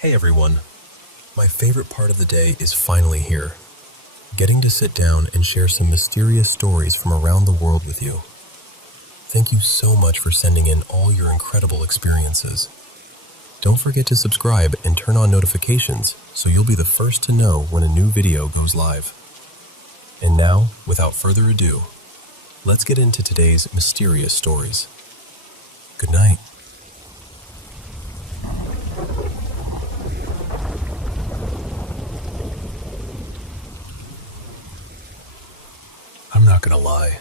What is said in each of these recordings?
Hey everyone, my favorite part of the day is finally here. Getting to sit down and share some mysterious stories from around the world with you. Thank you so much for sending in all your incredible experiences. Don't forget to subscribe and turn on notifications so you'll be the first to know when a new video goes live. And now, without further ado, let's get into today's mysterious stories. Good night. I'm not gonna lie,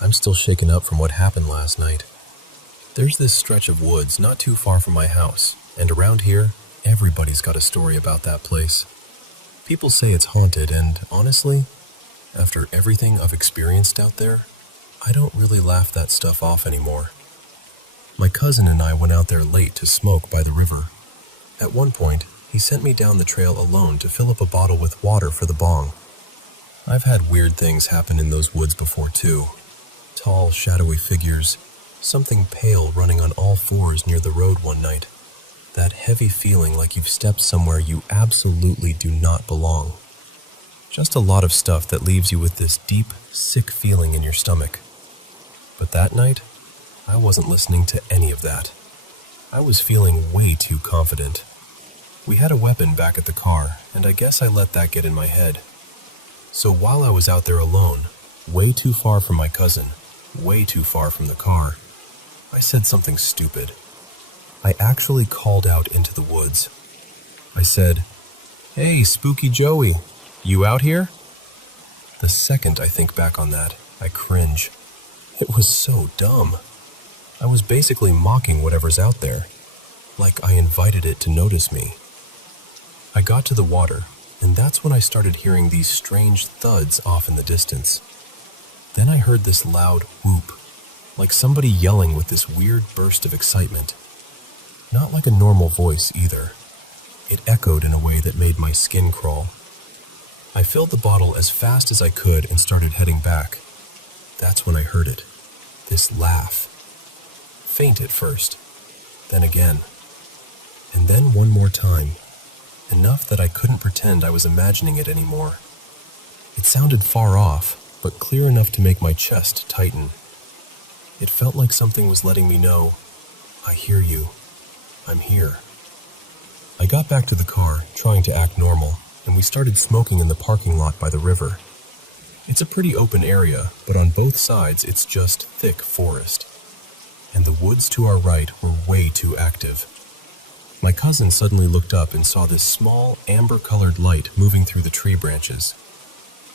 I'm still shaken up from what happened last night. There's this stretch of woods not too far from my house, and around here, everybody's got a story about that place. People say it's haunted, and honestly, after everything I've experienced out there, I don't really laugh that stuff off anymore. My cousin and I went out there late to smoke by the river. At one point, he sent me down the trail alone to fill up a bottle with water for the bong. I've had weird things happen in those woods before too. Tall, shadowy figures, something pale running on all fours near the road one night. That heavy feeling like you've stepped somewhere you absolutely do not belong. Just a lot of stuff that leaves you with this deep, sick feeling in your stomach. But that night, I wasn't listening to any of that. I was feeling way too confident. We had a weapon back at the car, and I guess I let that get in my head. So while I was out there alone, way too far from my cousin, way too far from the car, I said something stupid. I actually called out into the woods. I said, "Hey, Spooky Joey, you out here?" The second I think back on that, I cringe. It was so dumb. I was basically mocking whatever's out there, like I invited it to notice me. I got to the water, and that's when I started hearing these strange thuds off in the distance. Then I heard this loud whoop, like somebody yelling with this weird burst of excitement. Not like a normal voice either. It echoed in a way that made my skin crawl. I filled the bottle as fast as I could and started heading back. That's when I heard it, this laugh. Faint at first, then again, and then one more time. Enough that I couldn't pretend I was imagining it anymore. It sounded far off, but clear enough to make my chest tighten. It felt like something was letting me know, "I hear you. I'm here." I got back to the car, trying to act normal, and we started smoking in the parking lot by the river. It's a pretty open area, but on both sides it's just thick forest. And the woods to our right were way too active. My cousin suddenly looked up and saw this small, amber-colored light moving through the tree branches.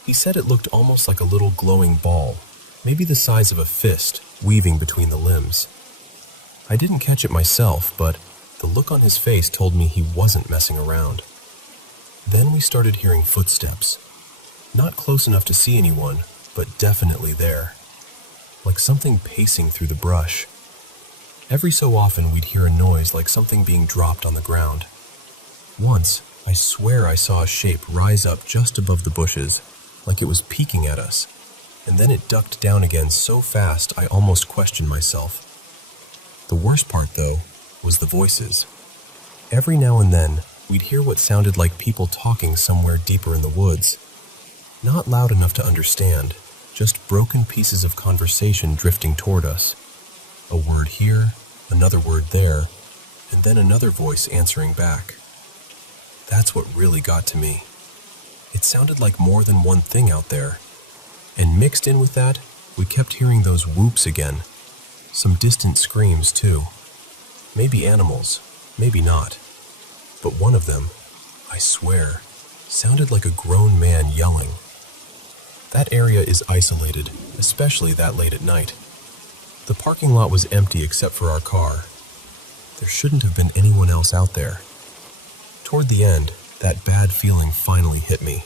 He said it looked almost like a little glowing ball, maybe the size of a fist, weaving between the limbs. I didn't catch it myself, but the look on his face told me he wasn't messing around. Then we started hearing footsteps. Not close enough to see anyone, but definitely there. Like something pacing through the brush. Every so often we'd hear a noise like something being dropped on the ground. Once, I swear I saw a shape rise up just above the bushes, like it was peeking at us, and then it ducked down again so fast I almost questioned myself. The worst part, though, was the voices. Every now and then, we'd hear what sounded like people talking somewhere deeper in the woods. Not loud enough to understand, just broken pieces of conversation drifting toward us. A word here, another word there, and then another voice answering back. That's what really got to me. It sounded like more than one thing out there. And mixed in with that, we kept hearing those whoops again. Some distant screams, too. Maybe animals, maybe not. But one of them, I swear, sounded like a grown man yelling. That area is isolated, especially that late at night. The parking lot was empty except for our car. There shouldn't have been anyone else out there. Toward the end, that bad feeling finally hit me.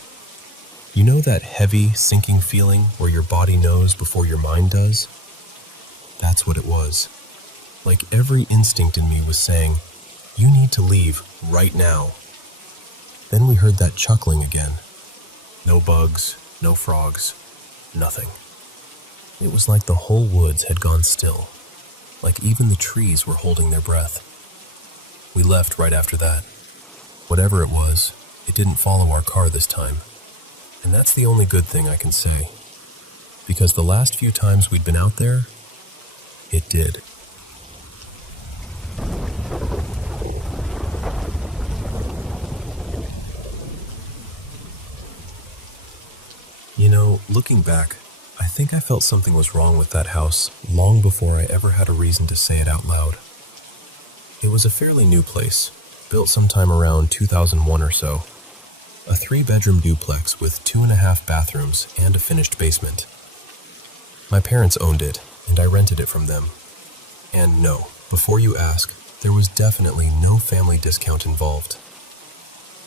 You know that heavy, sinking feeling where your body knows before your mind does? That's what it was. Like every instinct in me was saying, "You need to leave right now." Then we heard that chuckling again. No bugs, no frogs, nothing. It was like the whole woods had gone still, like even the trees were holding their breath. We left right after that. Whatever it was, it didn't follow our car this time. And that's the only good thing I can say. Because the last few times we'd been out there, it did. You know, looking back, I think I felt something was wrong with that house long before I ever had a reason to say it out loud. It was a fairly new place, built sometime around 2001 or so. A 3-bedroom duplex with 2.5 bathrooms and a finished basement. My parents owned it, and I rented it from them. And no, before you ask, there was definitely no family discount involved.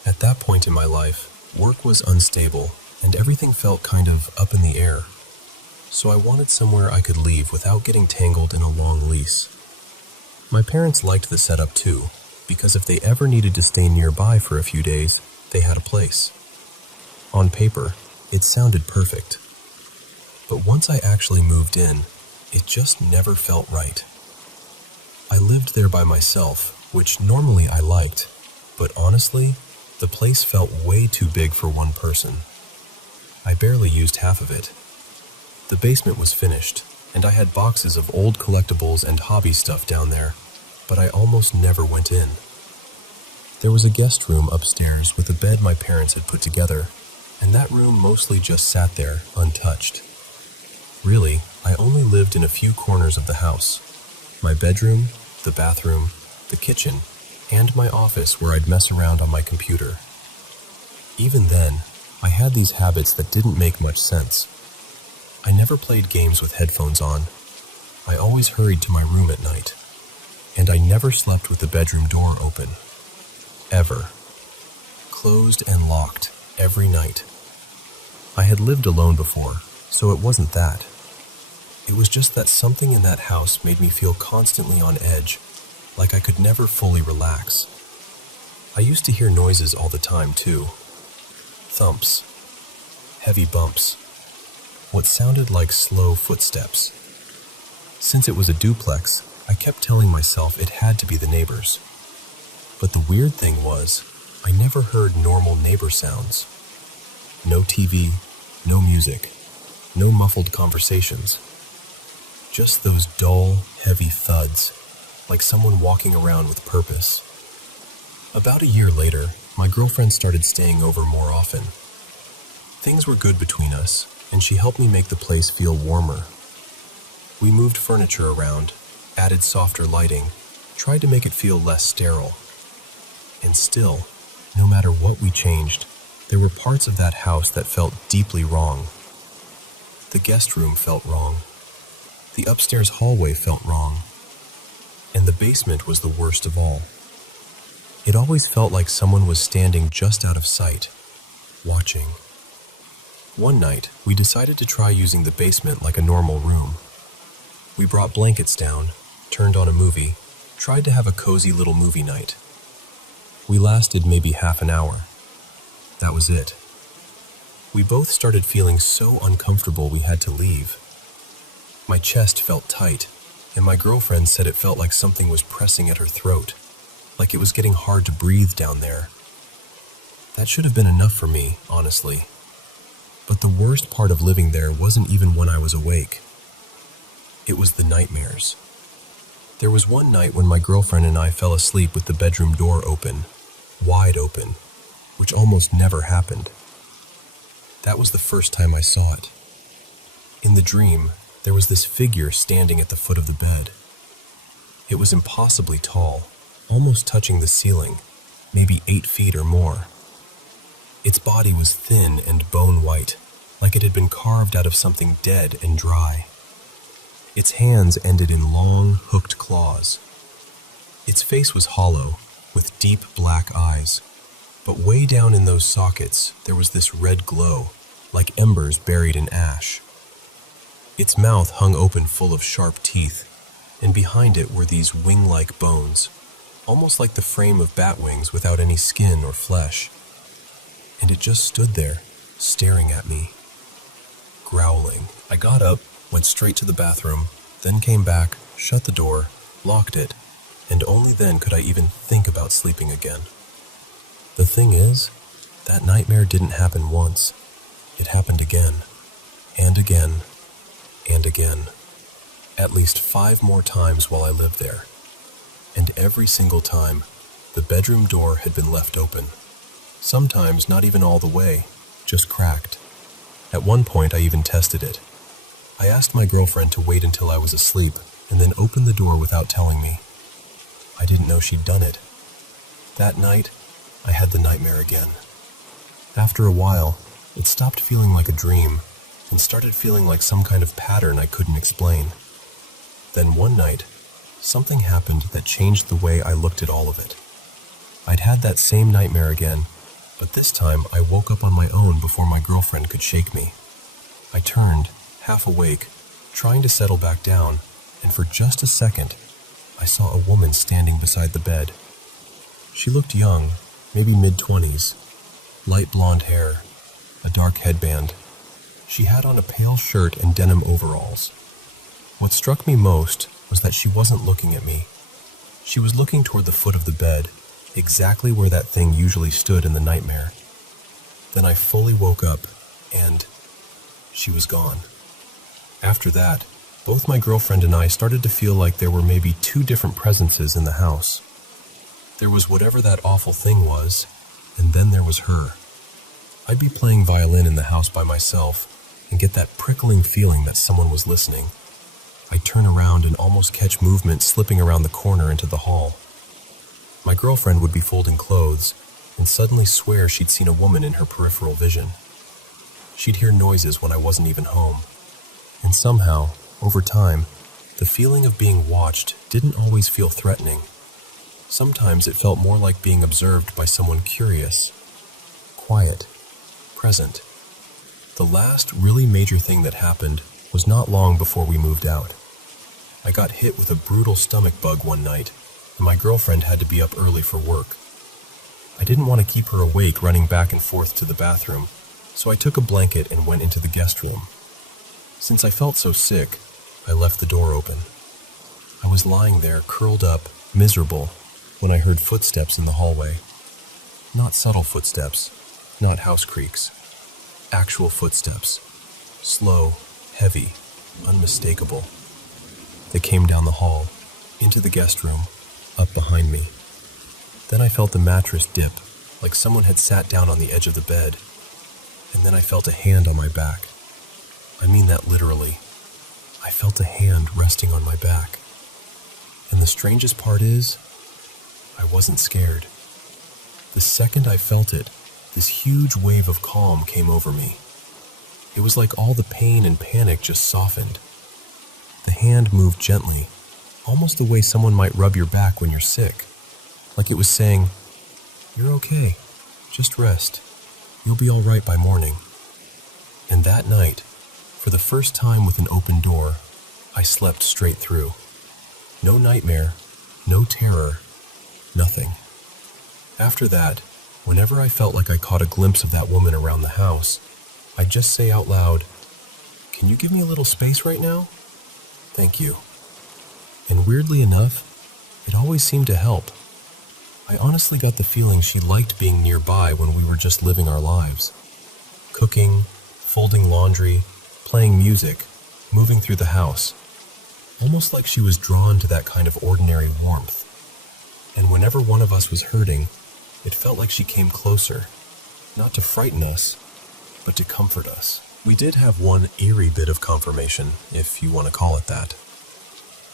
At that point in my life, work was unstable, and everything felt kind of up in the air. So I wanted somewhere I could leave without getting tangled in a long lease. My parents liked the setup too, because if they ever needed to stay nearby for a few days, they had a place. On paper, it sounded perfect. But once I actually moved in, it just never felt right. I lived there by myself, which normally I liked, but honestly, the place felt way too big for one person. I barely used half of it. The basement was finished, and I had boxes of old collectibles and hobby stuff down there, but I almost never went in. There was a guest room upstairs with a bed my parents had put together, and that room mostly just sat there, untouched. Really, I only lived in a few corners of the house. My bedroom, the bathroom, the kitchen, and my office where I'd mess around on my computer. Even then, I had these habits that didn't make much sense. I never played games with headphones on. I always hurried to my room at night. And I never slept with the bedroom door open. Ever. Closed and locked every night. I had lived alone before, so it wasn't that. It was just that something in that house made me feel constantly on edge, like I could never fully relax. I used to hear noises all the time too. Thumps. Heavy bumps. What sounded like slow footsteps. Since it was a duplex, I kept telling myself it had to be the neighbors. But the weird thing was, I never heard normal neighbor sounds. No TV, no music, no muffled conversations. Just those dull, heavy thuds, like someone walking around with purpose. About a year later, my girlfriend started staying over more often. Things were good between us, and she helped me make the place feel warmer. We moved furniture around, added softer lighting, tried to make it feel less sterile. And still, no matter what we changed, there were parts of that house that felt deeply wrong. The guest room felt wrong. The upstairs hallway felt wrong. And the basement was the worst of all. It always felt like someone was standing just out of sight, watching. One night, we decided to try using the basement like a normal room. We brought blankets down, turned on a movie, tried to have a cozy little movie night. We lasted maybe half an hour. That was it. We both started feeling so uncomfortable we had to leave. My chest felt tight, and my girlfriend said it felt like something was pressing at her throat, like it was getting hard to breathe down there. That should have been enough for me, honestly. But the worst part of living there wasn't even when I was awake. It was the nightmares. There was one night when my girlfriend and I fell asleep with the bedroom door open, wide open, which almost never happened. That was the first time I saw it. In the dream, there was this figure standing at the foot of the bed. It was impossibly tall, almost touching the ceiling, maybe 8 feet or more. Its body was thin and bone-white, like it had been carved out of something dead and dry. Its hands ended in long, hooked claws. Its face was hollow, with deep black eyes, but way down in those sockets there was this red glow, like embers buried in ash. Its mouth hung open full of sharp teeth, and behind it were these wing-like bones, almost like the frame of bat wings without any skin or flesh. And it just stood there, staring at me, growling. I got up, went straight to the bathroom, then came back, shut the door, locked it, and only then could I even think about sleeping again. The thing is, that nightmare didn't happen once. It happened again, and again, and again. At least 5 more times while I lived there. And every single time, the bedroom door had been left open. Sometimes not even all the way, just cracked. At one point, I even tested it. I asked my girlfriend to wait until I was asleep and then open the door without telling me. I didn't know she'd done it. That night, I had the nightmare again. After a while, it stopped feeling like a dream and started feeling like some kind of pattern I couldn't explain. Then one night, something happened that changed the way I looked at all of it. I'd had that same nightmare again, but this time I woke up on my own before my girlfriend could shake me. I turned, half awake, trying to settle back down, and for just a second, I saw a woman standing beside the bed. She looked young, maybe mid-20s, light blonde hair, a dark headband. She had on a pale shirt and denim overalls. What struck me most was that she wasn't looking at me. She was looking toward the foot of the bed, exactly where that thing usually stood in the nightmare. Then I fully woke up, and she was gone. After that, both my girlfriend and I started to feel like there were maybe 2 different presences in the house. There was whatever that awful thing was, and then there was her. I'd be playing violin in the house by myself and get that prickling feeling that someone was listening. I'd turn around and almost catch movement slipping around the corner into the hall. My girlfriend would be folding clothes and suddenly swear she'd seen a woman in her peripheral vision. She'd hear noises when I wasn't even home. And somehow, over time, the feeling of being watched didn't always feel threatening. Sometimes it felt more like being observed by someone curious, quiet, present. The last really major thing that happened was not long before we moved out. I got hit with a brutal stomach bug one night, and my girlfriend had to be up early for work. I didn't want to keep her awake running back and forth to the bathroom, so I took a blanket and went into the guest room. Since I felt so sick, I left the door open. I was lying there, curled up, miserable, when I heard footsteps in the hallway. Not subtle footsteps, not house creaks. Actual footsteps. Slow, heavy, unmistakable. They came down the hall, into the guest room, up behind me. Then I felt the mattress dip, like someone had sat down on the edge of the bed. And then I felt a hand on my back. I mean that literally. I felt a hand resting on my back. And the strangest part is, I wasn't scared. The second I felt it, this huge wave of calm came over me. It was like all the pain and panic just softened. The hand moved gently, almost the way someone might rub your back when you're sick. Like it was saying, "You're okay, just rest. You'll be all right by morning." And that night, for the first time with an open door, I slept straight through. No nightmare, no terror, nothing. After that, whenever I felt like I caught a glimpse of that woman around the house, I'd just say out loud, "Can you give me a little space right now? Thank you." And weirdly enough, it always seemed to help. I honestly got the feeling she liked being nearby when we were just living our lives. Cooking, folding laundry, playing music, moving through the house. Almost like she was drawn to that kind of ordinary warmth. And whenever one of us was hurting, it felt like she came closer, not to frighten us, but to comfort us. We did have one eerie bit of confirmation, if you want to call it that.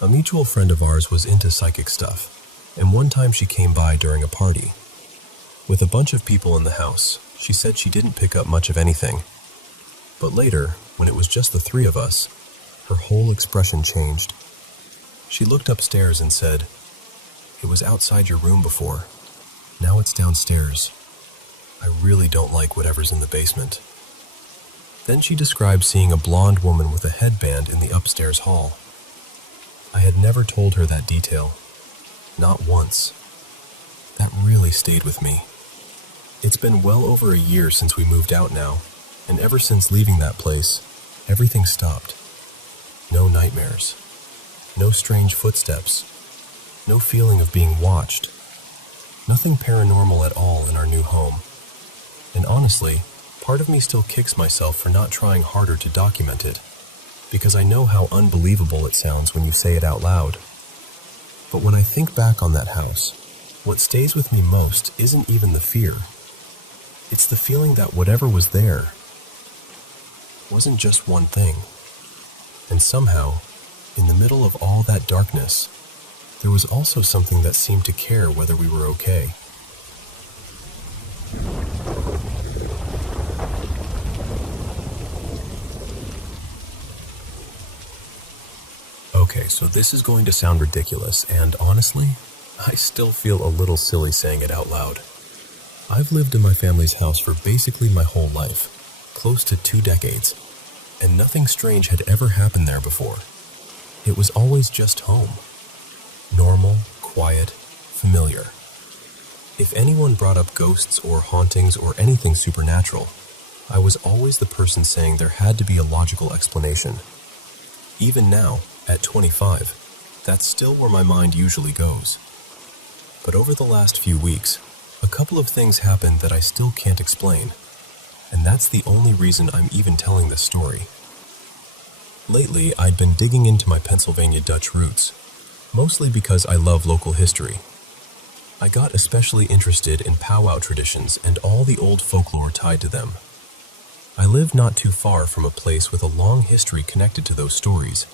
A mutual friend of ours was into psychic stuff, and one time she came by during a party. With a bunch of people in the house, she said she didn't pick up much of anything. But later, when it was just the 3 of us, her whole expression changed. She looked upstairs and said, "It was outside your room before. Now it's downstairs. I really don't like whatever's in the basement." Then she described seeing a blonde woman with a headband in the upstairs hall. I had never told her that detail. Not once. That really stayed with me. It's been well over a year since we moved out now, and ever since leaving that place, everything stopped. No nightmares. No strange footsteps. No feeling of being watched. Nothing paranormal at all in our new home. And honestly, part of me still kicks myself for not trying harder to document it, because I know how unbelievable it sounds when you say it out loud. But when I think back on that house, what stays with me most isn't even the fear. It's the feeling that whatever was there wasn't just one thing. And somehow, in the middle of all that darkness, there was also something that seemed to care whether we were okay. Okay, so this is going to sound ridiculous, and honestly, I still feel a little silly saying it out loud. I've lived in my family's house for basically my whole life, close to 2 decades, and nothing strange had ever happened there before. It was always just home. Normal, quiet, familiar. If anyone brought up ghosts or hauntings or anything supernatural, I was always the person saying there had to be a logical explanation. Even now, at 25, that's still where my mind usually goes. But over the last few weeks, a couple of things happened that I still can't explain, and that's the only reason I'm even telling this story. Lately, I'd been digging into my Pennsylvania Dutch roots, mostly because I love local history. I got especially interested in powwow traditions and all the old folklore tied to them. I live not too far from a place with a long history connected to those stories,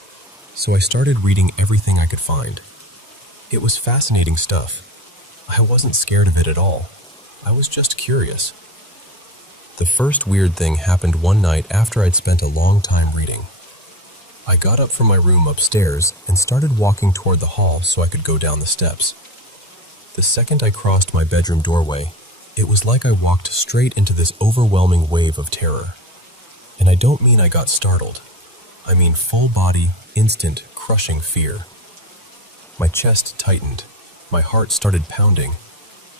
so I started reading everything I could find. It was fascinating stuff. I wasn't scared of it at all. I was just curious. The first weird thing happened one night after I'd spent a long time reading. I got up from my room upstairs and started walking toward the hall so I could go down the steps. The second I crossed my bedroom doorway, it was like I walked straight into this overwhelming wave of terror. And I don't mean I got startled. I mean full body, instant, crushing fear. My chest tightened, my heart started pounding,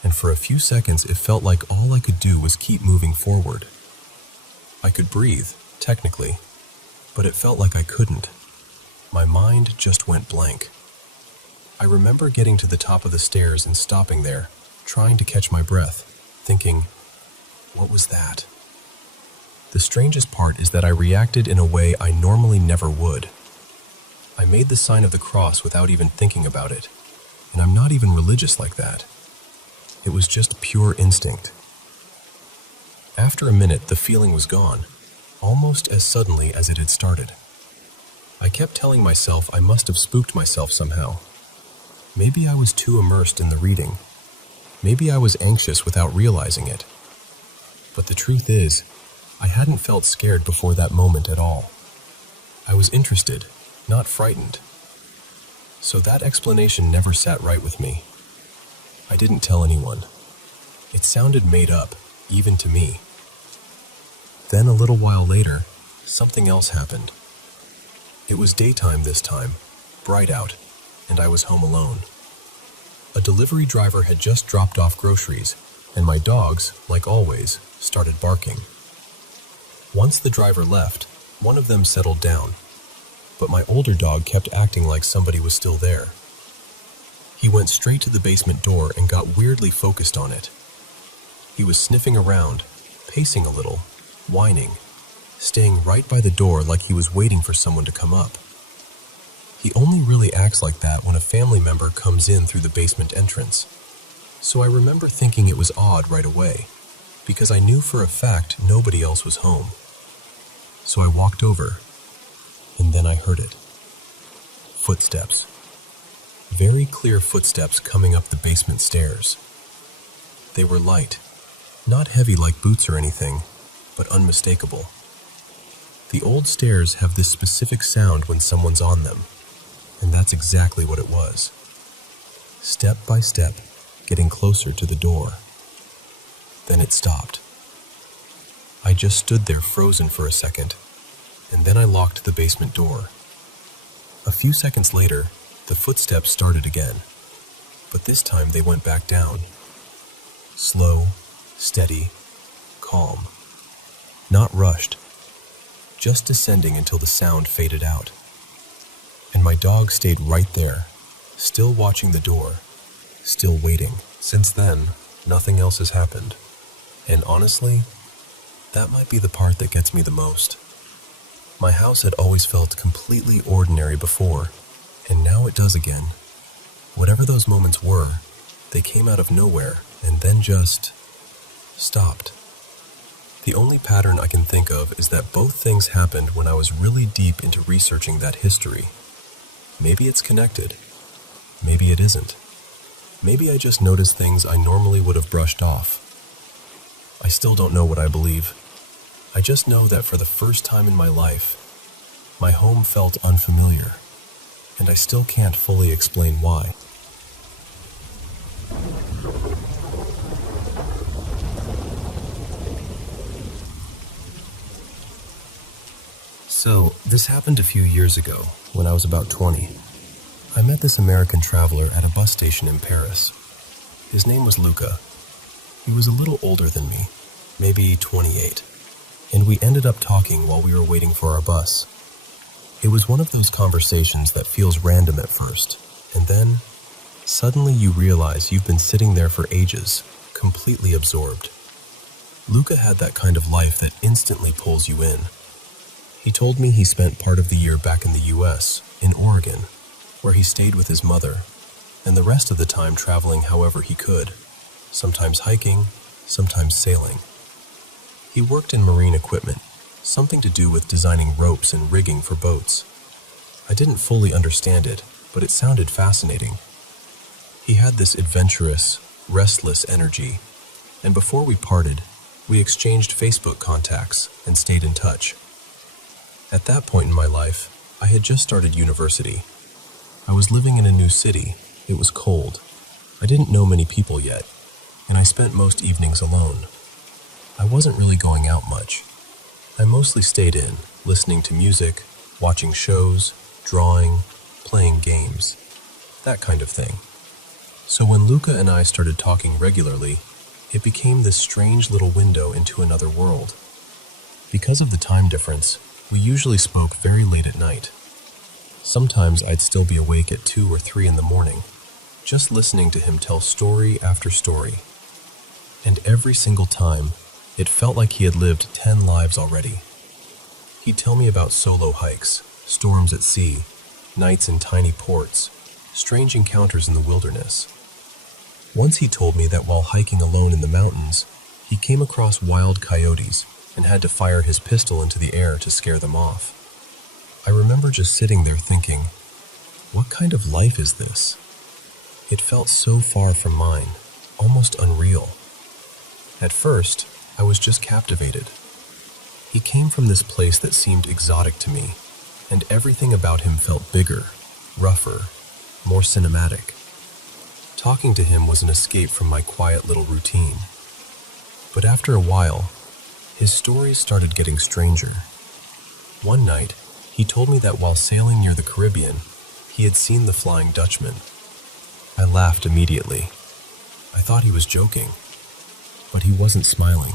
and for a few seconds it felt like all I could do was keep moving forward. I could breathe, technically, but it felt like I couldn't. My mind just went blank. I remember getting to the top of the stairs and stopping there, trying to catch my breath, thinking, what was that? The strangest part is that I reacted in a way I normally never would. I made the sign of the cross without even thinking about it, and I'm not even religious like that. It was just pure instinct. After a minute, the feeling was gone, almost as suddenly as it had started. I kept telling myself I must have spooked myself somehow. Maybe I was too immersed in the reading. Maybe I was anxious without realizing it. But the truth is, I hadn't felt scared before that moment at all. I was interested, not frightened. So that explanation never sat right with me. I didn't tell anyone. It sounded made up, even to me. Then a little while later, something else happened. It was daytime this time, bright out, and I was home alone. A delivery driver had just dropped off groceries, and my dogs, like always, started barking. Once the driver left, one of them settled down, but my older dog kept acting like somebody was still there. He went straight to the basement door and got weirdly focused on it. He was sniffing around, pacing a little, whining, staying right by the door like he was waiting for someone to come up. He only really acts like that when a family member comes in through the basement entrance. So I remember thinking it was odd right away, because I knew for a fact nobody else was home. So I walked over, and then I heard it. Footsteps. Very clear footsteps coming up the basement stairs. They were light, not heavy like boots or anything, but unmistakable. The old stairs have this specific sound when someone's on them, and that's exactly what it was. Step by step, getting closer to the door. Then it stopped. I just stood there frozen for a second, and then I locked the basement door. A few seconds later, the footsteps started again, but this time they went back down. Slow, steady, calm. Not rushed, just descending until the sound faded out. And my dog stayed right there, still watching the door, still waiting, Since then, nothing else has happened. And honestly, that might be the part that gets me the most. My house had always felt completely ordinary before, and now it does again. Whatever those moments were, they came out of nowhere and then just stopped. The only pattern I can think of is that both things happened when I was really deep into researching that history. Maybe it's connected. Maybe it isn't. Maybe I just noticed things I normally would have brushed off. I still don't know what I believe. I just know that for the first time in my life, my home felt unfamiliar, and I still can't fully explain why. So, this happened a few years ago, when I was about 20. I met this American traveler at a bus station in Paris. His name was Luca. He was a little older than me, maybe 28, and we ended up talking while we were waiting for our bus. It was one of those conversations that feels random at first, and then, suddenly you realize you've been sitting there for ages, completely absorbed. Luca had that kind of life that instantly pulls you in. He told me he spent part of the year back in the US, in Oregon, where he stayed with his mother, and the rest of the time traveling however he could, sometimes hiking, sometimes sailing. He worked in marine equipment, something to do with designing ropes and rigging for boats. I didn't fully understand it, but it sounded fascinating. He had this adventurous, restless energy, and before we parted, we exchanged Facebook contacts and stayed in touch. At that point in my life, I had just started university. I was living in a new city. It was cold. I didn't know many people yet, and I spent most evenings alone. I wasn't really going out much. I mostly stayed in, listening to music, watching shows, drawing, playing games, that kind of thing. So when Luca and I started talking regularly, it became this strange little window into another world. Because of the time difference, we usually spoke very late at night. Sometimes I'd still be awake at 2 or 3 in the morning, just listening to him tell story after story. And every single time, it felt like he had lived 10 lives already. He'd tell me about solo hikes, storms at sea, nights in tiny ports, strange encounters in the wilderness. Once he told me that while hiking alone in the mountains, he came across wild coyotes and had to fire his pistol into the air to scare them off. I remember just sitting there thinking, what kind of life is this? It felt so far from mine, almost unreal. At first, I was just captivated. He came from this place that seemed exotic to me, and everything about him felt bigger, rougher, more cinematic. Talking to him was an escape from my quiet little routine. But after a while, his stories started getting stranger. One night, he told me that while sailing near the Caribbean, he had seen the Flying Dutchman. I laughed immediately. I thought he was joking, but he wasn't smiling.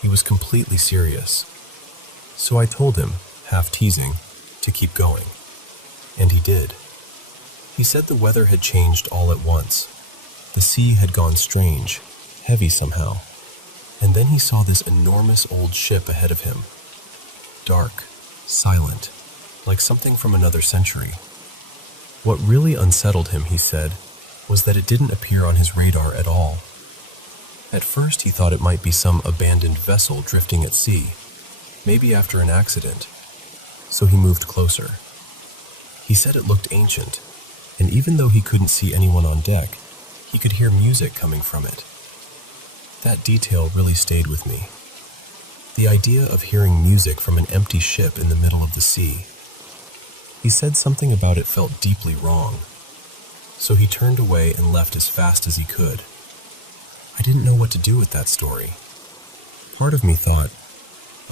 He was completely serious. So I told him, half teasing, to keep going. And he did. He said the weather had changed all at once. The sea had gone strange, heavy somehow. And then he saw this enormous old ship ahead of him. Dark, silent, like something from another century. What really unsettled him, he said, was that it didn't appear on his radar at all. At first he thought it might be some abandoned vessel drifting at sea, maybe after an accident. So he moved closer. He said it looked ancient, and even though he couldn't see anyone on deck, he could hear music coming from it. That detail really stayed with me. The idea of hearing music from an empty ship in the middle of the sea. He said something about it felt deeply wrong. So he turned away and left as fast as he could. I didn't know what to do with that story. Part of me thought,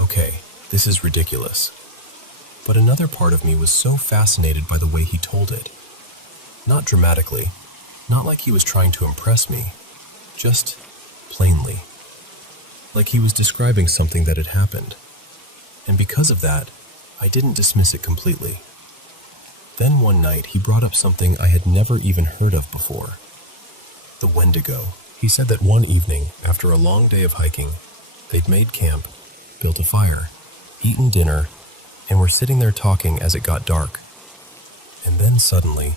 okay, this is ridiculous. But another part of me was so fascinated by the way he told it. Not dramatically, not like he was trying to impress me, just plainly. Like he was describing something that had happened. And because of that, I didn't dismiss it completely. Then one night he brought up something I had never even heard of before. the Wendigo. He said that one evening, after a long day of hiking, they'd made camp, built a fire, eaten dinner, and were sitting there talking as it got dark. And then suddenly,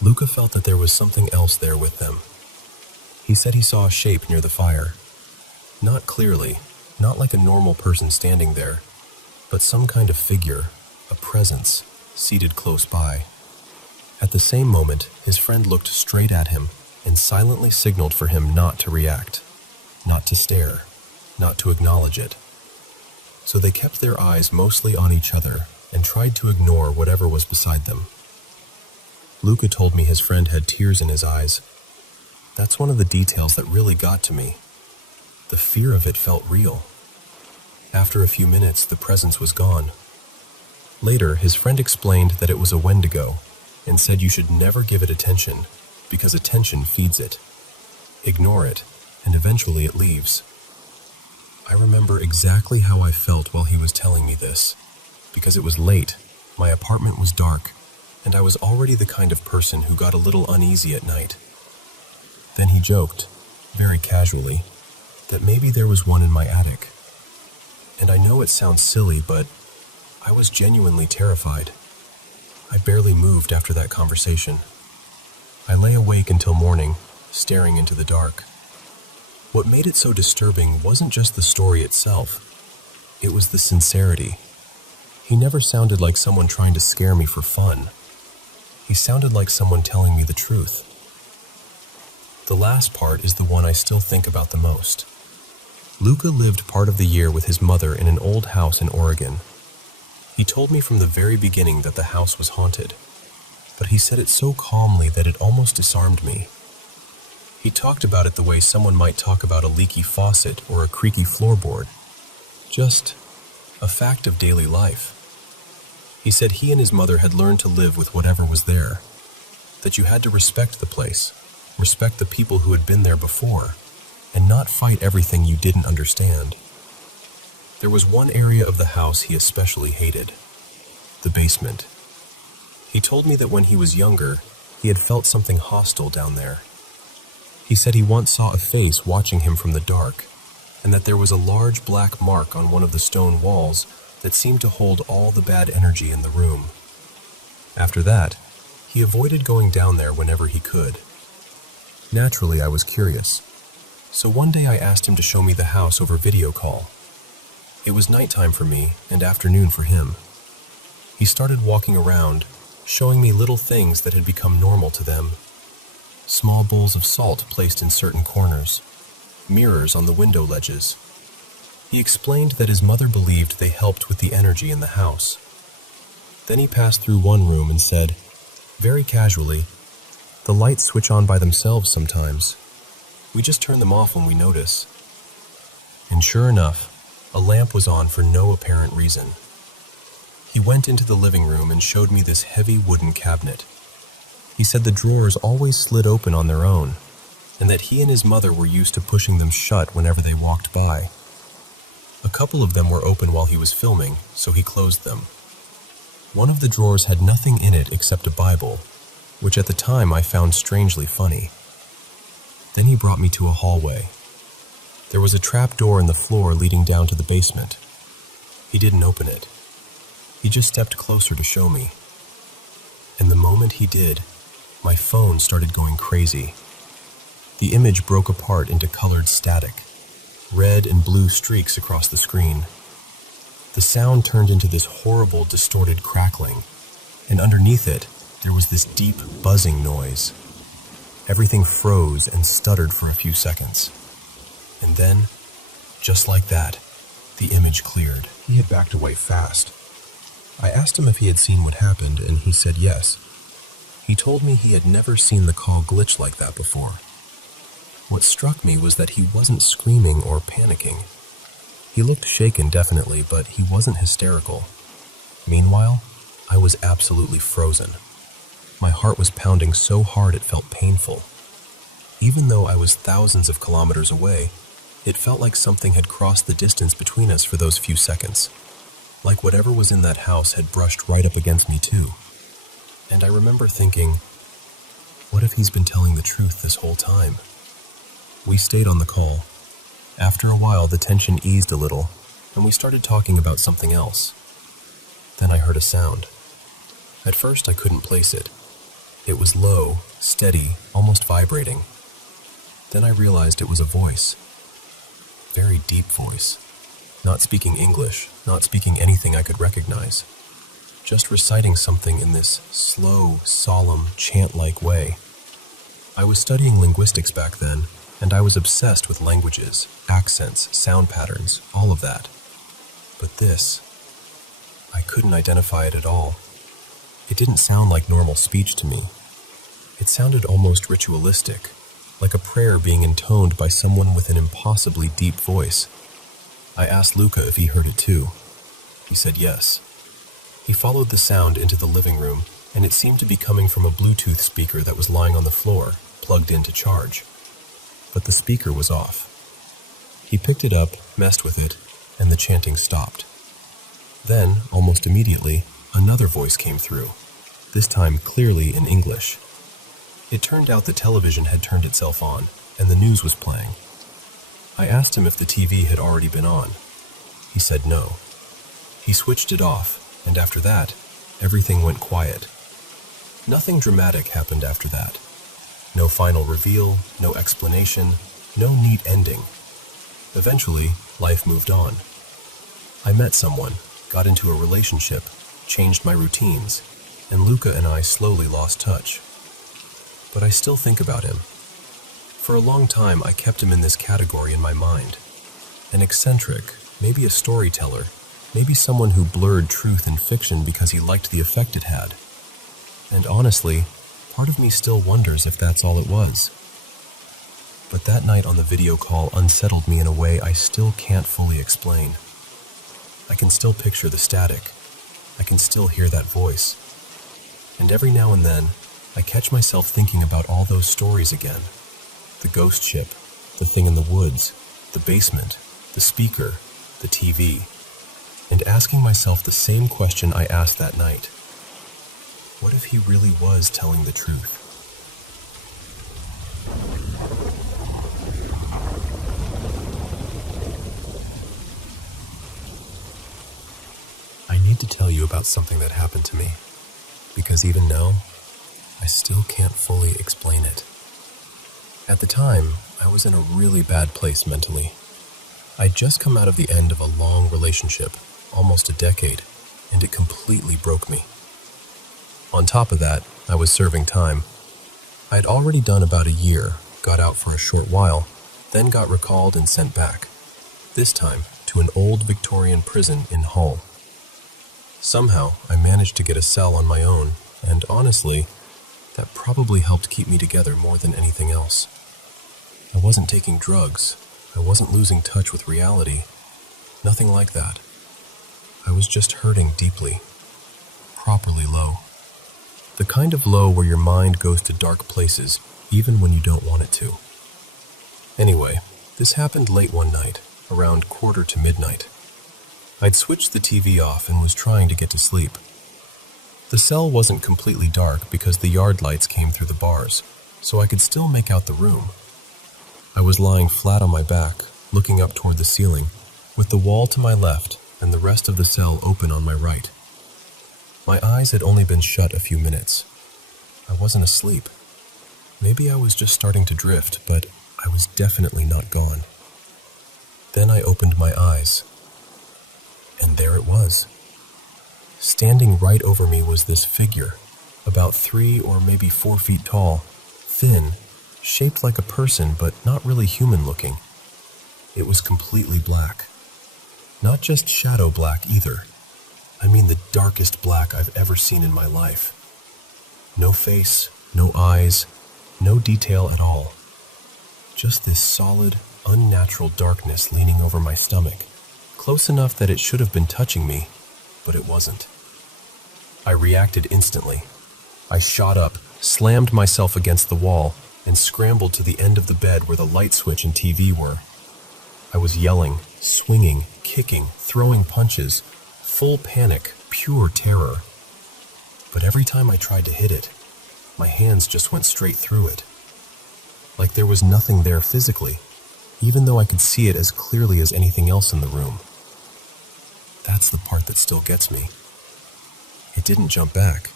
Luca felt that there was something else there with them. He said he saw a shape near the fire. Not clearly, not like a normal person standing there, but some kind of figure, a presence, seated close by. At the same moment, his friend looked straight at him and silently signaled for him not to react, not to stare, not to acknowledge it. So they kept their eyes mostly on each other and tried to ignore whatever was beside them. Luca told me his friend had tears in his eyes. That's one of the details that really got to me. The fear of it felt real. After a few minutes, the presence was gone. Later, his friend explained that it was a Wendigo and said you should never give it attention because attention feeds it. Ignore it, and eventually it leaves. I remember exactly how I felt while he was telling me this, because it was late, my apartment was dark, and I was already the kind of person who got a little uneasy at night. Then he joked, very casually, that maybe there was one in my attic. And I know it sounds silly, but I was genuinely terrified. I barely moved after that conversation. I lay awake until morning, staring into the dark. What made it so disturbing wasn't just the story itself. It was the sincerity. He never sounded like someone trying to scare me for fun. He sounded like someone telling me the truth. The last part is the one I still think about the most. Luca lived part of the year with his mother in an old house in Oregon. He told me from the very beginning that the house was haunted, but he said it so calmly that it almost disarmed me. He talked about it the way someone might talk about a leaky faucet or a creaky floorboard. Just a fact of daily life. He said he and his mother had learned to live with whatever was there, that you had to respect the place, respect the people who had been there before, and not fight everything you didn't understand. There was one area of the house he especially hated, the basement. He told me that when he was younger, he had felt something hostile down there. He said he once saw a face watching him from the dark, and that there was a large black mark on one of the stone walls that seemed to hold all the bad energy in the room. After that, he avoided going down there whenever he could. Naturally, I was curious, so one day I asked him to show me the house over video call. It was nighttime for me and afternoon for him. He started walking around, showing me little things that had become normal to them. Small bowls of salt placed in certain corners, mirrors on the window ledges. He explained that his mother believed they helped with the energy in the house. Then he passed through one room and said, very casually, "The lights switch on by themselves sometimes. We just turn them off when we notice." And sure enough, a lamp was on for no apparent reason. He went into the living room and showed me this heavy wooden cabinet. He said the drawers always slid open on their own, and that he and his mother were used to pushing them shut whenever they walked by. A couple of them were open while he was filming, so he closed them. One of the drawers had nothing in it except a Bible, which at the time I found strangely funny. Then he brought me to a hallway. There was a trap door in the floor leading down to the basement. He didn't open it. He just stepped closer to show me. And the moment he did, my phone started going crazy. The image broke apart into colored static, red and blue streaks across the screen. The sound turned into this horrible, distorted crackling, and underneath it, there was this deep, buzzing noise. Everything froze and stuttered for a few seconds. And then, just like that, the image cleared. He had backed away fast. I asked him if he had seen what happened, and he said yes. He told me he had never seen the call glitch like that before. What struck me was that he wasn't screaming or panicking. He looked shaken, definitely, but he wasn't hysterical. Meanwhile, I was absolutely frozen. My heart was pounding so hard it felt painful. Even though I was thousands of kilometers away, it felt like something had crossed the distance between us for those few seconds. Like whatever was in that house had brushed right up against me too. And I remember thinking, what if he's been telling the truth this whole time? We stayed on the call. After a while, the tension eased a little, and we started talking about something else. Then I heard a sound. At first, I couldn't place it. It was low, steady, almost vibrating. Then I realized it was a voice. Very deep voice. Not speaking English, not speaking anything I could recognize. Just reciting something in this slow, solemn, chant-like way. I was studying linguistics back then, and I was obsessed with languages, accents, sound patterns, all of that. But this, I couldn't identify it at all. It didn't sound like normal speech to me. It sounded almost ritualistic, like a prayer being intoned by someone with an impossibly deep voice. I asked Luca if he heard it too. He said yes. He followed the sound into the living room, and it seemed to be coming from a Bluetooth speaker that was lying on the floor, plugged in to charge. But the speaker was off. He picked it up, messed with it, and the chanting stopped. Then, almost immediately, another voice came through, this time clearly in English. It turned out the television had turned itself on, and the news was playing. I asked him if the TV had already been on. He said no. He switched it off, and after that, everything went quiet. Nothing dramatic happened after that. No final reveal, no explanation, no neat ending. Eventually, life moved on. I met someone, got into a relationship, changed my routines, and Luca and I slowly lost touch. But I still think about him. For a long time, I kept him in this category in my mind. An eccentric, maybe a storyteller, maybe someone who blurred truth and fiction because he liked the effect it had. And honestly, part of me still wonders if that's all it was. But that night on the video call unsettled me in a way I still can't fully explain. I can still picture the static. I can still hear that voice. And every now and then, I catch myself thinking about all those stories again. The ghost ship, the thing in the woods, the basement, the speaker, the TV, and asking myself the same question I asked that night. What if he really was telling the truth? I need to tell you about something that happened to me, because even now, I still can't fully explain it. At the time, I was in a really bad place mentally. I'd just come out of the end of a long relationship, almost a decade, and it completely broke me. On top of that, I was serving time. I'd already done about a year, got out for a short while, then got recalled and sent back, this time to an old Victorian prison in Hull. Somehow, I managed to get a cell on my own, and honestly, that probably helped keep me together more than anything else. I wasn't taking drugs. I wasn't losing touch with reality. Nothing like that. I was just hurting deeply. Properly low. The kind of low where your mind goes to dark places, even when you don't want it to. Anyway, this happened late one night, around 1:45 to midnight. I'd switched the TV off and was trying to get to sleep. The cell wasn't completely dark because the yard lights came through the bars, so I could still make out the room. I was lying flat on my back, looking up toward the ceiling, with the wall to my left and the rest of the cell open on my right. My eyes had only been shut a few minutes. I wasn't asleep. Maybe I was just starting to drift, but I was definitely not gone. Then I opened my eyes, and there it was. Standing right over me was this figure, about 3 or maybe 4 feet tall, thin, shaped like a person but not really human-looking. It was completely black. Not just shadow black either. I mean the darkest black I've ever seen in my life. No face, no eyes, no detail at all. Just this solid, unnatural darkness leaning over my stomach, close enough that it should have been touching me, but it wasn't. I reacted instantly. I shot up, slammed myself against the wall, and scrambled to the end of the bed where the light switch and TV were. I was yelling, swinging, kicking, throwing punches, full panic, pure terror. But every time I tried to hit it, my hands just went straight through it. like there was nothing there physically, even though I could see it as clearly as anything else in the room. That's the part that still gets me. It didn't jump back.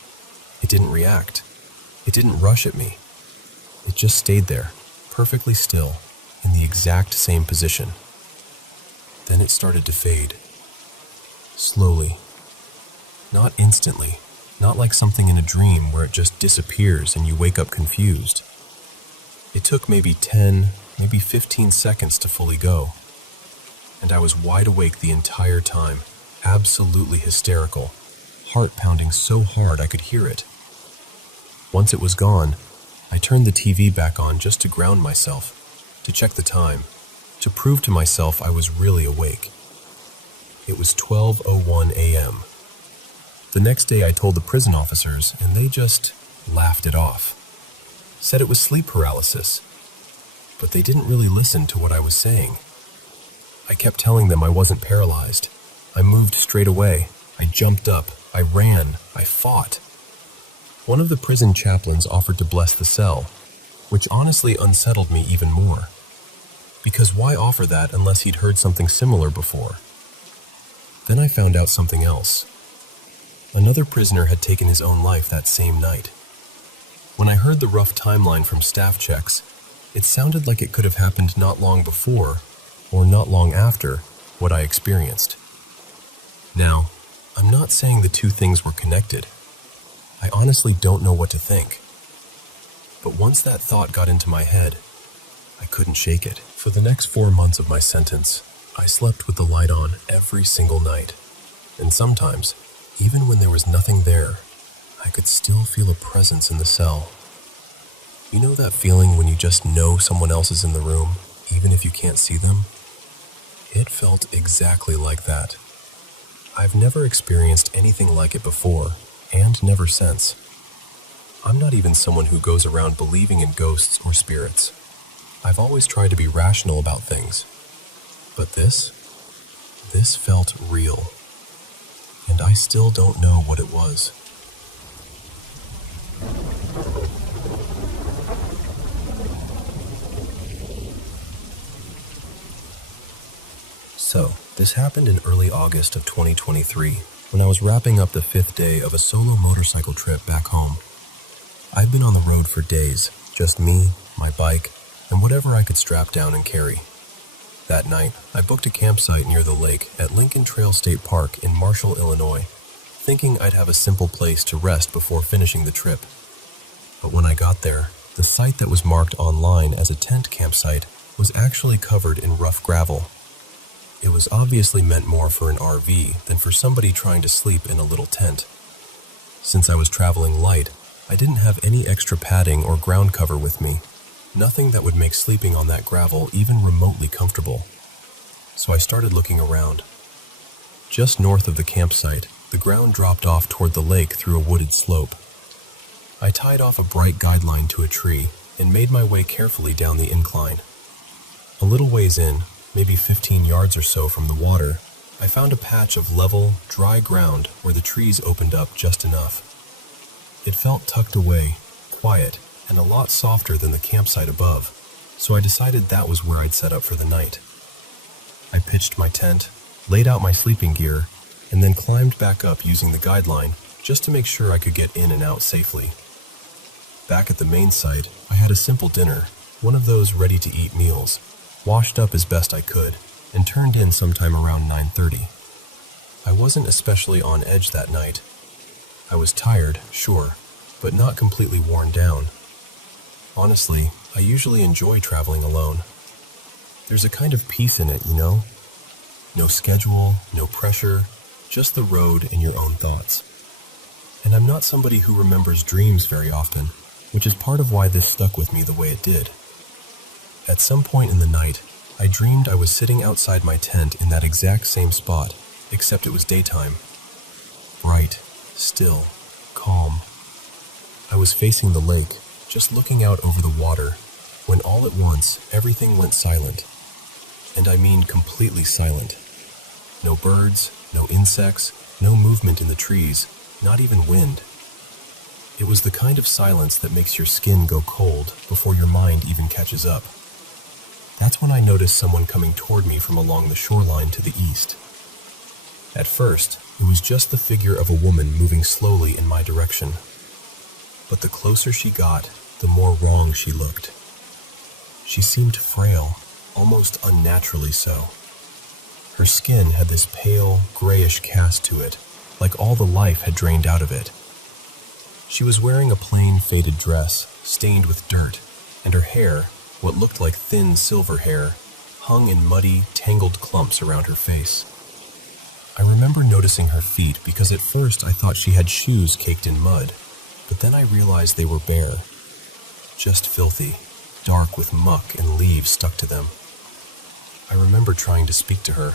It didn't react. It didn't rush at me. It just stayed there, perfectly still, in the exact same position. Then it started to fade. Slowly. Not instantly. Not like something in a dream where it just disappears and you wake up confused. It took maybe 10, maybe 15 seconds to fully go. And I was wide awake the entire time, absolutely hysterical, heart pounding so hard I could hear it. Once it was gone, I turned the TV back on just to ground myself, to check the time, to prove to myself I was really awake. It was 12:01 a.m. The next day I told the prison officers, and they just laughed it off. Said it was sleep paralysis. But they didn't really listen to what I was saying. I kept telling them I wasn't paralyzed. I moved straight away. I jumped up. I ran. I fought. One of the prison chaplains offered to bless the cell, which honestly unsettled me even more. Because why offer that unless he'd heard something similar before? Then I found out something else. Another prisoner had taken his own life that same night. When I heard the rough timeline from staff checks, it sounded like it could have happened not long before, or not long after, what I experienced. Now, I'm not saying the two things were connected. I honestly don't know what to think. But once that thought got into my head, I couldn't shake it. For the next 4 months of my sentence, I slept with the light on every single night. And sometimes, even when there was nothing there, I could still feel a presence in the cell. You know that feeling when you just know someone else is in the room, even if you can't see them? It felt exactly like that. I've never experienced anything like it before, and never since. I'm not even someone who goes around believing in ghosts or spirits. I've always tried to be rational about things. But this felt real. And I still don't know what it was. So, this happened in early August of 2023, when I was wrapping up the 5th day of a solo motorcycle trip back home. I'd been on the road for days, just me, my bike, and whatever I could strap down and carry. That night, I booked a campsite near the lake at Lincoln Trail State Park in Marshall, Illinois, thinking I'd have a simple place to rest before finishing the trip. But when I got there, the site that was marked online as a tent campsite was actually covered in rough gravel. It was obviously meant more for an RV than for somebody trying to sleep in a little tent. Since I was traveling light, I didn't have any extra padding or ground cover with me, nothing that would make sleeping on that gravel even remotely comfortable. So I started looking around. Just north of the campsite, the ground dropped off toward the lake through a wooded slope. I tied off a bright guideline to a tree and made my way carefully down the incline. A little ways in, maybe 15 yards or so from the water, I found a patch of level, dry ground where the trees opened up just enough. It felt tucked away, quiet, and a lot softer than the campsite above, so I decided that was where I'd set up for the night. I pitched my tent, laid out my sleeping gear, and then climbed back up using the guideline just to make sure I could get in and out safely. Back at the main site, I had a simple dinner, one of those ready-to-eat meals, washed up as best I could, and turned in sometime around 9:30. I wasn't especially on edge that night. I was tired, sure, but not completely worn down. Honestly, I usually enjoy traveling alone. There's a kind of peace in it, you know? No schedule, no pressure, just the road and your own thoughts. And I'm not somebody who remembers dreams very often, which is part of why this stuck with me the way it did. At some point in the night, I dreamed I was sitting outside my tent in that exact same spot, except it was daytime. Bright, still, calm. I was facing the lake, just looking out over the water, when all at once everything went silent. And I mean completely silent. No birds, no insects, no movement in the trees, not even wind. It was the kind of silence that makes your skin go cold before your mind even catches up. That's when I noticed someone coming toward me from along the shoreline to the east. At first, it was just the figure of a woman moving slowly in my direction. But the closer she got, the more wrong she looked. She seemed frail, almost unnaturally so. Her skin had this pale, grayish cast to it, like all the life had drained out of it. She was wearing a plain, faded dress, stained with dirt, and her hair, what looked like thin silver hair, hung in muddy, tangled clumps around her face. I remember noticing her feet because at first I thought she had shoes caked in mud, but then I realized they were bare. Just filthy, dark with muck and leaves stuck to them. I remember trying to speak to her.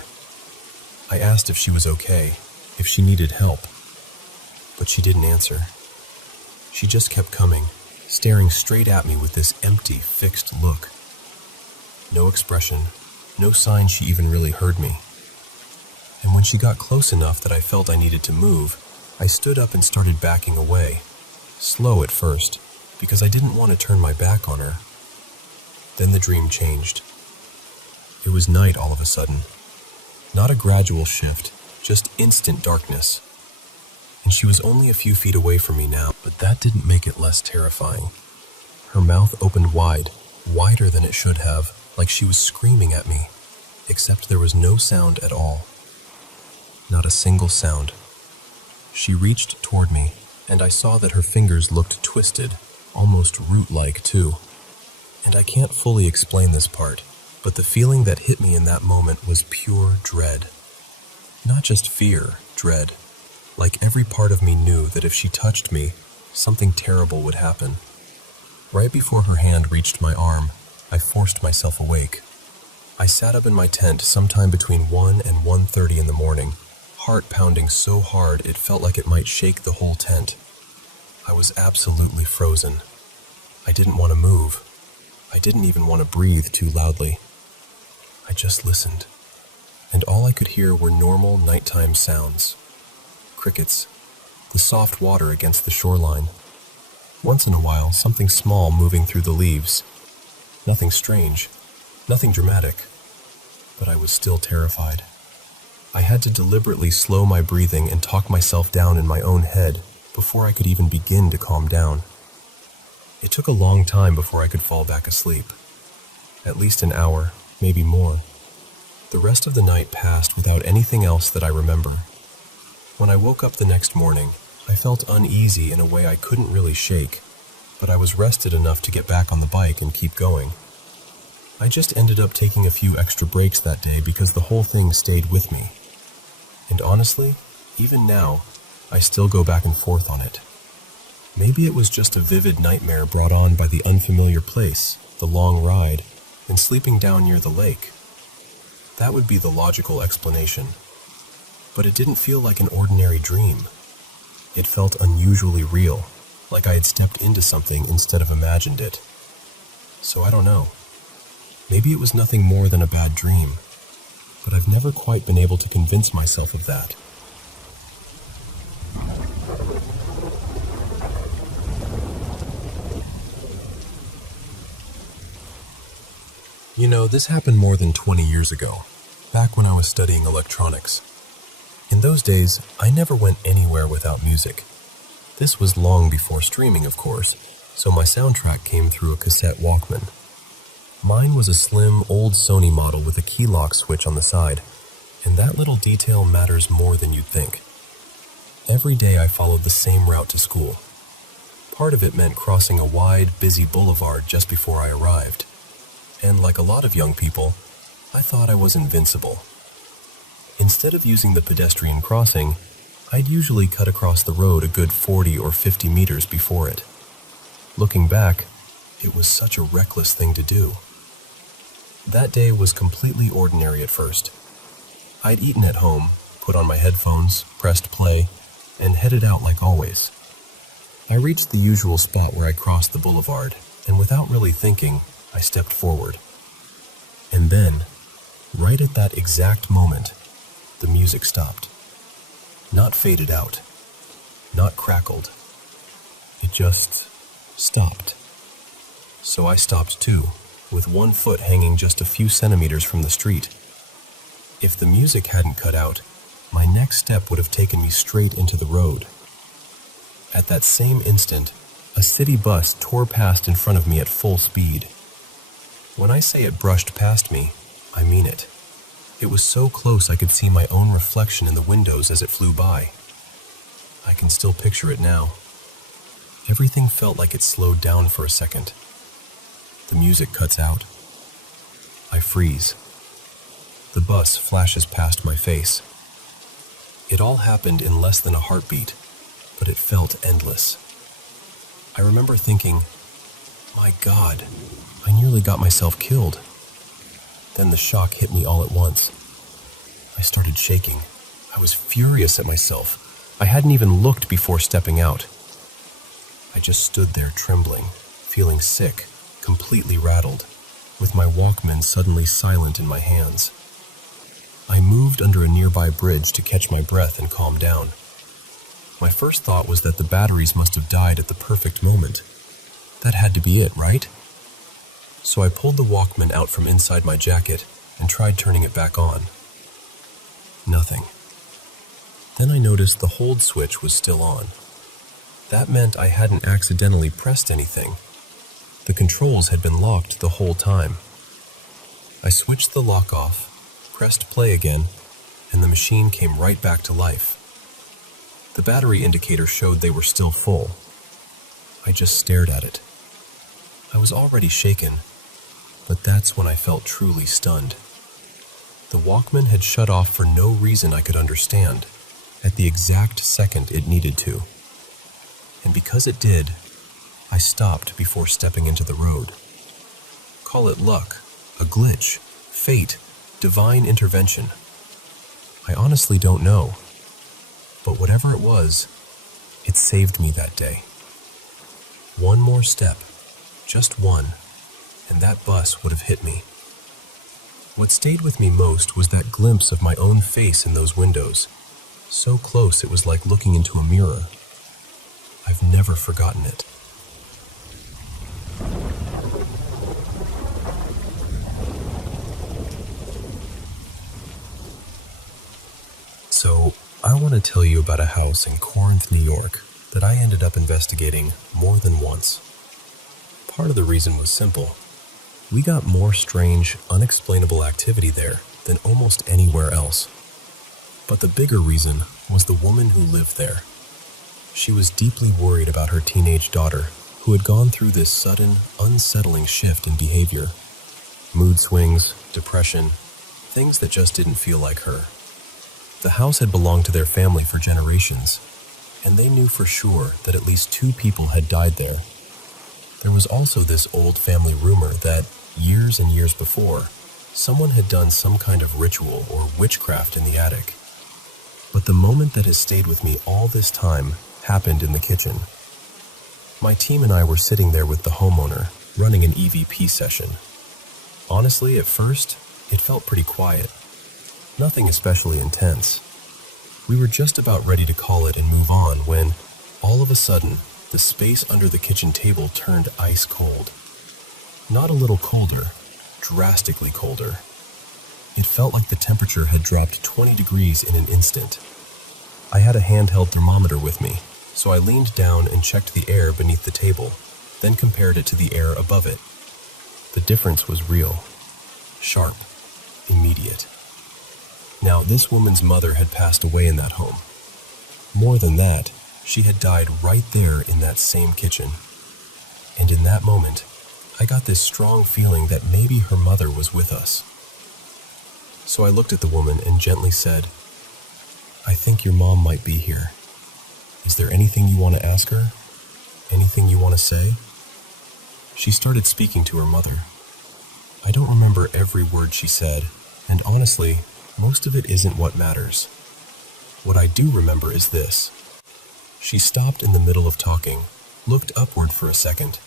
I asked if she was okay, if she needed help, but she didn't answer. She just kept coming, staring straight at me with this empty, fixed look. No expression, no sign she even really heard me. And when she got close enough that I felt I needed to move, I stood up and started backing away, slow at first, because I didn't want to turn my back on her. Then the dream changed. It was night all of a sudden. Not a gradual shift, just instant darkness. And she was only a few feet away from me now, but that didn't make it less terrifying. Her mouth opened wide, wider than it should have, like she was screaming at me, except there was no sound at all. Not a single sound. She reached toward me, and I saw that her fingers looked twisted, almost root-like too. And I can't fully explain this part, but the feeling that hit me in that moment was pure dread. Not just fear, dread. Like every part of me knew that if she touched me, something terrible would happen. Right before her hand reached my arm, I forced myself awake. I sat up in my tent sometime between 1 and 1:30 in the morning, heart pounding so hard it felt like it might shake the whole tent. I was absolutely frozen. I didn't want to move. I didn't even want to breathe too loudly. I just listened, and all I could hear were normal nighttime sounds. Crickets, the soft water against the shoreline. Once in a while, something small moving through the leaves. Nothing strange, nothing dramatic, but I was still terrified. I had to deliberately slow my breathing and talk myself down in my own head before I could even begin to calm down. It took a long time before I could fall back asleep. At least an hour, maybe more. The rest of the night passed without anything else that I remember. When I woke up the next morning, I felt uneasy in a way I couldn't really shake, but I was rested enough to get back on the bike and keep going. I just ended up taking a few extra breaks that day because the whole thing stayed with me. And honestly, even now, I still go back and forth on it. Maybe it was just a vivid nightmare brought on by the unfamiliar place, the long ride, and sleeping down near the lake. That would be the logical explanation. But it didn't feel like an ordinary dream. It felt unusually real, like I had stepped into something instead of imagined it. So I don't know. Maybe it was nothing more than a bad dream, but I've never quite been able to convince myself of that. You know, this happened more than 20 years ago, back when I was studying electronics. In those days, I never went anywhere without music. This was long before streaming, of course, so my soundtrack came through a cassette Walkman. Mine was a slim, old Sony model with a key lock switch on the side, and that little detail matters more than you'd think. Every day I followed the same route to school. Part of it meant crossing a wide, busy boulevard just before I arrived. And like a lot of young people, I thought I was invincible. Instead of using the pedestrian crossing, I'd usually cut across the road a good 40 or 50 meters before it. Looking back, it was such a reckless thing to do. That day was completely ordinary at first. I'd eaten at home, put on my headphones, pressed play, and headed out like always. I reached the usual spot where I crossed the boulevard, and without really thinking, I stepped forward. And then, right at that exact moment, the music stopped. Not faded out, not crackled. It just stopped. So I stopped too, with one foot hanging just a few centimeters from the street. If the music hadn't cut out, my next step would have taken me straight into the road. At that same instant, a city bus tore past in front of me at full speed. When I say it brushed past me, I mean it. It was so close I could see my own reflection in the windows as it flew by. I can still picture it now. Everything felt like it slowed down for a second. The music cuts out. I freeze. The bus flashes past my face. It all happened in less than a heartbeat, but it felt endless. I remember thinking, my God, I nearly got myself killed. Then the shock hit me all at once. I started shaking. I was furious at myself. I hadn't even looked before stepping out. I just stood there trembling, feeling sick, completely rattled, with my Walkman suddenly silent in my hands. I moved under a nearby bridge to catch my breath and calm down. My first thought was that the batteries must have died at the perfect moment. That had to be it, right? So I pulled the Walkman out from inside my jacket and tried turning it back on. Nothing. Then I noticed the hold switch was still on. That meant I hadn't accidentally pressed anything. The controls had been locked the whole time. I switched the lock off, pressed play again, and the machine came right back to life. The battery indicator showed they were still full. I just stared at it. I was already shaken, but that's when I felt truly stunned. The Walkman had shut off for no reason I could understand, at the exact second it needed to. And because it did, I stopped before stepping into the road. Call it luck, a glitch, fate, divine intervention. I honestly don't know. But whatever it was, it saved me that day. One more step, just one, and that bus would have hit me. What stayed with me most was that glimpse of my own face in those windows. So close it was like looking into a mirror. I've never forgotten it. So, I want to tell you about a house in Corinth, New York that I ended up investigating more than once. Part of the reason was simple. We got more strange, unexplainable activity there than almost anywhere else. But the bigger reason was the woman who lived there. She was deeply worried about her teenage daughter, who had gone through this sudden, unsettling shift in behavior. Mood swings, depression, things that just didn't feel like her. The house had belonged to their family for generations, and they knew for sure that at least 2 people had died there. There was also this old family rumor that, years and years before, someone had done some kind of ritual or witchcraft in the attic. But the moment that has stayed with me all this time happened in the kitchen. My team and I were sitting there with the homeowner, running an EVP session. Honestly, at first, it felt pretty quiet. Nothing especially intense. We were just about ready to call it and move on when, all of a sudden, the space under the kitchen table turned ice cold. Not a little colder, drastically colder. It felt like the temperature had dropped 20 degrees in an instant. I had a handheld thermometer with me, so I leaned down and checked the air beneath the table, then compared it to the air above it. The difference was real. Sharp. Immediate. Now, this woman's mother had passed away in that home. More than that, she had died right there in that same kitchen. And in that moment, I got this strong feeling that maybe her mother was with us. So I looked at the woman and gently said, "I think your mom might be here. Is there anything you want to ask her? Anything you want to say?" She started speaking to her mother. I don't remember every word she said, and honestly, most of it isn't what matters. What I do remember is this. She stopped in the middle of talking, looked upward for a second,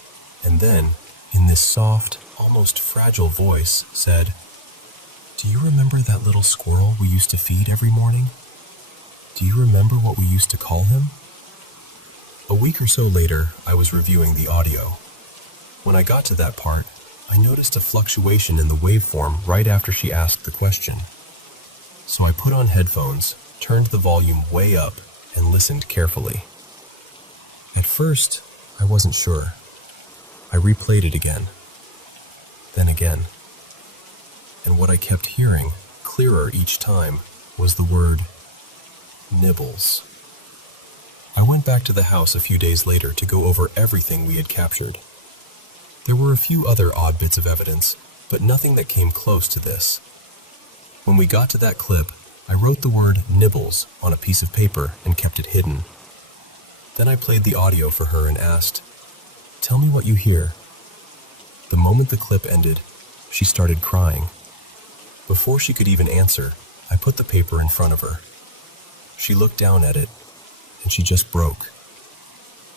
and then, in this soft, almost fragile voice, said, "Do you remember that little squirrel we used to feed every morning? Do you remember what we used to call him?" A week or so later, I was reviewing the audio. When I got to that part, I noticed a fluctuation in the waveform right after she asked the question. So I put on headphones, turned the volume way up, and listened carefully. At first, I wasn't sure. I replayed it again, then again. And what I kept hearing, clearer each time, was the word nibbles. I went back to the house a few days later to go over everything we had captured. There were a few other odd bits of evidence, but nothing that came close to this. When we got to that clip, I wrote the word nibbles on a piece of paper and kept it hidden. Then I played the audio for her and asked, "Tell me what you hear." The moment the clip ended, she started crying. Before she could even answer, I put the paper in front of her. She looked down at it, and she just broke.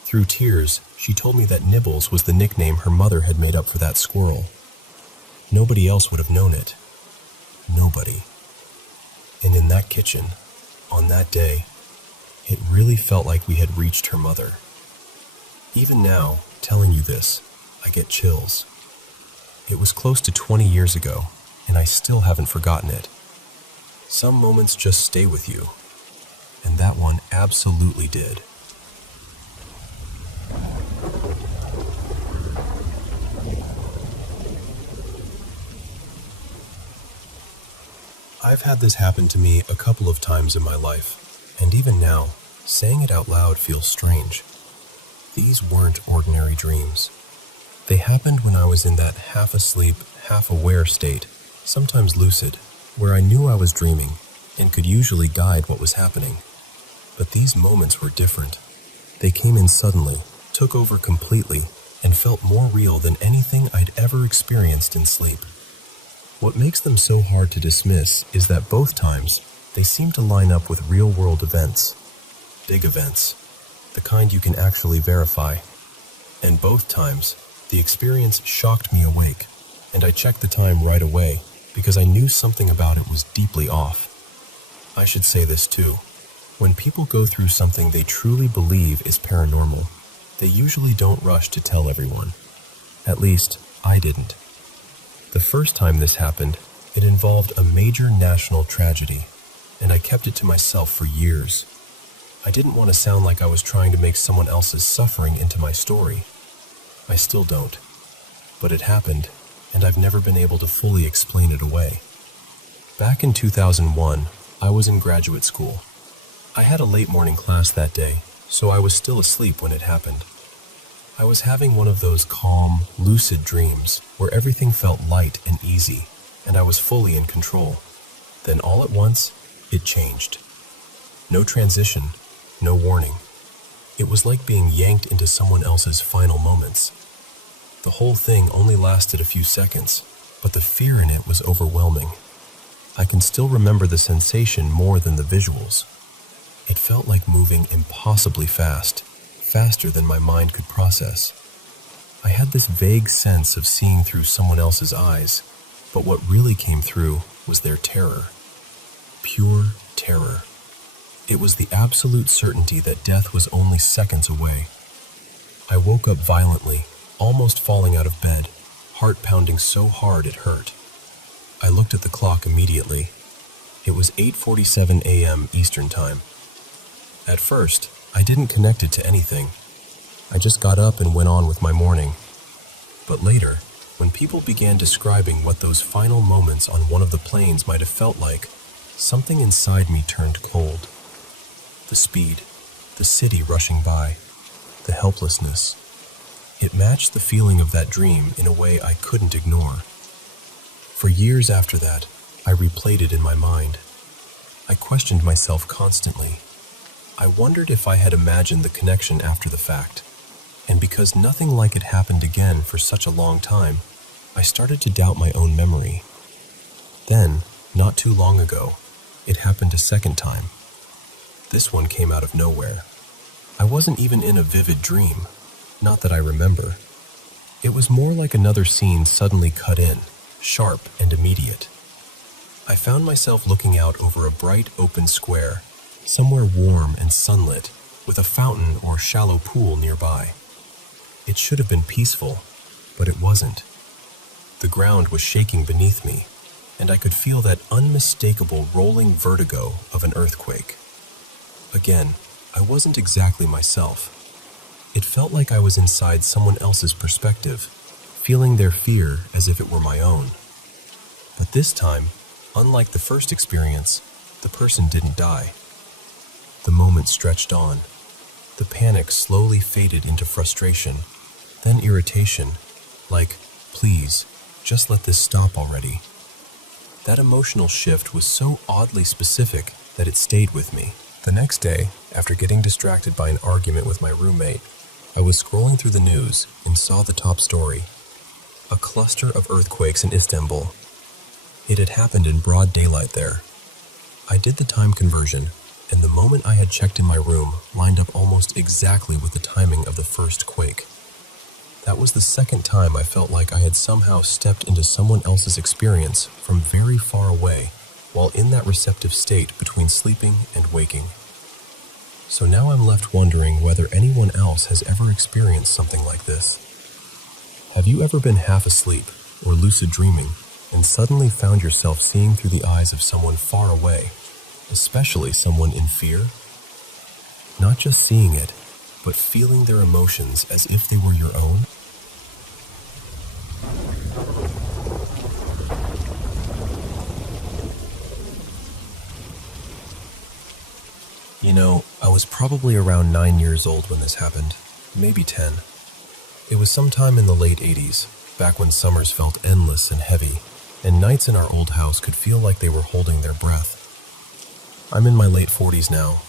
Through tears, she told me that Nibbles was the nickname her mother had made up for that squirrel. Nobody else would have known it. Nobody. And in that kitchen, on that day, it really felt like we had reached her mother. Even now, telling you this, I get chills. It was close to 20 years ago, and I still haven't forgotten it. Some moments just stay with you, and that one absolutely did. I've had this happen to me a couple of times in my life, and even now, saying it out loud feels strange. These weren't ordinary dreams. They happened when I was in that half-asleep, half-aware state, sometimes lucid, where I knew I was dreaming and could usually guide what was happening. But these moments were different. They came in suddenly, took over completely, and felt more real than anything I'd ever experienced in sleep. What makes them so hard to dismiss is that both times, they seem to line up with real-world events. Big events, the kind you can actually verify. And both times, the experience shocked me awake, and I checked the time right away because I knew something about it was deeply off. I should say this too. When people go through something they truly believe is paranormal, they usually don't rush to tell everyone. At least, I didn't. The first time this happened, it involved a major national tragedy, and I kept it to myself for years. I didn't want to sound like I was trying to make someone else's suffering into my story. I still don't. But it happened, and I've never been able to fully explain it away. Back in 2001, I was in graduate school. I had a late morning class that day, so I was still asleep when it happened. I was having one of those calm, lucid dreams where everything felt light and easy, and I was fully in control. Then all at once, it changed. No transition, no warning. It was like being yanked into someone else's final moments. The whole thing only lasted a few seconds, but the fear in it was overwhelming. I can still remember the sensation more than the visuals. It felt like moving impossibly fast, faster than my mind could process. I had this vague sense of seeing through someone else's eyes, but what really came through was their terror. Pure terror. It was the absolute certainty that death was only seconds away. I woke up violently, almost falling out of bed, heart pounding so hard it hurt. I looked at the clock immediately. It was 8:47 a.m. Eastern Time. At first, I didn't connect it to anything. I just got up and went on with my morning. But later, when people began describing what those final moments on one of the planes might have felt like, something inside me turned cold. The speed, the city rushing by, the helplessness. It matched the feeling of that dream in a way I couldn't ignore. For years after that, I replayed it in my mind. I questioned myself constantly. I wondered if I had imagined the connection after the fact. And because nothing like it happened again for such a long time, I started to doubt my own memory. Then, not too long ago, it happened a second time. This one came out of nowhere. I wasn't even in a vivid dream, not that I remember. It was more like another scene suddenly cut in, sharp and immediate. I found myself looking out over a bright open square, somewhere warm and sunlit, with a fountain or shallow pool nearby. It should have been peaceful, but it wasn't. The ground was shaking beneath me, and I could feel that unmistakable rolling vertigo of an earthquake. Again, I wasn't exactly myself. It felt like I was inside someone else's perspective, feeling their fear as if it were my own. But this time, unlike the first experience, the person didn't die. The moment stretched on. The panic slowly faded into frustration, then irritation, like, please, just let this stop already. That emotional shift was so oddly specific that it stayed with me. The next day, after getting distracted by an argument with my roommate, I was scrolling through the news and saw the top story. A cluster of earthquakes in Istanbul. It had happened in broad daylight there. I did the time conversion, and the moment I had checked in my room lined up almost exactly with the timing of the first quake. That was the second time I felt like I had somehow stepped into someone else's experience from very far away, while in that receptive state between sleeping and waking. So now I'm left wondering whether anyone else has ever experienced something like this. Have you ever been half asleep or lucid dreaming and suddenly found yourself seeing through the eyes of someone far away, especially someone in fear? Not just seeing it, but feeling their emotions as if they were your own? You know, I was probably around 9 years old when this happened, maybe 10. It was sometime in the late 80s, back when summers felt endless and heavy, and nights in our old house could feel like they were holding their breath. I'm in my late 40s now,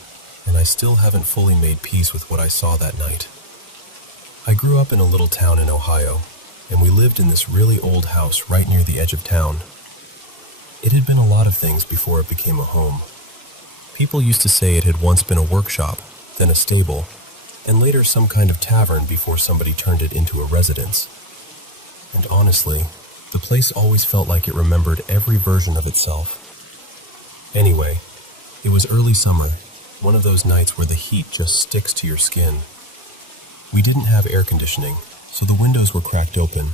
and I still haven't fully made peace with what I saw that night. I grew up in a little town in Ohio, and we lived in this really old house right near the edge of town. It had been a lot of things before it became a home. People used to say it had once been a workshop, then a stable, and later some kind of tavern before somebody turned it into a residence. And honestly, the place always felt like it remembered every version of itself. Anyway, it was early summer, one of those nights where the heat just sticks to your skin. We didn't have air conditioning, so the windows were cracked open,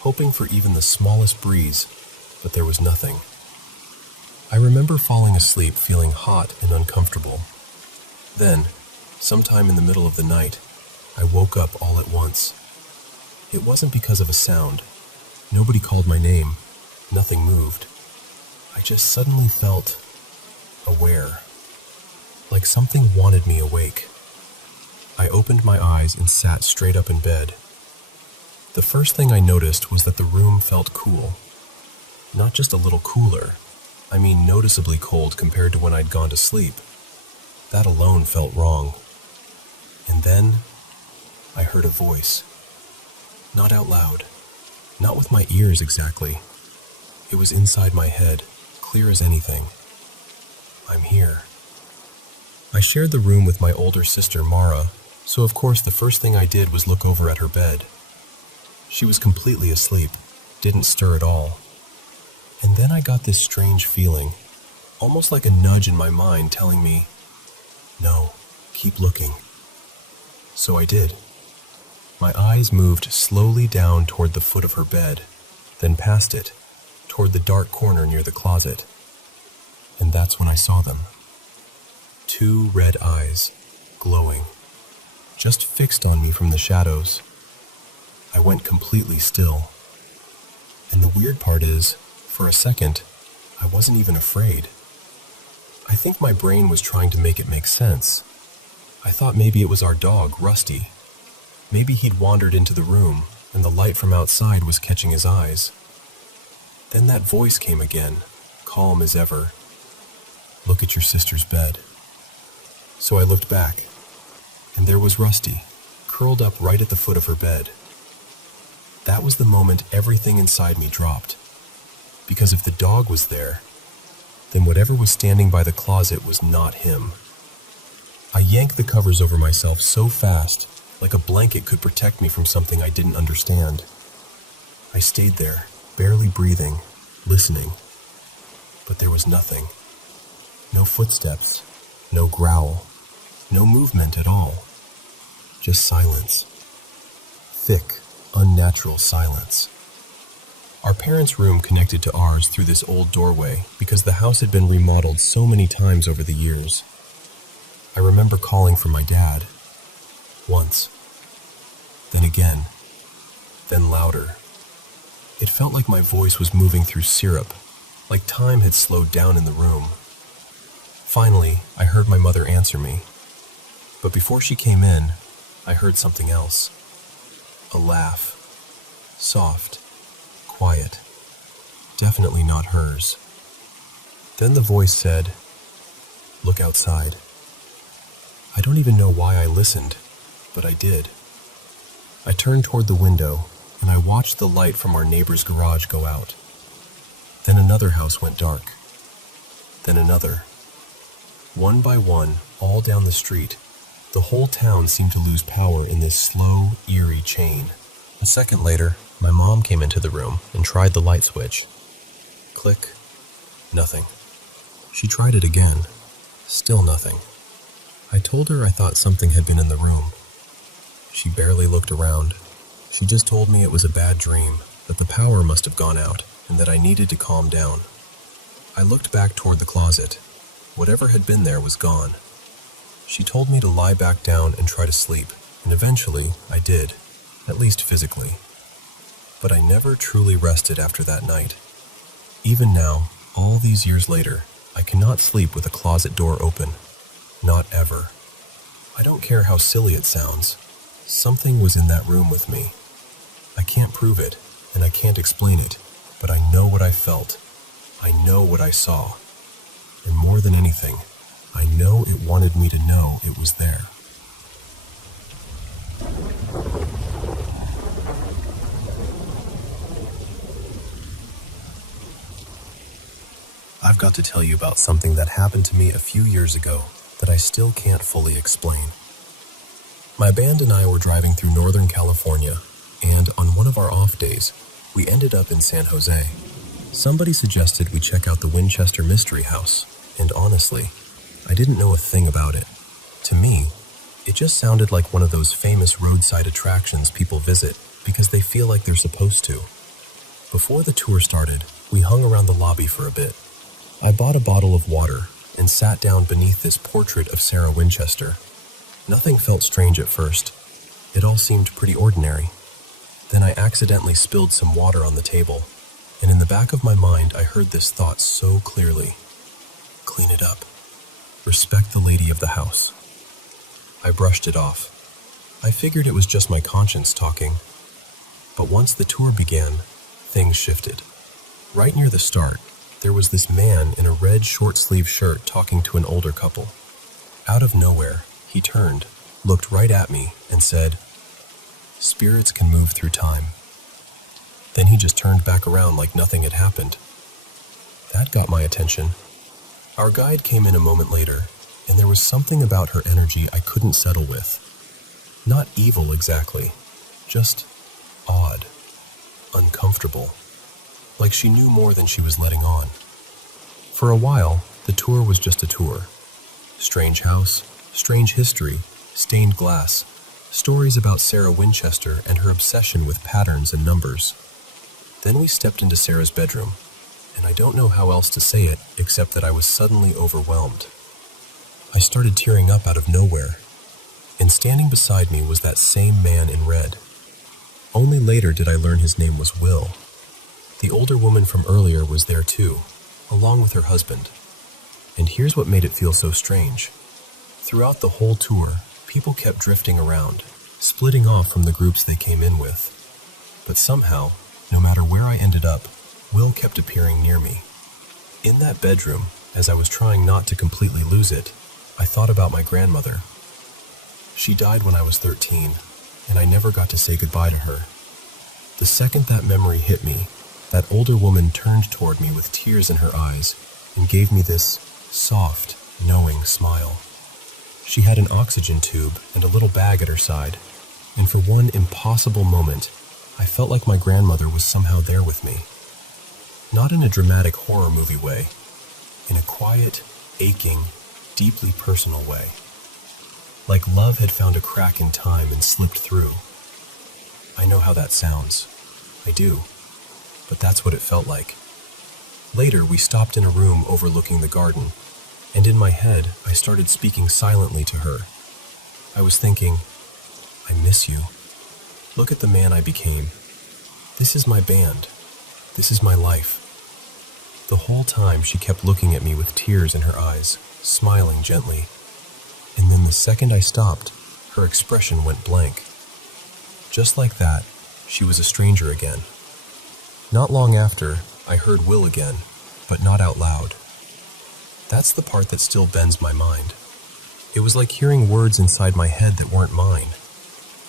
hoping for even the smallest breeze, but there was nothing. I remember falling asleep feeling hot and uncomfortable. Then, sometime in the middle of the night, I woke up all at once. It wasn't because of a sound. Nobody called my name. Nothing moved. I just suddenly felt aware, like something wanted me awake. I opened my eyes and sat straight up in bed. The first thing I noticed was that the room felt cool. Not just a little cooler. I mean noticeably cold compared to when I'd gone to sleep. That alone felt wrong. And then, I heard a voice. Not out loud. Not with my ears exactly. It was inside my head, clear as anything. I'm here. I shared the room with my older sister, Mara, so of course the first thing I did was look over at her bed. She was completely asleep, didn't stir at all. And then I got this strange feeling, almost like a nudge in my mind telling me, no, keep looking. So I did. My eyes moved slowly down toward the foot of her bed, then past it, toward the dark corner near the closet. And that's when I saw them. 2 red eyes, glowing, just fixed on me from the shadows. I went completely still. And the weird part is, for a second, I wasn't even afraid. I think my brain was trying to make it make sense. I thought maybe it was our dog, Rusty. Maybe he'd wandered into the room, and the light from outside was catching his eyes. Then that voice came again, calm as ever. Look at your sister's bed. So I looked back, and there was Rusty, curled up right at the foot of her bed. That was the moment everything inside me dropped. Because if the dog was there, then whatever was standing by the closet was not him. I yanked the covers over myself so fast, like a blanket could protect me from something I didn't understand. I stayed there, barely breathing, listening. But there was nothing. No footsteps, no growl, No movement at all. Just silence. Thick, unnatural silence. Our parents' room connected to ours through this old doorway because the house had been remodeled so many times over the years. I remember calling for my dad. Once. Then again. Then louder. It felt like my voice was moving through syrup, like time had slowed down in the room. Finally, I heard my mother answer me. But before she came in, I heard something else. A laugh. Soft. Quiet. Definitely not hers. Then the voice said, "Look outside." I don't even know why I listened, but I did. I turned toward the window, and I watched the light from our neighbor's garage go out. Then another house went dark. Then another. One by one, all down the street, the whole town seemed to lose power in this slow, eerie chain. A second later, my mom came into the room and tried the light switch. Click. Nothing. She tried it again. Still nothing. I told her I thought something had been in the room. She barely looked around. She just told me it was a bad dream, that the power must have gone out, and that I needed to calm down. I looked back toward the closet. Whatever had been there was gone. She told me to lie back down and try to sleep, and eventually I did, at least physically. But I never truly rested after that night. Even now, all these years later, I cannot sleep with a closet door open. Not ever. I don't care how silly it sounds. Something was in that room with me. I can't prove it, and I can't explain it, but I know what I felt. I know what I saw. And more than anything, I know it wanted me to know it was there. I've got to tell you about something that happened to me a few years ago that I still can't fully explain. My band and I were driving through Northern California, and on one of our off days, we ended up in San Jose. Somebody suggested we check out the Winchester Mystery House, and honestly, I didn't know a thing about it. To me, it just sounded like one of those famous roadside attractions people visit because they feel like they're supposed to. Before the tour started, we hung around the lobby for a bit. I bought a bottle of water and sat down beneath this portrait of Sarah Winchester. Nothing felt strange at first. It all seemed pretty ordinary. Then I accidentally spilled some water on the table, and in the back of my mind I heard this thought so clearly. Clean it up. Respect the lady of the house. I brushed it off. I figured it was just my conscience talking. But once the tour began, things shifted. Right near the start, there was this man in a red short-sleeved shirt talking to an older couple. Out of nowhere, he turned, looked right at me, and said, "Spirits can move through time." Then he just turned back around like nothing had happened. That got my attention. Our guide came in a moment later, and there was something about her energy I couldn't settle with. Not evil exactly, just odd, uncomfortable, like she knew more than she was letting on. For a while, the tour was just a tour. Strange house, strange history, stained glass, stories about Sarah Winchester and her obsession with patterns and numbers. Then we stepped into Sarah's bedroom, and I don't know how else to say it except that I was suddenly overwhelmed. I started tearing up out of nowhere, and standing beside me was that same man in red. Only later did I learn his name was Will. The older woman from earlier was there too, along with her husband. And here's what made it feel so strange. Throughout the whole tour, people kept drifting around, splitting off from the groups they came in with. But somehow, no matter where I ended up, Will kept appearing near me. In that bedroom, as I was trying not to completely lose it, I thought about my grandmother. She died when I was 13, and I never got to say goodbye to her. The second that memory hit me, that older woman turned toward me with tears in her eyes and gave me this soft, knowing smile. She had an oxygen tube and a little bag at her side, and for one impossible moment, I felt like my grandmother was somehow there with me. Not in a dramatic horror movie way, in a quiet, aching, deeply personal way. like love had found a crack in time and slipped through. I know how that sounds. I do. But that's what it felt like. Later, we stopped in a room overlooking the garden, and in my head, I started speaking silently to her. I was thinking, I miss you. Look at the man I became. This is my band. This is my life. The whole time she kept looking at me with tears in her eyes, smiling gently. And then the second I stopped, her expression went blank. Just like that, she was a stranger again. Not long after, I heard Will again, but not out loud. That's the part that still bends my mind. It was like hearing words inside my head that weren't mine.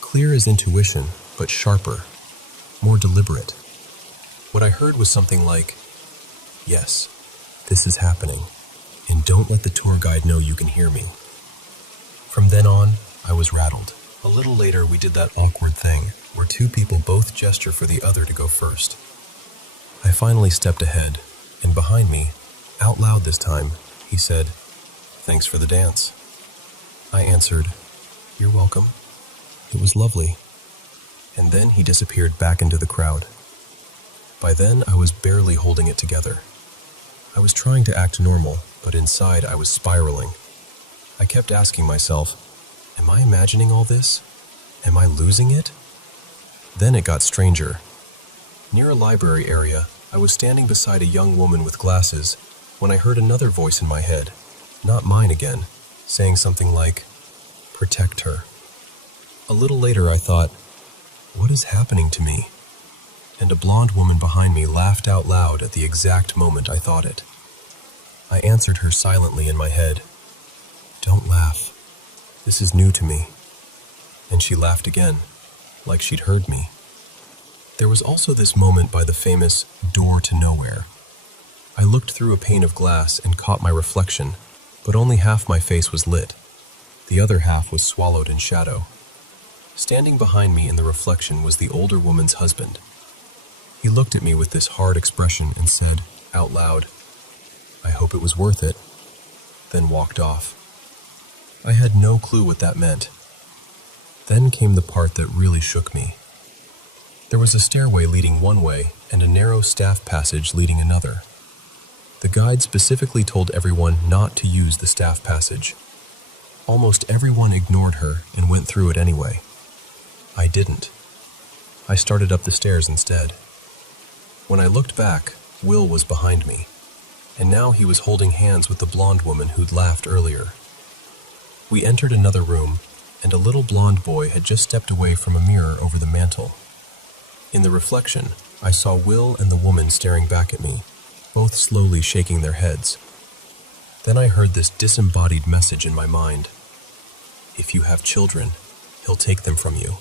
Clear as intuition, but sharper, more deliberate. What I heard was something like, yes, this is happening, and don't let the tour guide know you can hear me. From then on, I was rattled. A little later, we did that awkward thing, where two people both gesture for the other to go first. I finally stepped ahead, and behind me, out loud this time, he said, "Thanks for the dance." I answered, "You're welcome." It was lovely. And then he disappeared back into the crowd. By then, I was barely holding it together. I was trying to act normal, but inside I was spiraling. I kept asking myself, am I imagining all this? Am I losing it? Then it got stranger. Near a library area, I was standing beside a young woman with glasses when I heard another voice in my head, not mine again, saying something like, "Protect her." A little later I thought, what is happening to me? And a blonde woman behind me laughed out loud at the exact moment I thought it. I answered her silently in my head, "Don't laugh. This is new to me." And she laughed again, like she'd heard me. There was also this moment by the famous door to nowhere. I looked through a pane of glass and caught my reflection, but only half my face was lit. The other half was swallowed in shadow. Standing behind me in the reflection was the older woman's husband. He looked at me with this hard expression and said, out loud, "I hope it was worth it," then walked off. I had no clue what that meant. Then came the part that really shook me. There was a stairway leading one way and a narrow staff passage leading another. The guide specifically told everyone not to use the staff passage. Almost everyone ignored her and went through it anyway. I didn't. I started up the stairs instead. When I looked back, Will was behind me, and now he was holding hands with the blonde woman who'd laughed earlier. We entered another room, and a little blonde boy had just stepped away from a mirror over the mantel. In the reflection, I saw Will and the woman staring back at me, both slowly shaking their heads. Then I heard this disembodied message in my mind. "If you have children, he'll take them from you."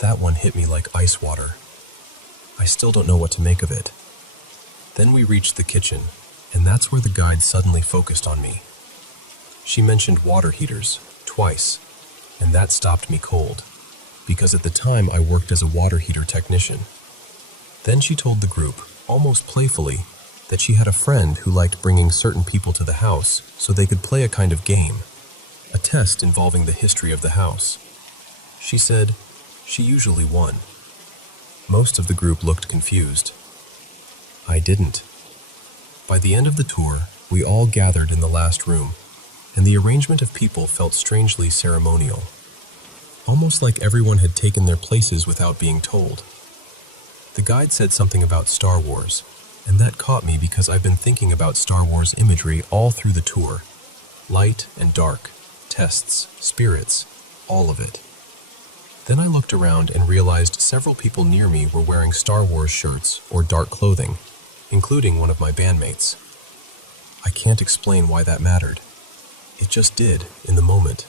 That one hit me like ice water. I still don't know what to make of it. Then we reached the kitchen, and that's where the guide suddenly focused on me. She mentioned water heaters, twice, and that stopped me cold, because at the time I worked as a water heater technician. Then she told the group, almost playfully, that she had a friend who liked bringing certain people to the house so they could play a kind of game, a test involving the history of the house. She said she usually won. Most of the group looked confused. I didn't. By the end of the tour, we all gathered in the last room, and the arrangement of people felt strangely ceremonial, almost like everyone had taken their places without being told. The guide said something about Star Wars, and that caught me because I've been thinking about Star Wars imagery all through the tour. Light and dark, tests, spirits, all of it. Then I looked around and realized several people near me were wearing Star Wars shirts or dark clothing, including one of my bandmates. I can't explain why that mattered. It just did, in the moment.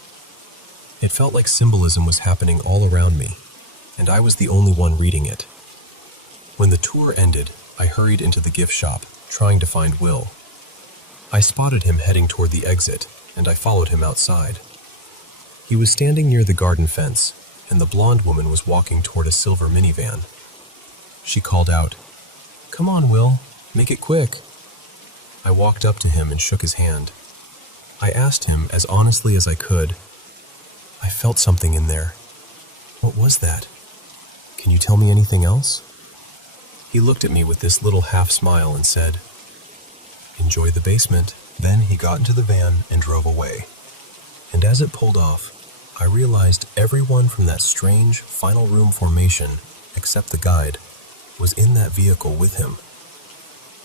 It felt like symbolism was happening all around me, and I was the only one reading it. When the tour ended, I hurried into the gift shop, trying to find Will. I spotted him heading toward the exit, and I followed him outside. He was standing near the garden fence, and the blonde woman was walking toward a silver minivan. She called out, "Come on, Will, make it quick." I walked up to him and shook his hand. I asked him, as honestly as I could, I felt something in there. What was that? Can you tell me anything else? He looked at me with this little half smile and said, "Enjoy the basement." Then he got into the van and drove away. And as it pulled off, I realized everyone from that strange final room formation, except the guide, was in that vehicle with him.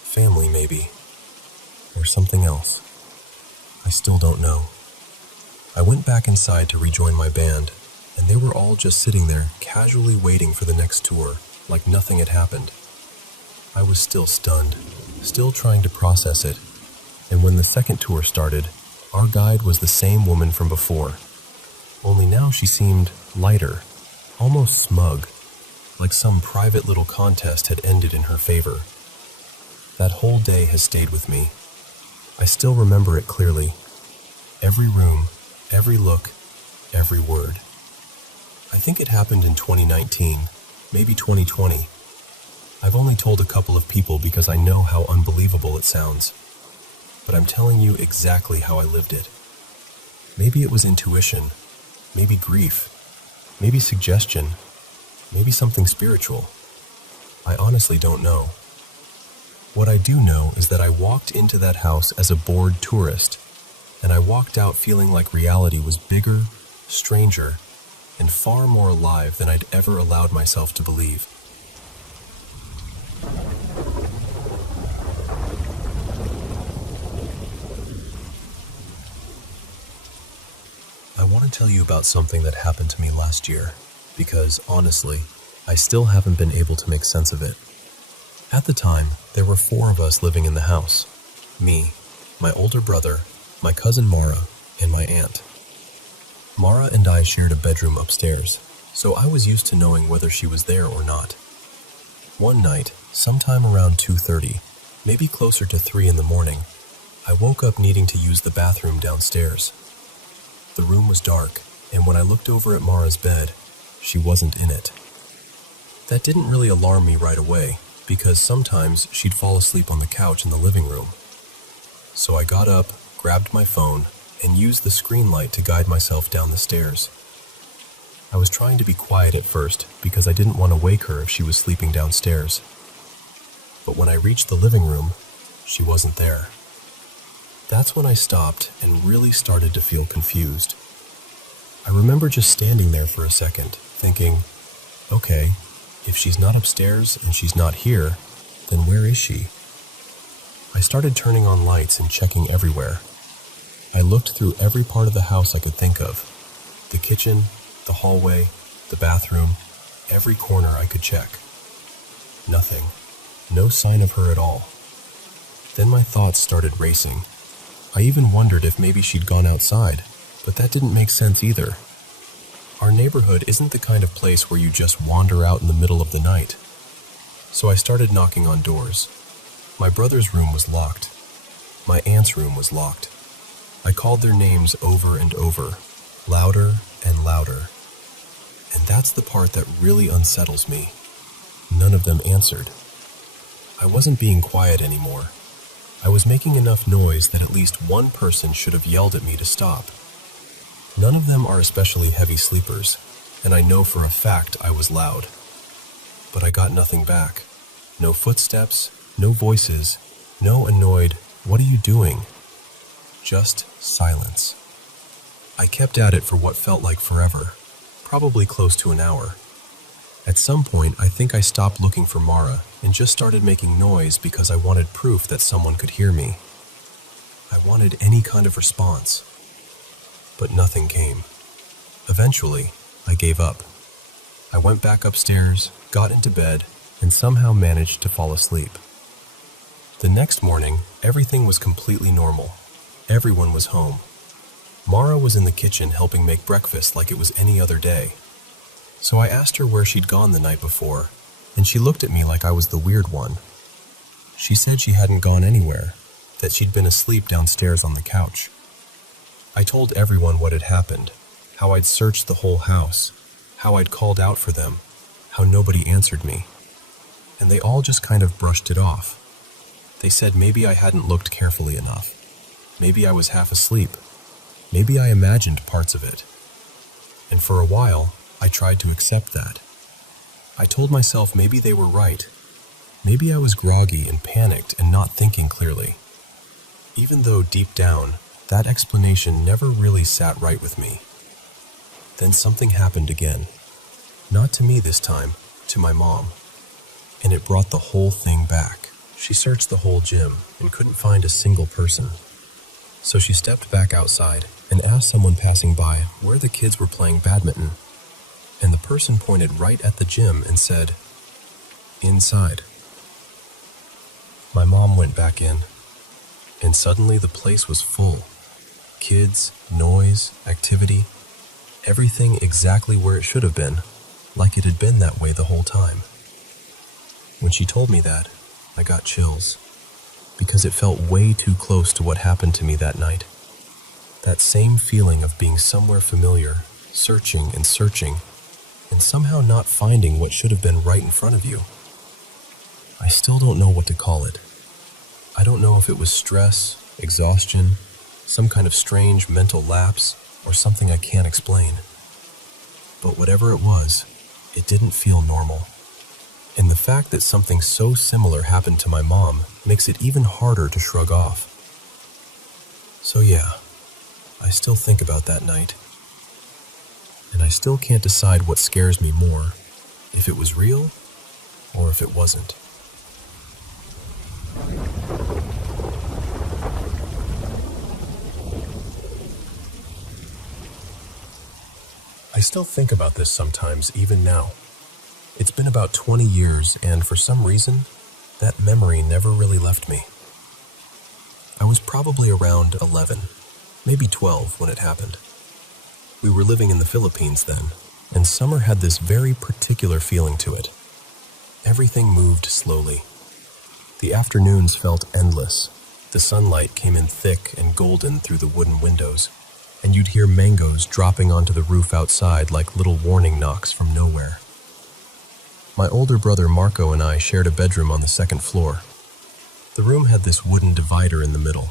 Family, maybe. Or something else. I still don't know. I went back inside to rejoin my band, and they were all just sitting there, casually waiting for the next tour, like nothing had happened. I was still stunned, still trying to process it, and when the second tour started, our guide was the same woman from before. Only now she seemed lighter, almost smug, like some private little contest had ended in her favor. That whole day has stayed with me. I still remember it clearly. Every room, every look, every word. I think it happened in 2019, maybe 2020. I've only told a couple of people because I know how unbelievable it sounds. But I'm telling you exactly how I lived it. Maybe it was intuition, maybe grief, maybe suggestion, maybe something spiritual. I honestly don't know. What I do know is that I walked into that house as a bored tourist, and I walked out feeling like reality was bigger, stranger, and far more alive than I'd ever allowed myself to believe. I want to tell you about something that happened to me last year, because honestly, I still haven't been able to make sense of it. At the time, there were 4 of us living in the house. Me, my older brother, my cousin Mara, and my aunt. Mara and I shared a bedroom upstairs, so I was used to knowing whether she was there or not. One night, sometime around 2:30, maybe closer to 3 in the morning, I woke up needing to use the bathroom downstairs. The room was dark, and when I looked over at Mara's bed, she wasn't in it. That didn't really alarm me right away, because sometimes she'd fall asleep on the couch in the living room. So I got up, grabbed my phone, and used the screen light to guide myself down the stairs. I was trying to be quiet at first because I didn't want to wake her if she was sleeping downstairs. But when I reached the living room, she wasn't there. That's when I stopped and really started to feel confused. I remember just standing there for a second, thinking, okay, if she's not upstairs and she's not here, then where is she? I started turning on lights and checking everywhere. I looked through every part of the house I could think of. The kitchen, the hallway, the bathroom, every corner I could check. Nothing. No sign of her at all. Then my thoughts started racing. I even wondered if maybe she'd gone outside, but that didn't make sense either. Our neighborhood isn't the kind of place where you just wander out in the middle of the night. So I started knocking on doors. My brother's room was locked. My aunt's room was locked. I called their names over and over, louder and louder. And that's the part that really unsettles me. None of them answered. I wasn't being quiet anymore. I was making enough noise that at least one person should have yelled at me to stop. None of them are especially heavy sleepers, and I know for a fact I was loud. But I got nothing back. No footsteps, no voices, no annoyed, "What are you doing?" Just silence. I kept at it for what felt like forever, probably close to an hour. At some point, I think I stopped looking for Mara and just started making noise because I wanted proof that someone could hear me. I wanted any kind of response. But nothing came. Eventually, I gave up. I went back upstairs, got into bed, and somehow managed to fall asleep. The next morning, everything was completely normal. Everyone was home. Mara was in the kitchen helping make breakfast like it was any other day. So I asked her where she'd gone the night before, and she looked at me like I was the weird one. She said she hadn't gone anywhere, that she'd been asleep downstairs on the couch. I told everyone what had happened, how I'd searched the whole house, how I'd called out for them, how nobody answered me. And they all just kind of brushed it off. They said maybe I hadn't looked carefully enough. Maybe I was half asleep. Maybe I imagined parts of it. And for a while, I tried to accept that. I told myself maybe they were right. Maybe I was groggy and panicked and not thinking clearly. Even though deep down, that explanation never really sat right with me. Then something happened again. Not to me this time, to my mom. And it brought the whole thing back. She searched the whole gym and couldn't find a single person. So she stepped back outside and asked someone passing by where the kids were playing badminton. And the person pointed right at the gym and said, "Inside." My mom went back in, and suddenly the place was full. Kids, noise, activity, everything exactly where it should have been, like it had been that way the whole time. When she told me that, I got chills, because it felt way too close to what happened to me that night. That same feeling of being somewhere familiar, searching, and somehow not finding what should have been right in front of you. I still don't know what to call it. I don't know if it was stress, exhaustion, some kind of strange mental lapse, or something I can't explain. But whatever it was, it didn't feel normal. And the fact that something so similar happened to my mom makes it even harder to shrug off. So yeah, I still think about that night. And I still can't decide what scares me more, if it was real or if it wasn't. I still think about this sometimes, even now. It's been about 20 years, and for some reason, that memory never really left me. I was probably around 11, maybe 12 when it happened. We were living in the Philippines then, and summer had this very particular feeling to it. Everything moved slowly. The afternoons felt endless. The sunlight came in thick and golden through the wooden windows, and you'd hear mangoes dropping onto the roof outside like little warning knocks from nowhere. My older brother Marco and I shared a bedroom on the second floor. The room had this wooden divider in the middle,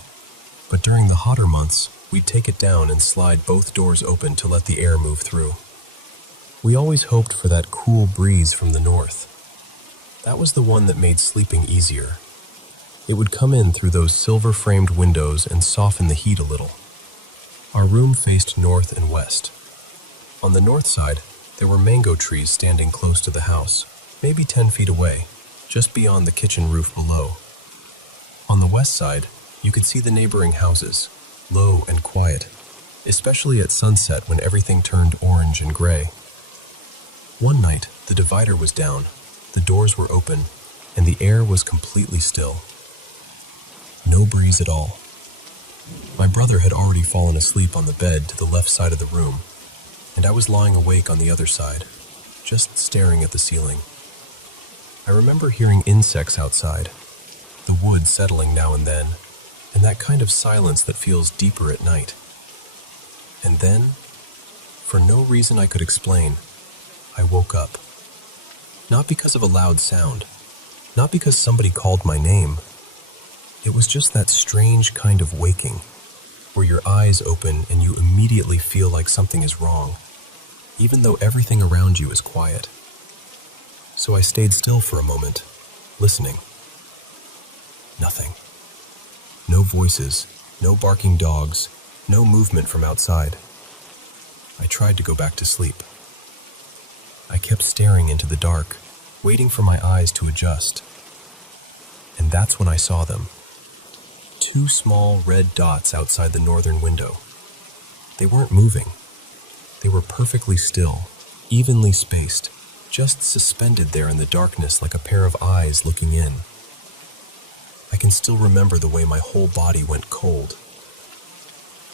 but during the hotter months, we'd take it down and slide both doors open to let the air move through. We always hoped for that cool breeze from the north. That was the one that made sleeping easier. It would come in through those silver-framed windows and soften the heat a little. Our room faced north and west. On the north side, there were mango trees standing close to the house, maybe 10 feet away, just beyond the kitchen roof below. On the west side, you could see the neighboring houses, low and quiet, especially at sunset when everything turned orange and gray. One night, the divider was down, the doors were open, and the air was completely still. No breeze at all. My brother had already fallen asleep on the bed to the left side of the room, and I was lying awake on the other side, just staring at the ceiling. I remember hearing insects outside, the wood settling now and then, and that kind of silence that feels deeper at night. And then, for no reason I could explain, I woke up. Not because of a loud sound, not because somebody called my name. It was just that strange kind of waking, where your eyes open and you immediately feel like something is wrong, even though everything around you is quiet. So I stayed still for a moment, listening. Nothing. No voices, no barking dogs, no movement from outside. I tried to go back to sleep. I kept staring into the dark, waiting for my eyes to adjust. And that's when I saw them. 2 small red dots outside the northern window. They weren't moving. They were perfectly still, evenly spaced, just suspended there in the darkness like a pair of eyes looking in. I can still remember the way my whole body went cold.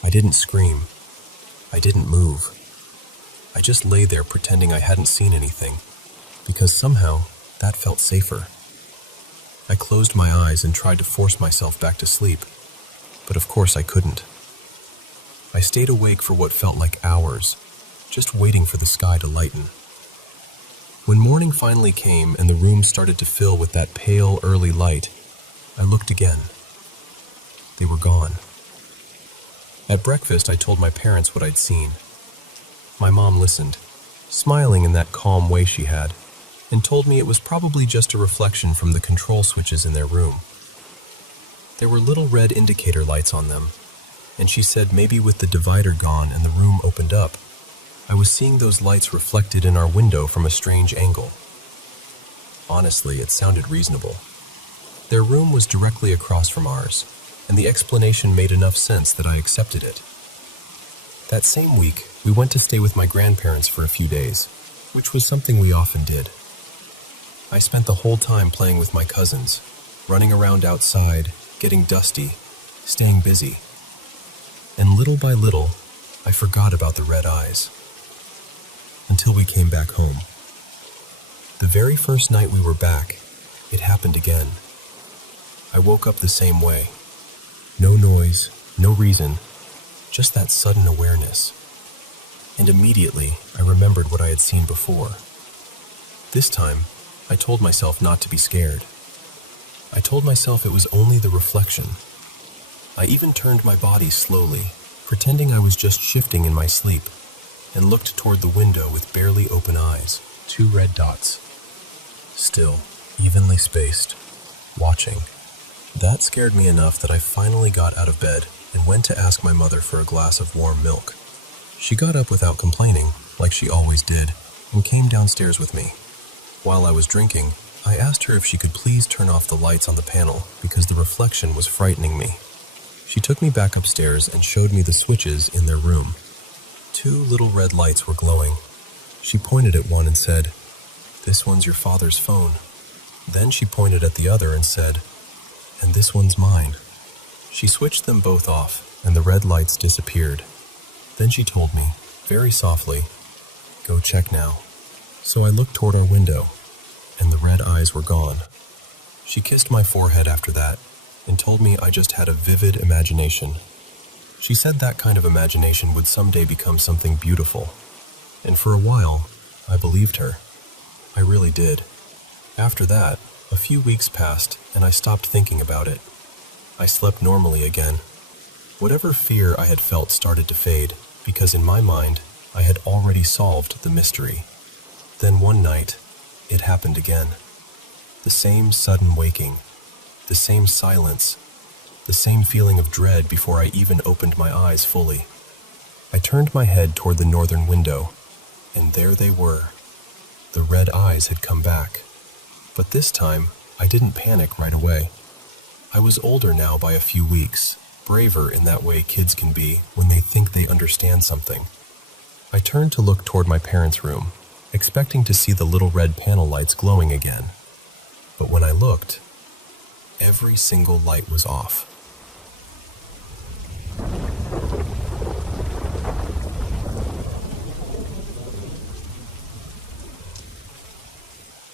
I didn't scream. I didn't move. I just lay there pretending I hadn't seen anything, because somehow that felt safer. I closed my eyes and tried to force myself back to sleep, but of course I couldn't. I stayed awake for what felt like hours, just waiting for the sky to lighten. When morning finally came and the room started to fill with that pale, early light, I looked again. They were gone. At breakfast, I told my parents what I'd seen. My mom listened, smiling in that calm way she had, and told me it was probably just a reflection from the control switches in their room. There were little red indicator lights on them, and she said maybe with the divider gone and the room opened up, I was seeing those lights reflected in our window from a strange angle. Honestly, it sounded reasonable. Their room was directly across from ours, and the explanation made enough sense that I accepted it. That same week, we went to stay with my grandparents for a few days, which was something we often did. I spent the whole time playing with my cousins, running around outside, getting dusty, staying busy. And little by little, I forgot about the red eyes. Until we came back home. The very first night we were back, it happened again. I woke up the same way. No noise, no reason, just that sudden awareness. And immediately, I remembered what I had seen before. This time, I told myself not to be scared. I told myself it was only the reflection. I even turned my body slowly, pretending I was just shifting in my sleep, and looked toward the window with barely open eyes, 2 red dots. Still, evenly spaced, watching. That scared me enough that I finally got out of bed and went to ask my mother for a glass of warm milk. She got up without complaining, like she always did, and came downstairs with me. While I was drinking, I asked her if she could please turn off the lights on the panel because the reflection was frightening me. She took me back upstairs and showed me the switches in their room. 2 little red lights were glowing. She pointed at one and said, "This one's your father's phone." Then she pointed at the other and said, "And this one's mine." She switched them both off, and the red lights disappeared. Then she told me, very softly, "Go check now." So I looked toward our window, and the red eyes were gone. She kissed my forehead after that, and told me I just had a vivid imagination. She said that kind of imagination would someday become something beautiful. And for a while, I believed her. I really did. After that, a few weeks passed, and I stopped thinking about it. I slept normally again. Whatever fear I had felt started to fade, because in my mind, I had already solved the mystery. Then one night, it happened again. The same sudden waking, the same silence, the same feeling of dread before I even opened my eyes fully. I turned my head toward the northern window, and there they were. The red eyes had come back. But this time, I didn't panic right away. I was older now by a few weeks, braver in that way kids can be when they think they understand something. I turned to look toward my parents' room, expecting to see the little red panel lights glowing again. But when I looked, every single light was off.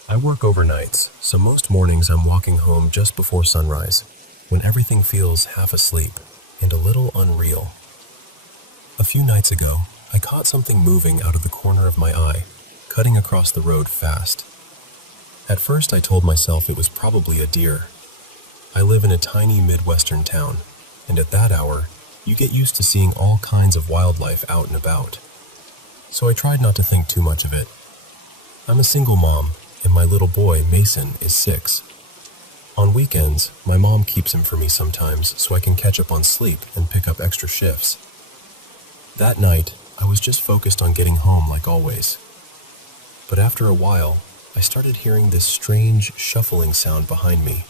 I work overnights, so most mornings I'm walking home just before sunrise, when everything feels half asleep and a little unreal. A few nights ago, I caught something moving out of the corner of my eye, cutting across the road fast. At first I told myself it was probably a deer. I live in a tiny Midwestern town, and at that hour, you get used to seeing all kinds of wildlife out and about. So I tried not to think too much of it. I'm a single mom, and my little boy, Mason, is 6. On weekends, my mom keeps him for me sometimes so I can catch up on sleep and pick up extra shifts. That night, I was just focused on getting home like always. But after a while, I started hearing this strange shuffling sound behind me.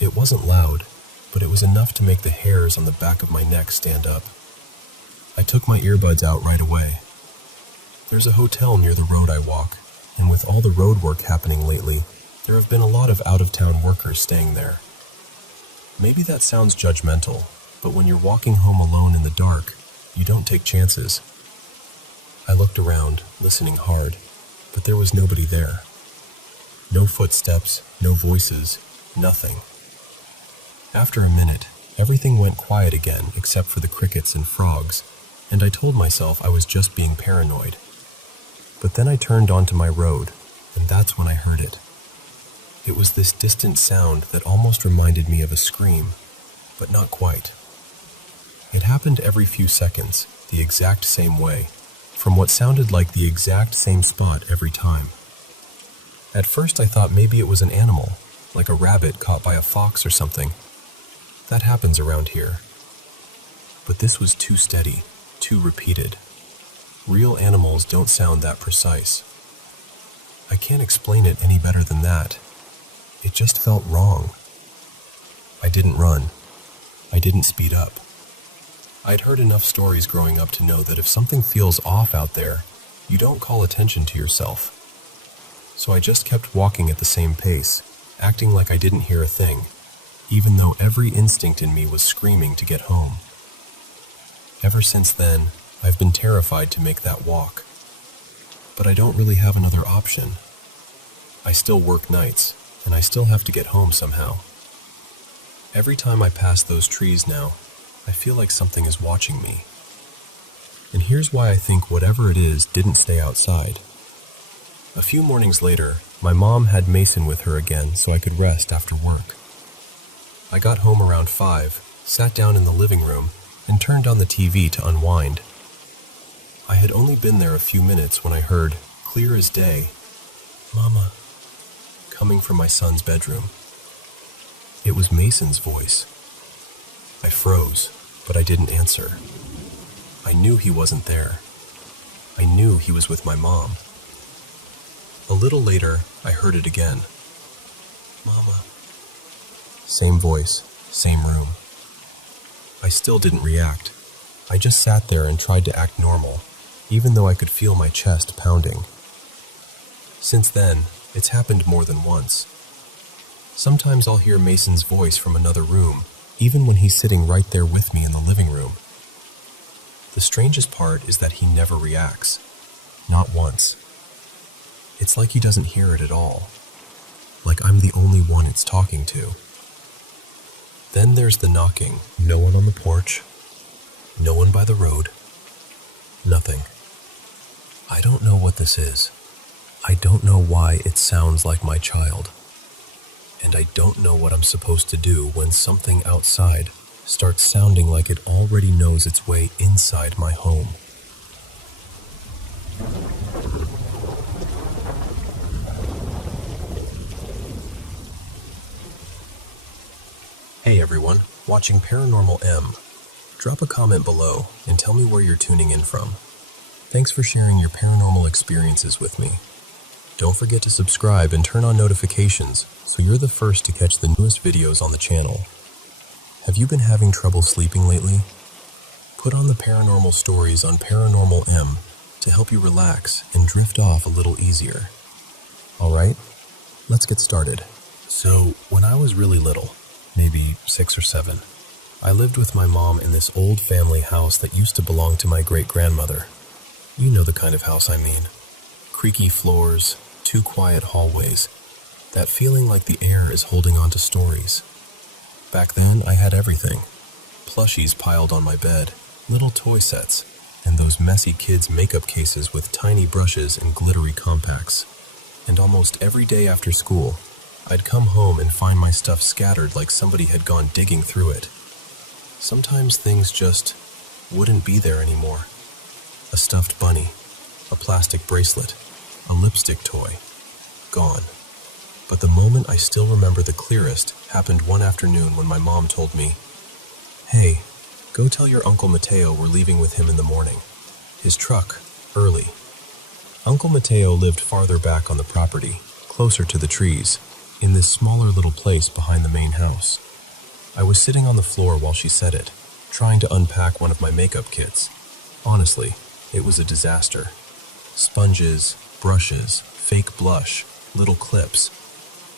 It wasn't loud, but it was enough to make the hairs on the back of my neck stand up. I took my earbuds out right away. There's a hotel near the road I walk, and with all the road work happening lately, there have been a lot of out-of-town workers staying there. Maybe that sounds judgmental, but when you're walking home alone in the dark, you don't take chances. I looked around, listening hard, but there was nobody there. No footsteps, no voices, nothing. After a minute, everything went quiet again except for the crickets and frogs, and I told myself I was just being paranoid. But then I turned onto my road, and that's when I heard it. It was this distant sound that almost reminded me of a scream, but not quite. It happened every few seconds, the exact same way, from what sounded like the exact same spot every time. At first I thought maybe it was an animal, like a rabbit caught by a fox or something. That happens around here. But this was too steady, too repeated. Real animals don't sound that precise. I can't explain it any better than that. It just felt wrong. I didn't run. I didn't speed up. I'd heard enough stories growing up to know that if something feels off out there, you don't call attention to yourself. So I just kept walking at the same pace, acting like I didn't hear a thing, even though every instinct in me was screaming to get home. Ever since then, I've been terrified to make that walk. But I don't really have another option. I still work nights, and I still have to get home somehow. Every time I pass those trees now, I feel like something is watching me. And here's why I think whatever it is didn't stay outside. A few mornings later, my mom had Mason with her again so I could rest after work. I got home around 5, sat down in the living room, and turned on the TV to unwind. I had only been there a few minutes when I heard, clear as day, "Mama," coming from my son's bedroom. It was Mason's voice. I froze, but I didn't answer. I knew he wasn't there. I knew he was with my mom. A little later, I heard it again. "Mama." Same voice, same room. I still didn't react. I just sat there and tried to act normal, even though I could feel my chest pounding. Since then, it's happened more than once. Sometimes I'll hear Mason's voice from another room, even when he's sitting right there with me in the living room. The strangest part is that he never reacts. Not once. It's like he doesn't hear it at all. Like I'm the only one it's talking to. Then there's the knocking. No one on the porch. No one by the road. Nothing. I don't know what this is. I don't know why it sounds like my child. And I don't know what I'm supposed to do when something outside starts sounding like it already knows its way inside my home. Hey everyone, watching Paranormal M. Drop a comment below and tell me where you're tuning in from. Thanks for sharing your paranormal experiences with me. Don't forget to subscribe and turn on notifications so you're the first to catch the newest videos on the channel. Have you been having trouble sleeping lately? Put on the paranormal stories on Paranormal M to help you relax and drift off a little easier. Alright, let's get started. So, when I was really little, maybe 6 or 7, I lived with my mom in this old family house that used to belong to my great-grandmother. You know the kind of house I mean. Creaky floors, 2 quiet hallways, that feeling like the air is holding on to stories. Back then, I had everything. Plushies piled on my bed, little toy sets, and those messy kids' makeup cases with tiny brushes and glittery compacts. And almost every day after school, I'd come home and find my stuff scattered like somebody had gone digging through it. Sometimes things just wouldn't be there anymore. A stuffed bunny, a plastic bracelet, a lipstick toy, gone. But the moment I still remember the clearest happened one afternoon when my mom told me, "Hey, go tell your Uncle Mateo we're leaving with him in the morning. His truck, early." Uncle Mateo lived farther back on the property, closer to the trees, in this smaller little place behind the main house. I was sitting on the floor while she said it, trying to unpack one of my makeup kits. Honestly, it was a disaster. Sponges, brushes, fake blush, little clips,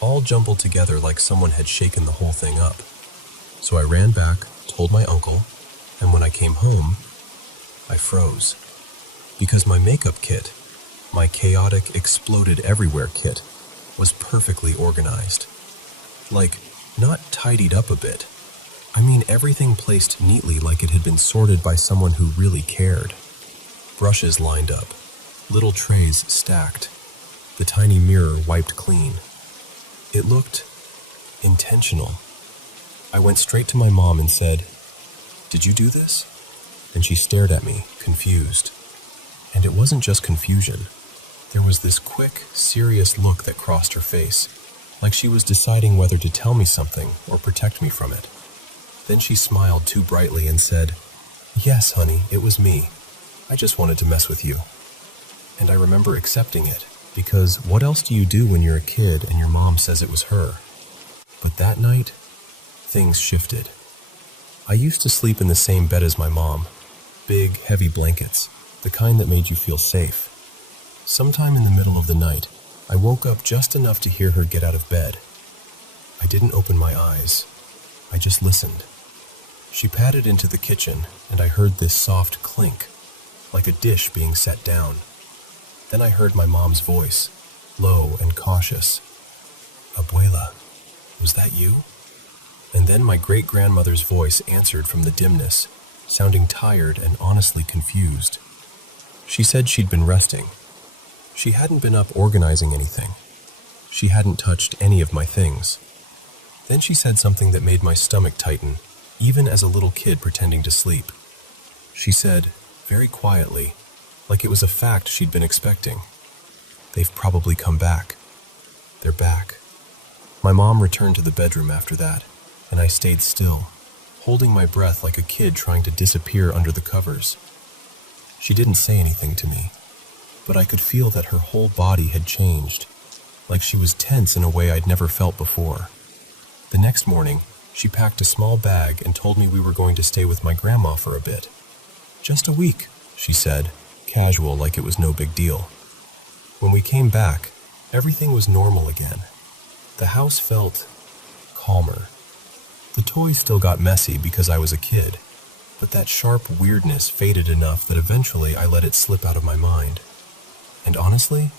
all jumbled together like someone had shaken the whole thing up. So I ran back, told my uncle, and when I came home, I froze. Because my makeup kit, my chaotic, exploded everywhere kit, was perfectly organized. Like, not tidied up a bit. I mean everything placed neatly like it had been sorted by someone who really cared. Brushes lined up, little trays stacked, the tiny mirror wiped clean. It looked intentional. I went straight to my mom and said, "Did you do this?" And she stared at me, confused. And it wasn't just confusion. There was this quick, serious look that crossed her face, like she was deciding whether to tell me something or protect me from it. Then she smiled too brightly and said, "Yes, honey, it was me. I just wanted to mess with you." And I remember accepting it, because what else do you do when you're a kid and your mom says it was her? But that night, things shifted. I used to sleep in the same bed as my mom. Big, heavy blankets, the kind that made you feel safe. Sometime in the middle of the night, I woke up just enough to hear her get out of bed. I didn't open my eyes. I just listened. She padded into the kitchen, and I heard this soft clink, like a dish being set down. Then I heard my mom's voice, low and cautious. "Abuela, was that you?" And then my great-grandmother's voice answered from the dimness, sounding tired and honestly confused. She said she'd been resting. She hadn't been up organizing anything. She hadn't touched any of my things. Then she said something that made my stomach tighten, even as a little kid pretending to sleep. She said, very quietly, like it was a fact she'd been expecting, "They've probably come back. They're back." My mom returned to the bedroom after that, and I stayed still, holding my breath like a kid trying to disappear under the covers. She didn't say anything to me, but I could feel that her whole body had changed, like she was tense in a way I'd never felt before. The next morning, she packed a small bag and told me we were going to stay with my grandma for a bit. "Just a week," she said, casual like it was no big deal. When we came back, everything was normal again. The house felt calmer. The toys still got messy because I was a kid, but that sharp weirdness faded enough that eventually I let it slip out of my mind. And honestly,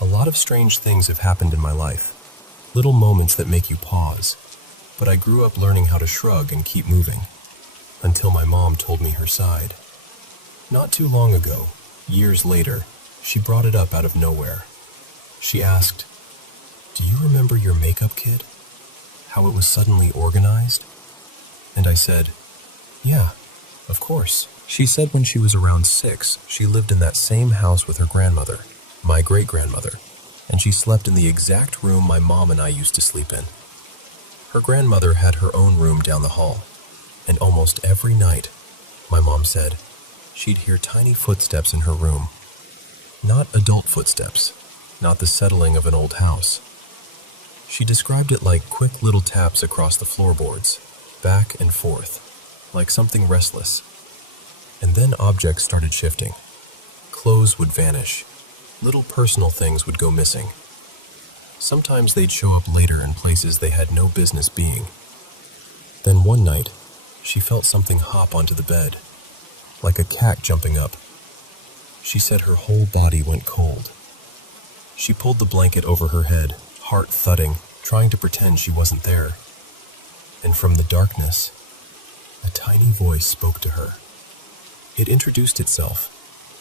a lot of strange things have happened in my life. Little moments that make you pause. But I grew up learning how to shrug and keep moving, until my mom told me her side. Not too long ago, years later, she brought it up out of nowhere. She asked, "Do you remember your makeup kit? How it was suddenly organized?" And I said, "Yeah, of course." She said when she was around 6, she lived in that same house with her grandmother, my great-grandmother, and she slept in the exact room my mom and I used to sleep in. Her grandmother had her own room down the hall, and almost every night, my mom said, she'd hear tiny footsteps in her room. Not adult footsteps, not the settling of an old house. She described it like quick little taps across the floorboards, back and forth, like something restless. And then objects started shifting. Clothes would vanish. Little personal things would go missing. Sometimes they'd show up later in places they had no business being. Then one night, she felt something hop onto the bed, like a cat jumping up. She said her whole body went cold. She pulled the blanket over her head, heart thudding, trying to pretend she wasn't there. And from the darkness, a tiny voice spoke to her. It introduced itself,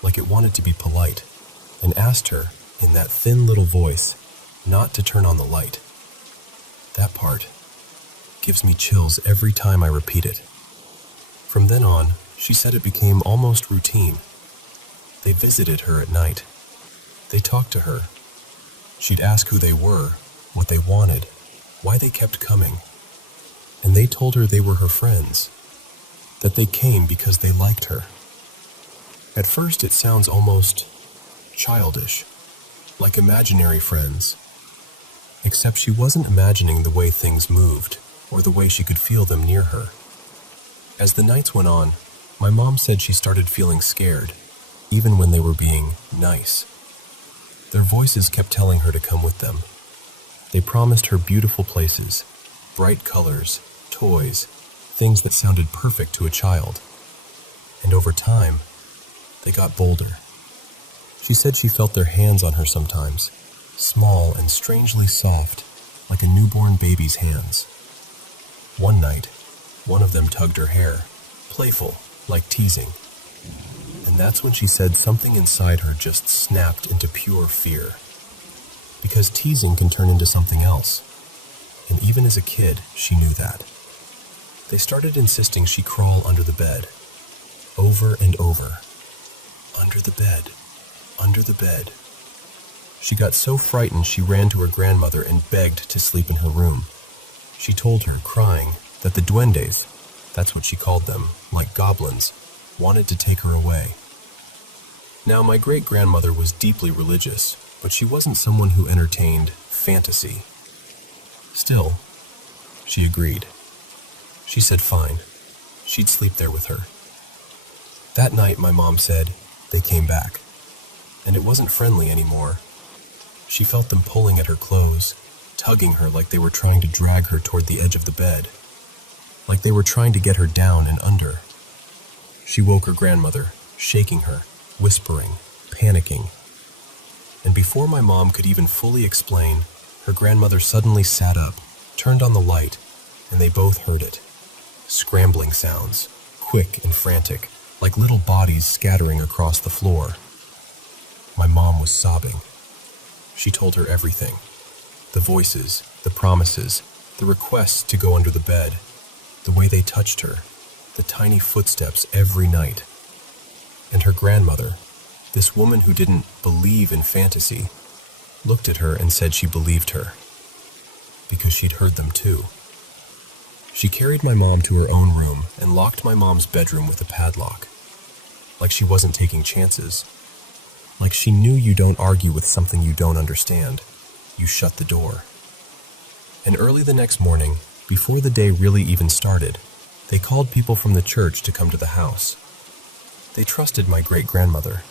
like it wanted to be polite, and asked her, in that thin little voice, not to turn on the light. That part gives me chills every time I repeat it. From then on, she said it became almost routine. They visited her at night. They talked to her. She'd ask who they were, what they wanted, why they kept coming. And they told her they were her friends, that they came because they liked her. At first it sounds almost childish, like imaginary friends. Except she wasn't imagining the way things moved, or the way she could feel them near her. As the nights went on, my mom said she started feeling scared, even when they were being nice. Their voices kept telling her to come with them. They promised her beautiful places, bright colors, toys, things that sounded perfect to a child. And over time, they got bolder. She said she felt their hands on her sometimes, small and strangely soft, like a newborn baby's hands. One night, one of them tugged her hair, playful, like teasing. And that's when she said something inside her just snapped into pure fear. Because teasing can turn into something else. And even as a kid, she knew that. They started insisting she crawl under the bed. Over and over. Under the bed. under the bed. She got so frightened she ran to her grandmother and begged to sleep in her room. She told her, crying, that the duendes, that's what she called them, like goblins, wanted to take her away. Now, my great-grandmother was deeply religious, but she wasn't someone who entertained fantasy. Still, she agreed. She said fine, she'd sleep there with her. That night, my mom said, they came back, and it wasn't friendly anymore. She felt them pulling at her clothes, tugging her like they were trying to drag her toward the edge of the bed, like they were trying to get her down and under. She woke her grandmother, shaking her, whispering, panicking. And before my mom could even fully explain, her grandmother suddenly sat up, turned on the light, and they both heard it. Scrambling sounds, quick and frantic, like little bodies scattering across the floor. My mom was sobbing. She told her everything. The voices, the promises, the requests to go under the bed, the way they touched her, the tiny footsteps every night. And her grandmother, this woman who didn't believe in fantasy, looked at her and said she believed her, because she'd heard them too. She carried my mom to her own room and locked my mom's bedroom with a padlock, like she wasn't taking chances, like she knew you don't argue with something you don't understand. You shut the door. And early the next morning, before the day really even started, they called people from the church to come to the house. They trusted my great-grandmother.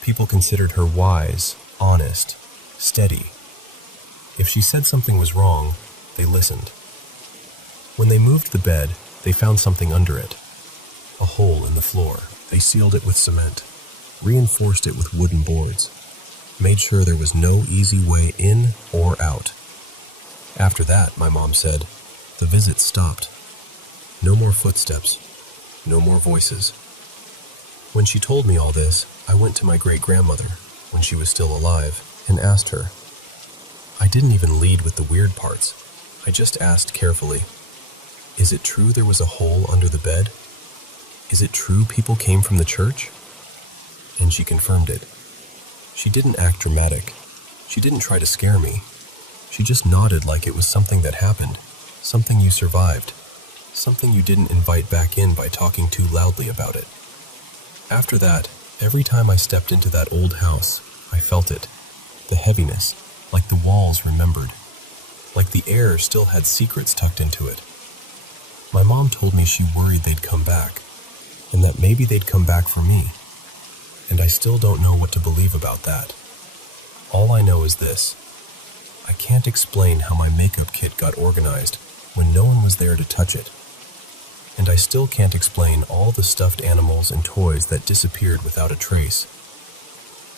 People considered her wise, honest, steady. If she said something was wrong, they listened. When they moved the bed, they found something under it. A hole in the floor. They sealed it with cement, reinforced it with wooden boards, made sure there was no easy way in or out. After that, my mom said, the visit stopped. No more footsteps, no more voices. When she told me all this, I went to my great-grandmother, when she was still alive, and asked her. I didn't even lead with the weird parts. I just asked carefully, is it true there was a hole under the bed? Is it true people came from the church? And she confirmed it. She didn't act dramatic. She didn't try to scare me. She just nodded like it was something that happened, something you survived, something you didn't invite back in by talking too loudly about it. After that, every time I stepped into that old house, I felt it. The heaviness, like the walls remembered, like the air still had secrets tucked into it. My mom told me she worried they'd come back, and that maybe they'd come back for me. And I still don't know what to believe about that. All I know is this. I can't explain how my makeup kit got organized when no one was there to touch it. And I still can't explain all the stuffed animals and toys that disappeared without a trace.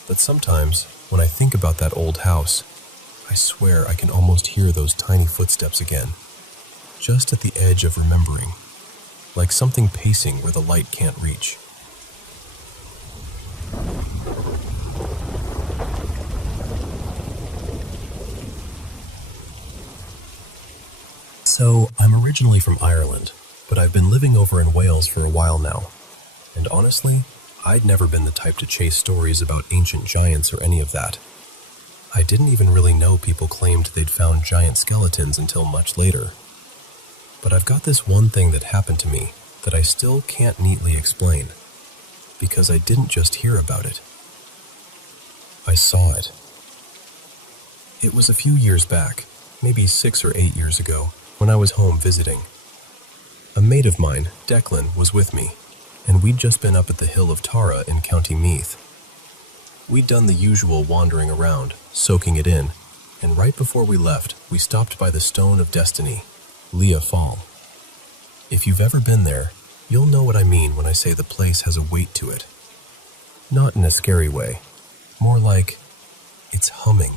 But sometimes, when I think about that old house, I swear I can almost hear those tiny footsteps again, just at the edge of remembering, like something pacing where the light can't reach. So, I'm originally from Ireland, but I've been living over in Wales for a while now. And honestly, I'd never been the type to chase stories about ancient giants or any of that. I didn't even really know people claimed they'd found giant skeletons until much later. But I've got this one thing that happened to me that I still can't neatly explain, because I didn't just hear about it. I saw it. It was a few years back, maybe 6 or 8 years ago, when I was home visiting. A mate of mine, Declan, was with me, and we'd just been up at the hill of Tara in County Meath. We'd done the usual wandering around, soaking it in, and right before we left, we stopped by the Stone of Destiny, Leah Fall. If you've ever been there, you'll know what I mean when I say the place has a weight to it. Not in a scary way, more like it's humming,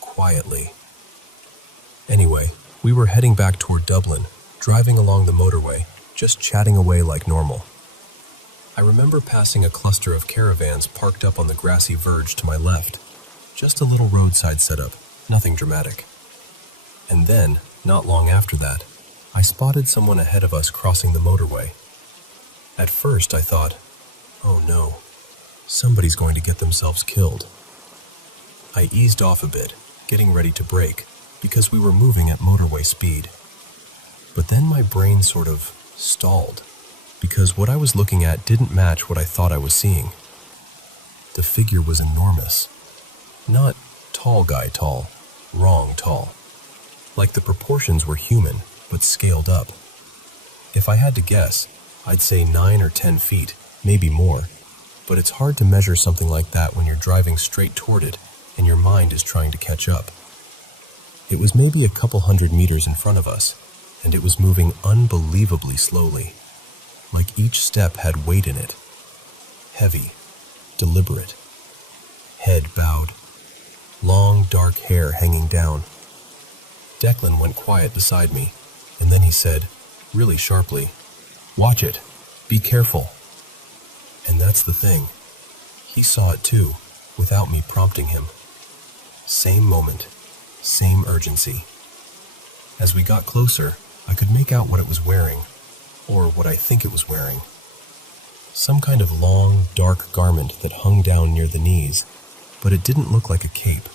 quietly. Anyway, we were heading back toward Dublin, driving along the motorway, just chatting away like normal. I remember passing a cluster of caravans parked up on the grassy verge to my left. Just a little roadside setup, nothing dramatic. And then, not long after that, I spotted someone ahead of us crossing the motorway. At first I thought, oh no, Somebody's going to get themselves killed. I eased off a bit, getting ready to brake, because we were moving at motorway speed. But then my brain sort of stalled, because what I was looking at didn't match what I thought I was seeing. The figure was enormous. Not tall guy tall, wrong tall. Like the proportions were human, but scaled up. If I had to guess, I'd say 9 or 10 feet, maybe more. But it's hard to measure something like that when you're driving straight toward it and your mind is trying to catch up. It was maybe a couple 100 meters in front of us, and it was moving unbelievably slowly. Like each step had weight in it. Heavy, deliberate. Head bowed. Long, dark hair hanging down. Declan went quiet beside me, and then he said, really sharply, "Watch it. Be careful." And that's the thing. He saw it too, without me prompting him. Same moment, same urgency. As we got closer, I could make out what it was wearing, or what I think it was wearing. Some kind of long, dark garment that hung down near the knees, but it didn't look like a cape.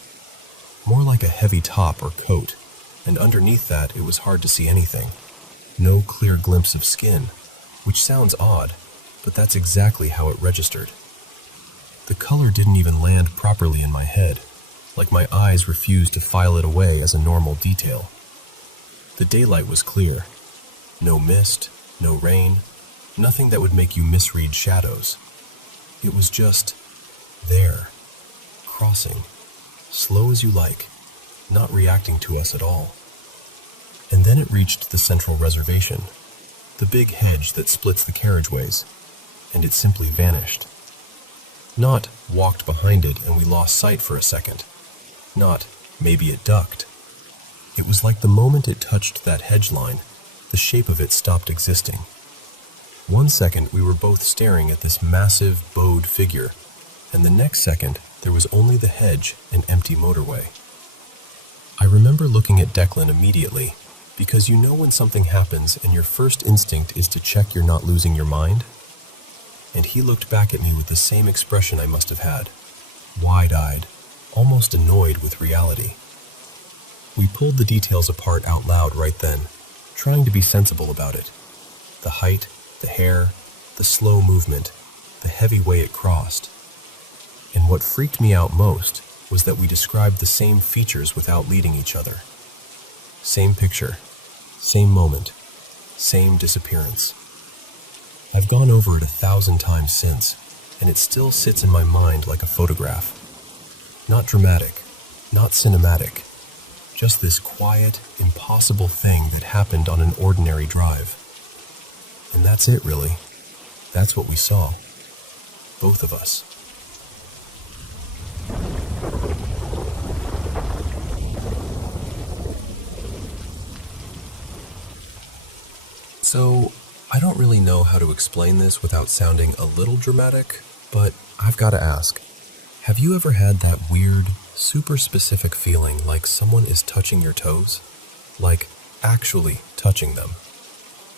More like a heavy top or coat, and underneath that it was hard to see anything. No clear glimpse of skin, which sounds odd, but that's exactly how it registered. The color didn't even land properly in my head, like my eyes refused to file it away as a normal detail. The daylight was clear. No mist, no rain, nothing that would make you misread shadows. It was just there, crossing, slow as you like, not reacting to us at all. And then it reached the central reservation, the big hedge that splits the carriageways, and it simply vanished. Not walked behind it and we lost sight for a second. Not maybe it ducked. It was like the moment it touched that hedge line, the shape of it stopped existing. 1 second we were both staring at this massive, bowed figure, and the next second there was only the hedge and empty motorway. I remember looking at Declan immediately, because you know when something happens and your first instinct is to check you're not losing your mind? And he looked back at me with the same expression I must have had, wide-eyed, almost annoyed with reality. We pulled the details apart out loud right then, trying to be sensible about it. The height, the hair, the slow movement, the heavy way it crossed. And what freaked me out most was that we described the same features without leading each other. Same picture, same moment, same disappearance. I've gone over it 1,000 times since, and it still sits in my mind like a photograph. Not dramatic, not cinematic, just this quiet, impossible thing that happened on an ordinary drive. And that's it, really. That's what we saw. Both of us. So, I don't really know how to explain this without sounding a little dramatic, but I've got to ask, have you ever had that weird, super specific feeling like someone is touching your toes? Like, actually touching them?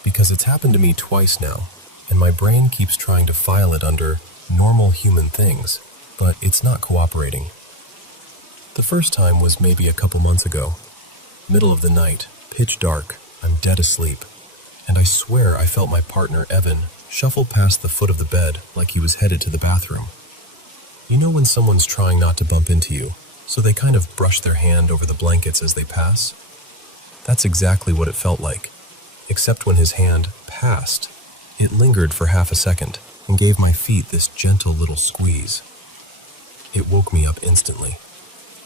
Because it's happened to me twice now, and my brain keeps trying to file it under normal human things, but it's not cooperating. The first time was maybe a couple months ago. Middle of the night, pitch dark, I'm dead asleep. And I swear I felt my partner, Evan, shuffle past the foot of the bed like he was headed to the bathroom. You know when someone's trying not to bump into you, so they kind of brush their hand over the blankets as they pass? That's exactly what it felt like, except when his hand passed, it lingered for half a second and gave my feet this gentle little squeeze. It woke me up instantly.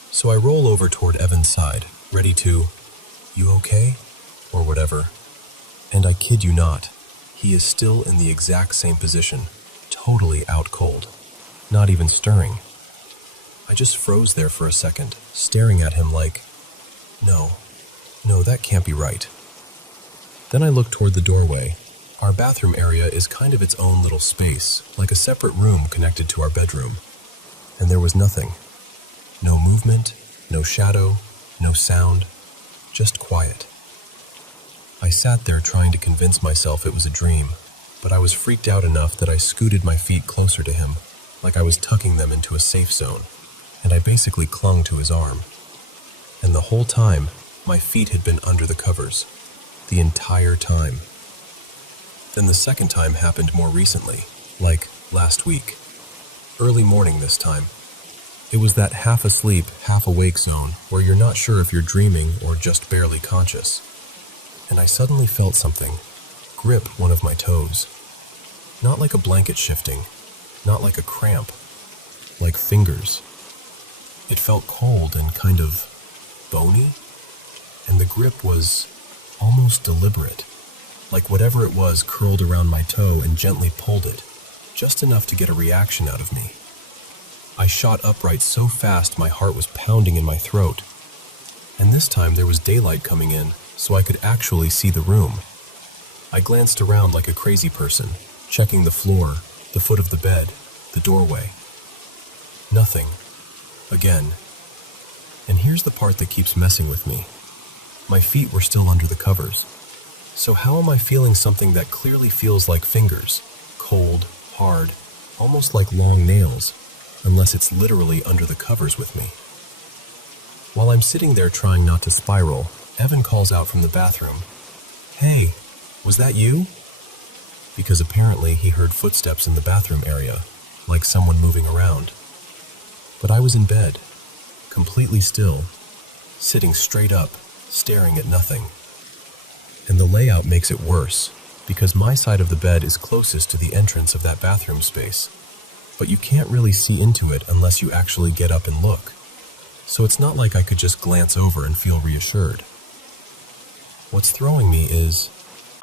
So I roll over toward Evan's side, ready to, "You okay?" or whatever. And I kid you not, he is still in the exact same position, totally out cold, not even stirring. I just froze there for a second, staring at him like, no, that can't be right. Then I looked toward the doorway. Our bathroom area is kind of its own little space, like a separate room connected to our bedroom. And there was nothing. No movement, no shadow, no sound, just quiet. I sat there trying to convince myself it was a dream, but I was freaked out enough that I scooted my feet closer to him, like I was tucking them into a safe zone, and I basically clung to his arm. And the whole time, my feet had been under the covers, the entire time. Then the second time happened more recently, like last week. Early morning this time. It was that half asleep, half awake zone where you're not sure if you're dreaming or just barely conscious. And I suddenly felt something grip one of my toes. Not like a blanket shifting, not like a cramp, like fingers. It felt cold and kind of bony, and the grip was almost deliberate, like whatever it was curled around my toe and gently pulled it, just enough to get a reaction out of me. I shot upright so fast my heart was pounding in my throat. And this time there was daylight coming in, so I could actually see the room. I glanced around like a crazy person, checking the floor, the foot of the bed, the doorway. Nothing. Again. And here's the part that keeps messing with me. My feet were still under the covers. So how am I feeling something that clearly feels like fingers? Cold, hard, almost like long nails, unless it's literally under the covers with me. While I'm sitting there trying not to spiral, Evan calls out from the bathroom, "Hey, was that you?" Because apparently he heard footsteps in the bathroom area, like someone moving around. But I was in bed, completely still, sitting straight up, staring at nothing. And the layout makes it worse, because my side of the bed is closest to the entrance of that bathroom space. But you can't really see into it unless you actually get up and look. So it's not like I could just glance over and feel reassured. What's throwing me is,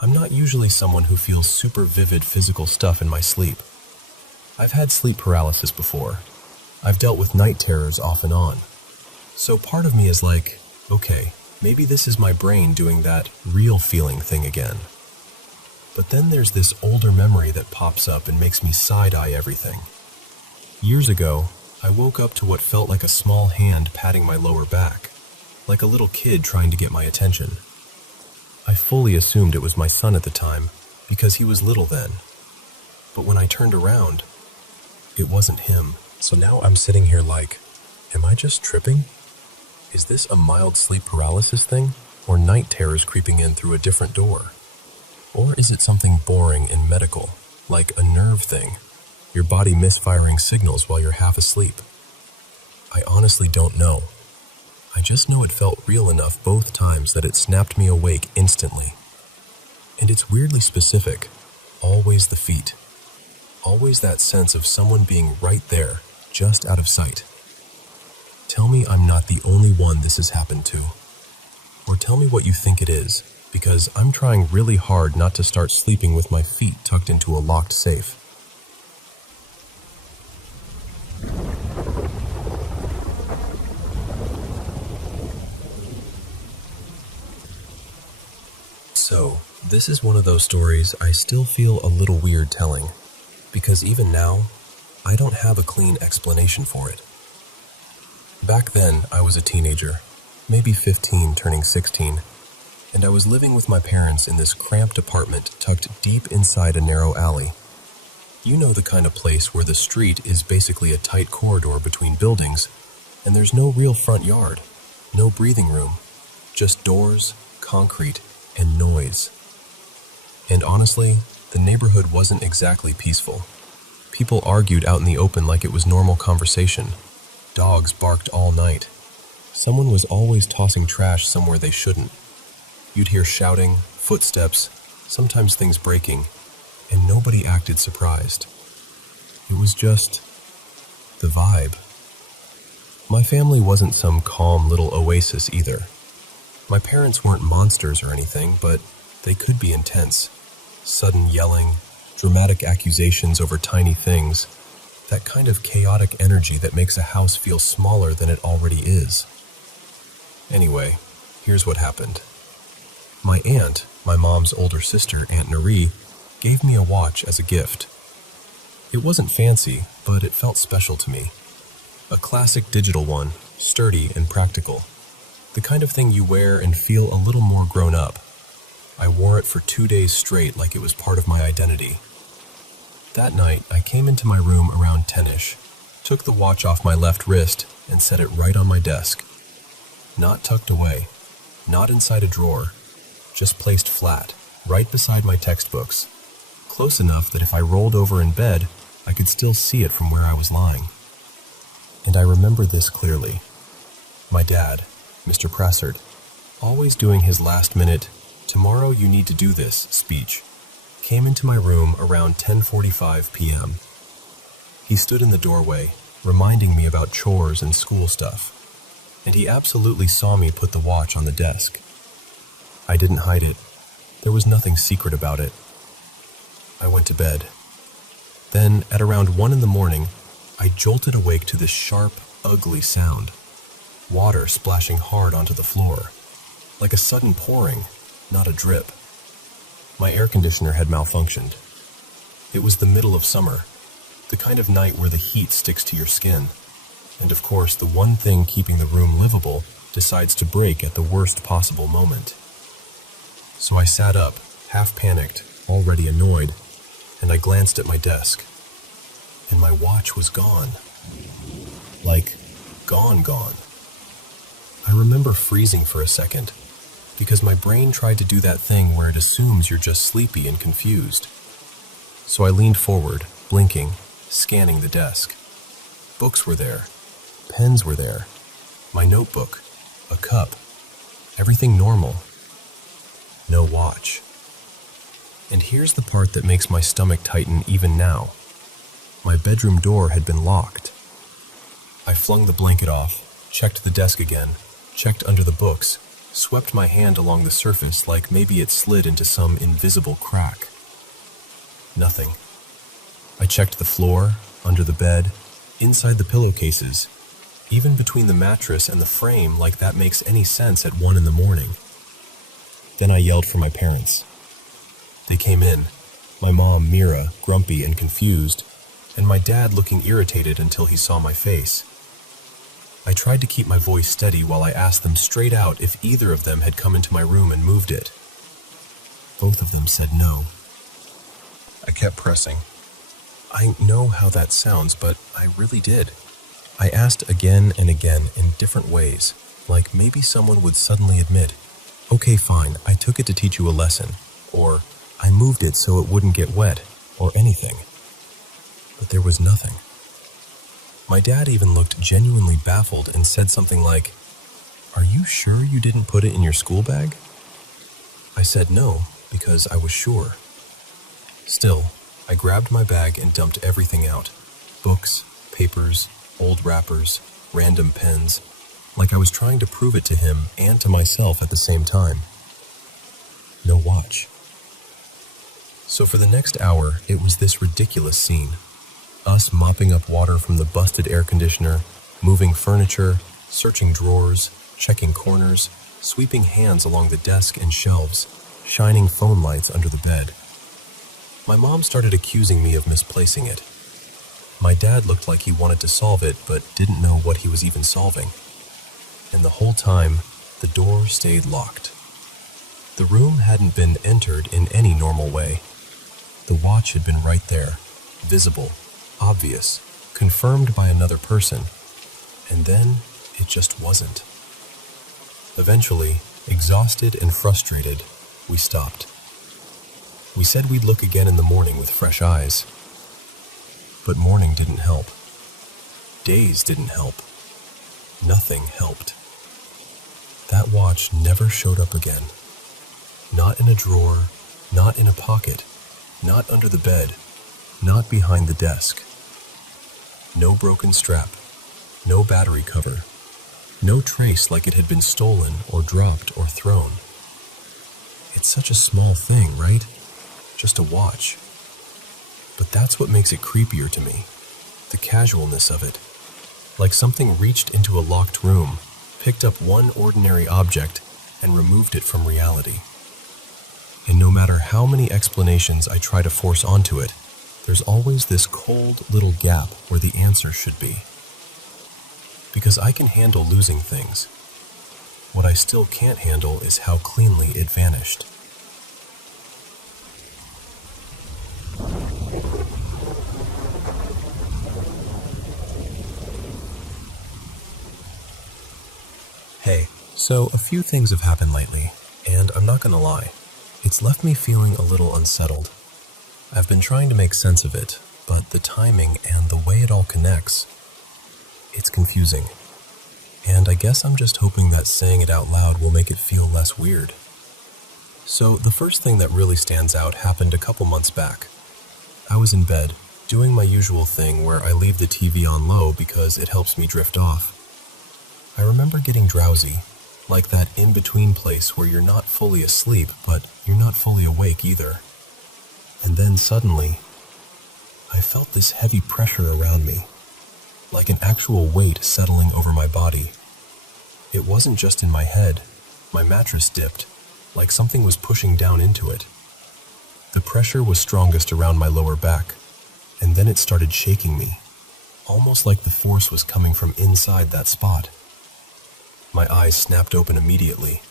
I'm not usually someone who feels super vivid physical stuff in my sleep. I've had sleep paralysis before. I've dealt with night terrors off and on. So part of me is like, okay, maybe this is my brain doing that real feeling thing again. But then there's this older memory that pops up and makes me side-eye everything. Years ago, I woke up to what felt like a small hand patting my lower back, like a little kid trying to get my attention. I fully assumed it was my son at the time, because he was little then. But when I turned around, it wasn't him. So now I'm sitting here like, am I just tripping? Is this a mild sleep paralysis thing, or night terrors creeping in through a different door? Or is it something boring and medical, like a nerve thing? Your body misfiring signals while you're half asleep. I honestly don't know. I just know it felt real enough both times that it snapped me awake instantly. And it's weirdly specific. Always the feet. Always that sense of someone being right there, just out of sight. Tell me I'm not the only one this has happened to. Or tell me what you think it is, because I'm trying really hard not to start sleeping with my feet tucked into a locked safe. So, this is one of those stories I still feel a little weird telling, because even now, I don't have a clean explanation for it. Back then, I was a teenager, maybe 15 turning 16, and I was living with my parents in this cramped apartment tucked deep inside a narrow alley. You know the kind of place where the street is basically a tight corridor between buildings, and there's no real front yard, no breathing room, just doors, concrete, and noise. And honestly, the neighborhood wasn't exactly peaceful. People argued out in the open like it was normal conversation. Dogs barked all night. Someone was always tossing trash somewhere they shouldn't. You'd hear shouting, footsteps, sometimes things breaking, and nobody acted surprised. It was just the vibe. My family wasn't some calm little oasis either. My parents weren't monsters or anything, but they could be intense. Sudden yelling, dramatic accusations over tiny things, that kind of chaotic energy that makes a house feel smaller than it already is. Anyway, here's what happened. My aunt, my mom's older sister, Aunt Marie, gave me a watch as a gift. It wasn't fancy, but it felt special to me. A classic digital one, sturdy and practical. The kind of thing you wear and feel a little more grown up. I wore it for 2 days straight like it was part of my identity. That night, I came into my room around 10ish, took the watch off my left wrist, and set it right on my desk. Not tucked away, not inside a drawer, just placed flat, right beside my textbooks, close enough that if I rolled over in bed, I could still see it from where I was lying. And I remember this clearly. My dad, Mr. Prassard, always doing his last-minute, "Tomorrow you need to do this" speech, came into my room around 10:45 p.m. He stood in the doorway, reminding me about chores and school stuff, and he absolutely saw me put the watch on the desk. I didn't hide it. There was nothing secret about it. I went to bed. Then, at around 1 in the morning, I jolted awake to this sharp, ugly sound. Water splashing hard onto the floor, like a sudden pouring, not a drip. My air conditioner had malfunctioned. It was the middle of summer, the kind of night where the heat sticks to your skin, and of course the one thing keeping the room livable decides to break at the worst possible moment. So I sat up, half panicked, already annoyed, and I glanced at my desk. And my watch was gone. Like, gone. I remember freezing for a second, because my brain tried to do that thing where it assumes you're just sleepy and confused. So I leaned forward, blinking, scanning the desk. Books were there. Pens were there. My notebook. A cup. Everything normal. No watch. And here's the part that makes my stomach tighten even now. My bedroom door had been locked. I flung the blanket off, checked the desk again, checked under the books, swept my hand along the surface like maybe it slid into some invisible crack. Nothing. I checked the floor, under the bed, inside the pillowcases, even between the mattress and the frame, like that makes any sense at 1 in the morning. Then I yelled for my parents. They came in, my mom, Mira, grumpy and confused, and my dad looking irritated until he saw my face. I tried to keep my voice steady while I asked them straight out if either of them had come into my room and moved it. Both of them said no. I kept pressing. I know how that sounds, but I really did. I asked again and again in different ways, like maybe someone would suddenly admit, "Okay, fine, I took it to teach you a lesson," or "I moved it so it wouldn't get wet," or anything. But there was nothing. My dad even looked genuinely baffled and said something like, "Are you sure you didn't put it in your school bag?" I said no, because I was sure. Still, I grabbed my bag and dumped everything out. Books, papers, old wrappers, random pens, like I was trying to prove it to him and to myself at the same time. No watch. So for the next hour, it was this ridiculous scene. Us mopping up water from the busted air conditioner, moving furniture, searching drawers, checking corners, sweeping hands along the desk and shelves, shining phone lights under the bed. My mom started accusing me of misplacing it. My dad looked like he wanted to solve it, but didn't know what he was even solving. And the whole time, the door stayed locked. The room hadn't been entered in any normal way. The watch had been right there, visible, obvious, confirmed by another person, and then it just wasn't. Eventually, exhausted and frustrated, we stopped. We said we'd look again in the morning with fresh eyes. But morning didn't help. Days didn't help. Nothing helped. That watch never showed up again. Not in a drawer, not in a pocket, not under the bed, not behind the desk. No broken strap, no battery cover, no trace like it had been stolen or dropped or thrown. It's such a small thing, right? Just a watch. But that's what makes it creepier to me, the casualness of it. Like something reached into a locked room, picked up one ordinary object, and removed it from reality. And no matter how many explanations I try to force onto it, there's always this cold little gap where the answer should be. Because I can handle losing things. What I still can't handle is how cleanly it vanished. So, a few things have happened lately, and I'm not gonna lie, it's left me feeling a little unsettled. I've been trying to make sense of it, but the timing and the way it all connects, it's confusing. And I guess I'm just hoping that saying it out loud will make it feel less weird. So, the first thing that really stands out happened a couple months back. I was in bed, doing my usual thing where I leave the TV on low because it helps me drift off. I remember getting drowsy, like that in-between place where you're not fully asleep, but you're not fully awake either. And then suddenly, I felt this heavy pressure around me, like an actual weight settling over my body. It wasn't just in my head. My mattress dipped, like something was pushing down into it. The pressure was strongest around my lower back, and then it started shaking me, almost like the force was coming from inside that spot. My eyes snapped open immediately,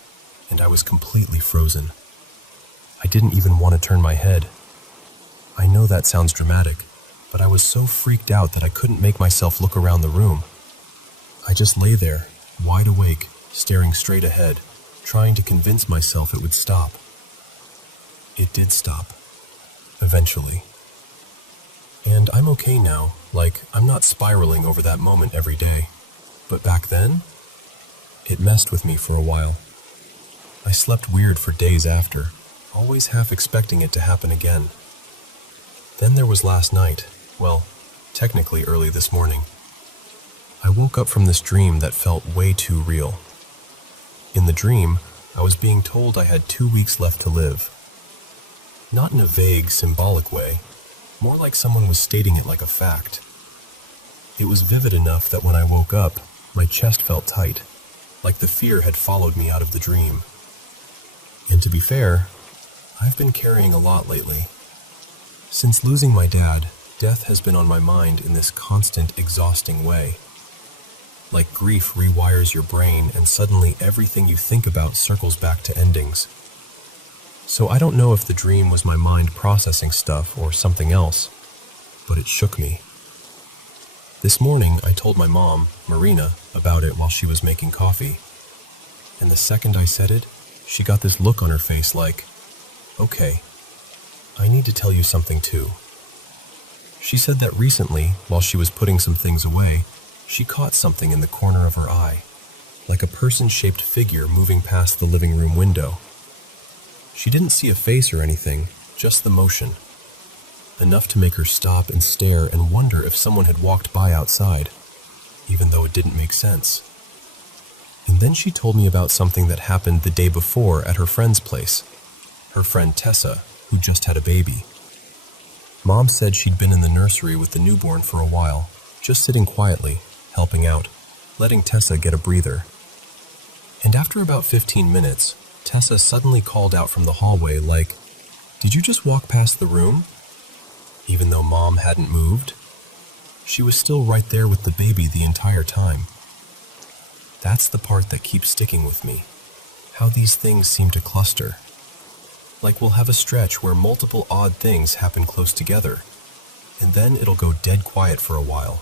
and I was completely frozen. I didn't even want to turn my head. I know that sounds dramatic, but I was so freaked out that I couldn't make myself look around the room. I just lay there, wide awake, staring straight ahead, trying to convince myself it would stop. It did stop. Eventually. And I'm okay now, like I'm not spiraling over that moment every day. But back then, it messed with me for a while. I slept weird for days after, always half expecting it to happen again. Then there was last night, well, technically early this morning. I woke up from this dream that felt way too real. In the dream, I was being told I had 2 weeks left to live. Not in a vague, symbolic way, more like someone was stating it like a fact. It was vivid enough that when I woke up, my chest felt tight, like the fear had followed me out of the dream. And to be fair, I've been carrying a lot lately. Since losing my dad, death has been on my mind in this constant, exhausting way. Like grief rewires your brain and suddenly everything you think about circles back to endings. So I don't know if the dream was my mind processing stuff or something else, but it shook me. This morning, I told my mom, Marina, about it while she was making coffee. And the second I said it, she got this look on her face like, okay, I need to tell you something too. She said that recently, while she was putting some things away, she caught something in the corner of her eye, like a person-shaped figure moving past the living room window. She didn't see a face or anything, just the motion. Enough to make her stop and stare and wonder if someone had walked by outside, even though it didn't make sense. And then she told me about something that happened the day before at her friend's place. Her friend Tessa, who just had a baby. Mom said she'd been in the nursery with the newborn for a while, just sitting quietly, helping out, letting Tessa get a breather. And after about 15 minutes, Tessa suddenly called out from the hallway like, "Did you just walk past the room?" Even though Mom hadn't moved, she was still right there with the baby the entire time. That's the part that keeps sticking with me, how these things seem to cluster. Like we'll have a stretch where multiple odd things happen close together, and then it'll go dead quiet for a while,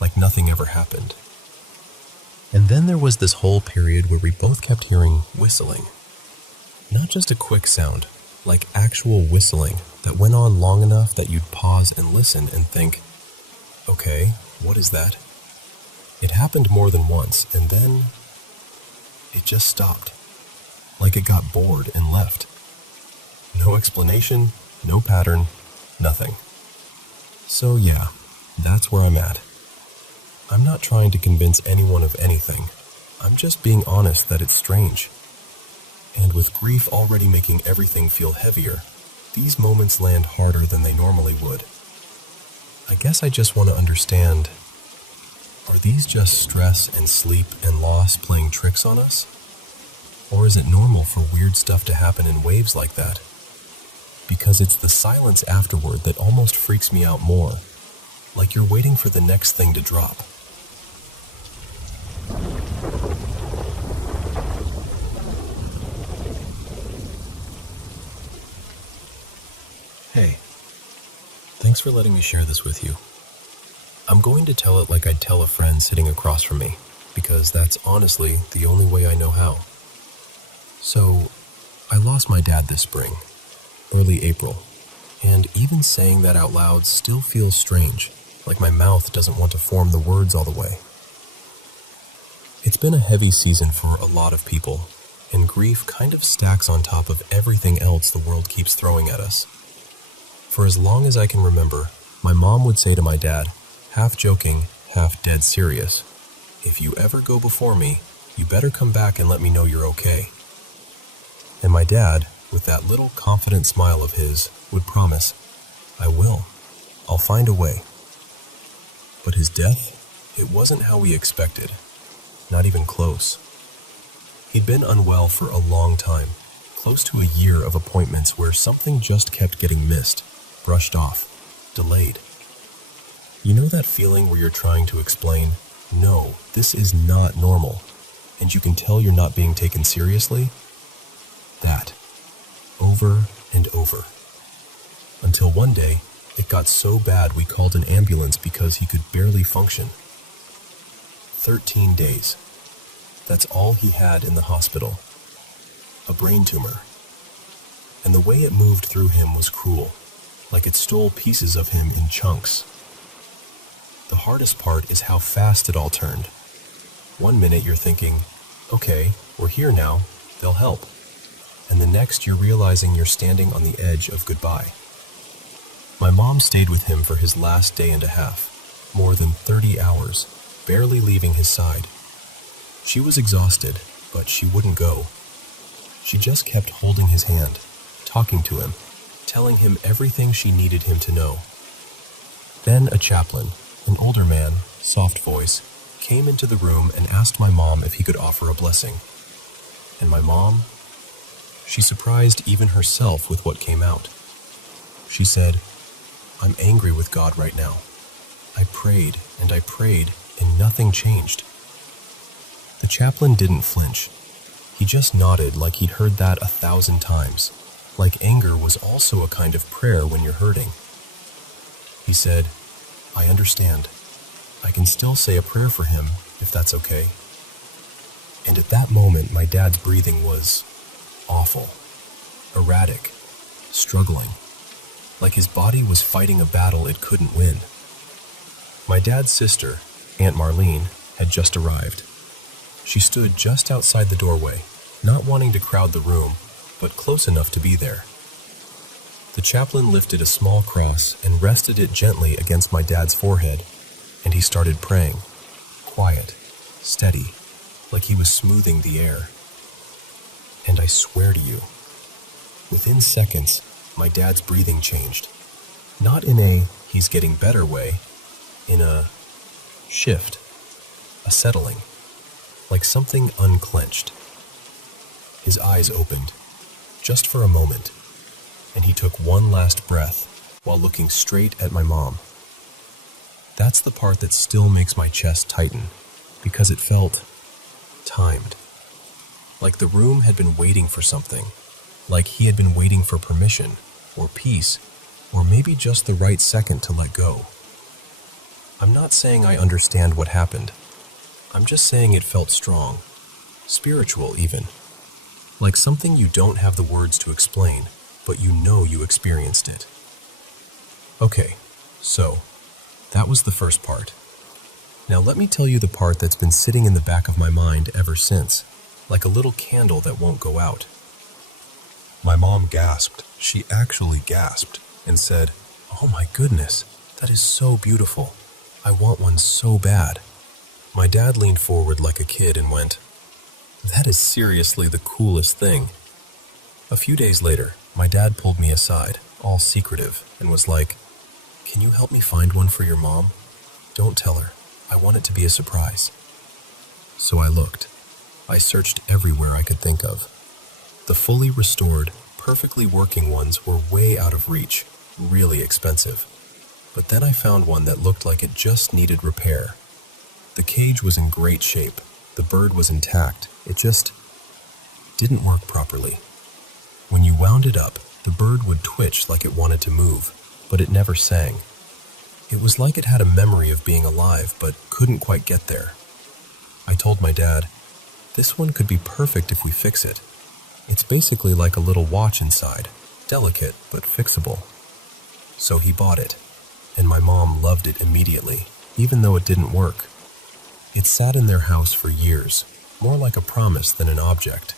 like nothing ever happened. And then there was this whole period where we both kept hearing whistling. Not just a quick sound, like actual whistling that went on long enough that you'd pause and listen and think, okay, what is that? It happened more than once, and then it just stopped, like it got bored and left. No explanation, no pattern, nothing. So yeah, that's where I'm at. I'm not trying to convince anyone of anything. I'm just being honest that it's strange. And with grief already making everything feel heavier, these moments land harder than they normally would. I guess I just want to understand, are these just stress and sleep and loss playing tricks on us? Or is it normal for weird stuff to happen in waves like that? Because it's the silence afterward that almost freaks me out more, like you're waiting for the next thing to drop. Hey, thanks for letting me share this with you. I'm going to tell it like I'd tell a friend sitting across from me, because that's honestly the only way I know how. So, I lost my dad this spring, early April, and even saying that out loud still feels strange, like my mouth doesn't want to form the words all the way. It's been a heavy season for a lot of people, and grief kind of stacks on top of everything else the world keeps throwing at us. For as long as I can remember, my mom would say to my dad, half joking, half dead serious, "If you ever go before me, you better come back and let me know you're okay." And my dad, with that little confident smile of his, would promise, "I will. I'll find a way." But his death, it wasn't how we expected. Not even close. He'd been unwell for a long time, close to a year of appointments where something just kept getting missed, brushed off, delayed. You know that feeling where you're trying to explain, "No, this is not normal," and you can tell you're not being taken seriously? That. Over and over. Until one day, it got so bad we called an ambulance because he could barely function. 13 days. That's all he had in the hospital. A brain tumor. And the way it moved through him was cruel, like it stole pieces of him in chunks. The hardest part is how fast it all turned. One minute you're thinking, okay, we're here now, they'll help. And the next you're realizing you're standing on the edge of goodbye. My mom stayed with him for his last day and a half, more than 30 hours, barely leaving his side. She was exhausted, but she wouldn't go. She just kept holding his hand, talking to him, telling him everything she needed him to know. Then a chaplain, an older man, soft voice, came into the room and asked my mom if he could offer a blessing. And my mom, she surprised even herself with what came out. She said, "I'm angry with God right now. I prayed, and nothing changed." The chaplain didn't flinch. He just nodded like he'd heard that 1,000 times, like anger was also a kind of prayer when you're hurting. He said, "I understand. I can still say a prayer for him, if that's okay." And at that moment, my dad's breathing was awful, erratic, struggling, like his body was fighting a battle it couldn't win. My dad's sister, Aunt Marlene, had just arrived. She stood just outside the doorway, not wanting to crowd the room, but close enough to be there. The chaplain lifted a small cross and rested it gently against my dad's forehead, and he started praying, quiet, steady, like he was smoothing the air. And I swear to you, within seconds, my dad's breathing changed. Not in a he's getting better way, in a shift, a settling, like something unclenched. His eyes opened, just for a moment, and he took one last breath while looking straight at my mom. That's the part that still makes my chest tighten, because it felt timed. Like the room had been waiting for something, like he had been waiting for permission, or peace, or maybe just the right second to let go. I'm not saying I understand what happened. I'm just saying it felt strong, spiritual even, like something you don't have the words to explain, but you know you experienced it. Okay, so that was the first part. Now let me tell you the part that's been sitting in the back of my mind ever since, like a little candle that won't go out. My mom gasped. She actually gasped and said, "Oh my goodness, that is so beautiful. I want one so bad." My dad leaned forward like a kid and went, "That is seriously the coolest thing." A few days later, my dad pulled me aside, all secretive, and was like, "Can you help me find one for your mom? Don't tell her. I want it to be a surprise." So I looked. I searched everywhere I could think of. The fully restored, perfectly working ones were way out of reach, really expensive. But then I found one that looked like it just needed repair. The cage was in great shape. The bird was intact. It just didn't work properly. When you wound it up, the bird would twitch like it wanted to move, but it never sang. It was like it had a memory of being alive, but couldn't quite get there. I told my dad, "This one could be perfect if we fix it. It's basically like a little watch inside, delicate but fixable." So he bought it, and my mom loved it immediately, even though it didn't work. It sat in their house for years, more like a promise than an object.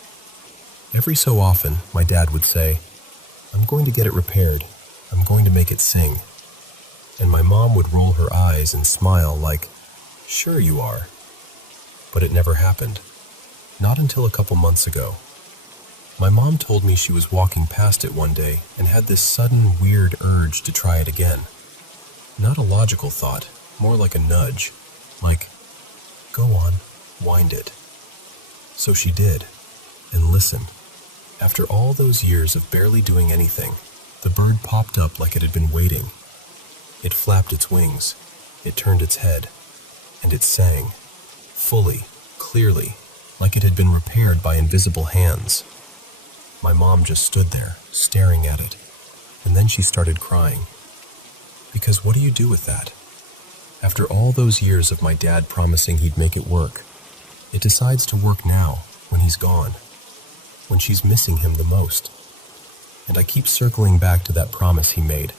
Every so often, my dad would say, "I'm going to get it repaired. I'm going to make it sing." And my mom would roll her eyes and smile like, "Sure you are." But it never happened. Not until a couple months ago. My mom told me she was walking past it one day and had this sudden weird urge to try it again. Not a logical thought, more like a nudge. Like, "Go on, wind it." So she did. And listen, after all those years of barely doing anything, the bird popped up like it had been waiting. It flapped its wings, it turned its head, and it sang, fully, clearly, like it had been repaired by invisible hands. My mom just stood there, staring at it, and then she started crying. Because what do you do with that? After all those years of my dad promising he'd make it work, it decides to work now, when he's gone, when she's missing him the most. And I keep circling back to that promise he made,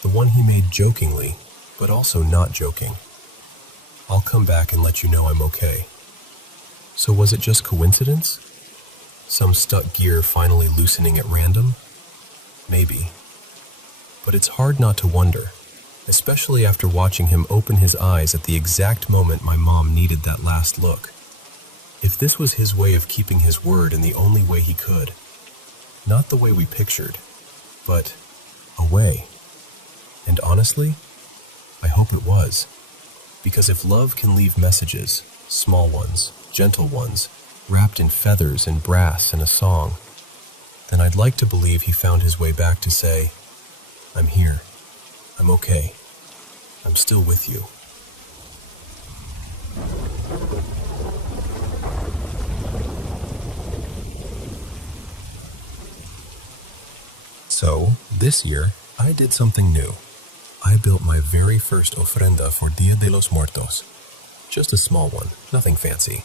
the one he made jokingly, but also not joking. "I'll come back and let you know I'm okay." So was it just coincidence? Some stuck gear finally loosening at random? Maybe. But it's hard not to wonder, especially after watching him open his eyes at the exact moment my mom needed that last look. If this was his way of keeping his word in the only way he could, not the way we pictured, but a way. And honestly, I hope it was. Because if love can leave messages, small ones, gentle ones, wrapped in feathers and brass and a song, then I'd like to believe he found his way back to say, "I'm here. I'm okay. I'm still with you." So, this year, I did something new. I built my very first ofrenda for Dia de los Muertos. Just a small one, nothing fancy.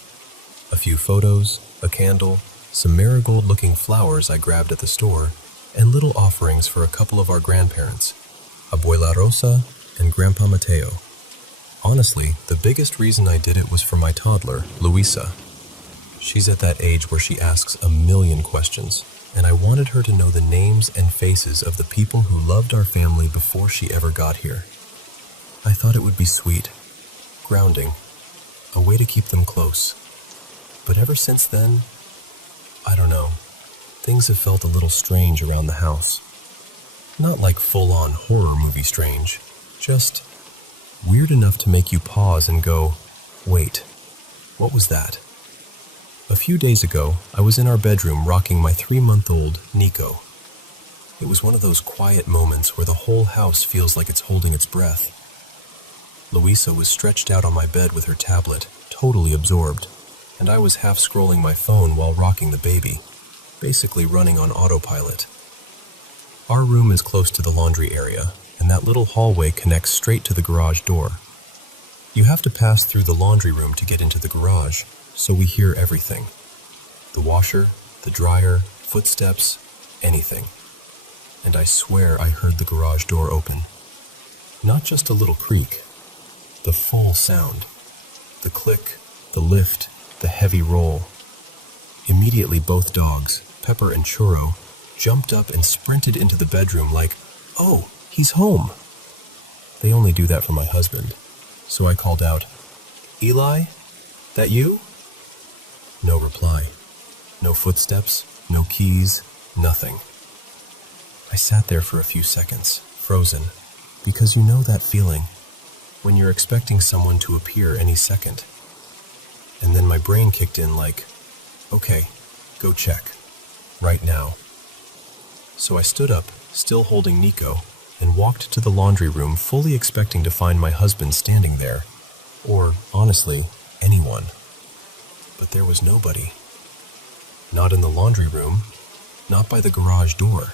A few photos, a candle, some marigold-looking flowers I grabbed at the store, and little offerings for a couple of our grandparents, Abuela Rosa and Grandpa Mateo. Honestly, the biggest reason I did it was for my toddler, Luisa. She's at that age where she asks a million questions, and I wanted her to know the names and faces of the people who loved our family before she ever got here. I thought it would be sweet, grounding, a way to keep them close. But ever since then, I don't know, things have felt a little strange around the house. Not like full-on horror movie strange, just weird enough to make you pause and go, "Wait, what was that?" A few days ago, I was in our bedroom rocking my 3-month-old, Nico. It was one of those quiet moments where the whole house feels like it's holding its breath. Luisa was stretched out on my bed with her tablet, totally absorbed, and I was half scrolling my phone while rocking the baby, basically running on autopilot. Our room is close to the laundry area, and that little hallway connects straight to the garage door. You have to pass through the laundry room to get into the garage, so we hear everything. The washer, the dryer, footsteps, anything. And I swear I heard the garage door open. Not just a little creak, the full sound. The click, the lift, the heavy roll. Immediately both dogs, Pepper and Churro, jumped up and sprinted into the bedroom like, "Oh, he's home." They only do that for my husband, so I called out, "Eli, that you?" No reply. No footsteps, no keys, nothing. I sat there for a few seconds, frozen, because you know that feeling, when you're expecting someone to appear any second. And then my brain kicked in like, "Okay, go check. Right now." So I stood up, still holding Nico, and walked to the laundry room fully expecting to find my husband standing there. Or, honestly, anyone. But there was nobody. Not in the laundry room, not by the garage door.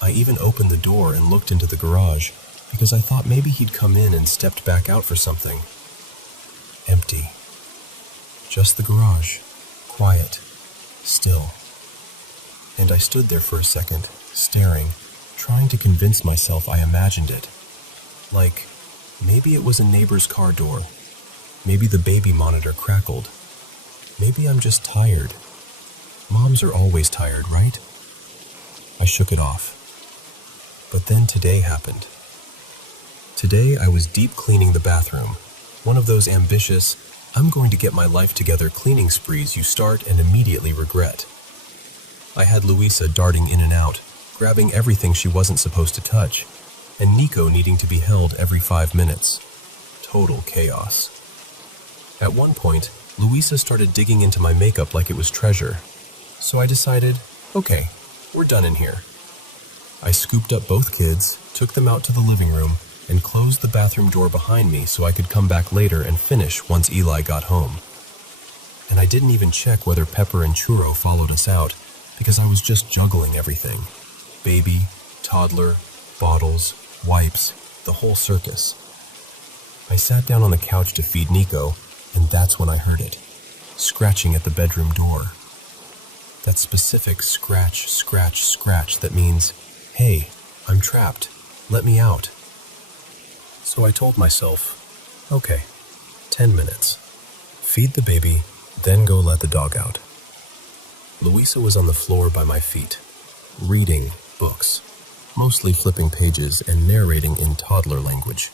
I even opened the door and looked into the garage, because I thought maybe he'd come in and stepped back out for something. Empty. Just the garage, quiet, still. And I stood there for a second, staring, trying to convince myself I imagined it. Like, maybe it was a neighbor's car door. Maybe the baby monitor crackled. Maybe I'm just tired. Moms are always tired, right? I shook it off. But then today happened. Today I was deep cleaning the bathroom. One of those ambitious, I'm going to get my life together cleaning sprees you start and immediately regret. I had Louisa darting in and out, grabbing everything she wasn't supposed to touch, and Nico needing to be held every 5 minutes. Total chaos. At one point, Louisa started digging into my makeup like it was treasure. So I decided, okay, we're done in here. I scooped up both kids, took them out to the living room, and closed the bathroom door behind me so I could come back later and finish once Eli got home. And I didn't even check whether Pepper and Churro followed us out, because I was just juggling everything. Baby, toddler, bottles, wipes, the whole circus. I sat down on the couch to feed Nico, and that's when I heard it, scratching at the bedroom door. That specific scratch, scratch, scratch that means, hey, I'm trapped, let me out. So I told myself, okay, 10 minutes. Feed the baby, then go let the dog out. Louisa was on the floor by my feet, reading books, mostly flipping pages and narrating in toddler language.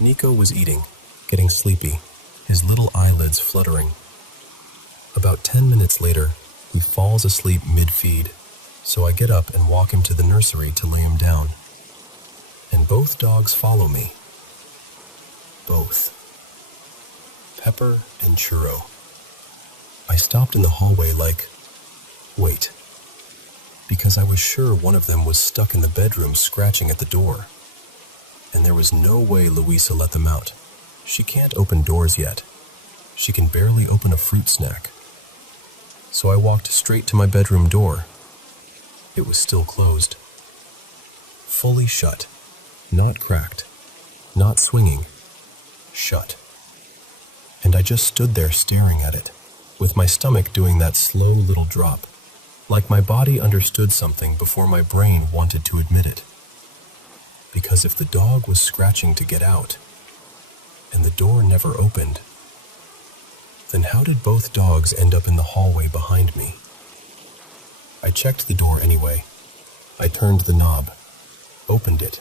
Nico was eating, getting sleepy, his little eyelids fluttering. About 10 minutes later, he falls asleep mid-feed, so I get up and walk him to the nursery to lay him down. And both dogs follow me. Both. Pepper and Churro. I stopped in the hallway like, wait, because I was sure one of them was stuck in the bedroom scratching at the door. And there was no way Louisa let them out. She can't open doors yet. She can barely open a fruit snack. So I walked straight to my bedroom door. It was still closed. Fully shut. Not cracked. Not swinging. Shut. And I just stood there staring at it, with my stomach doing that slow little drop, like my body understood something before my brain wanted to admit it. Because if the dog was scratching to get out, and the door never opened, then how did both dogs end up in the hallway behind me? I checked the door anyway. I turned the knob, opened it.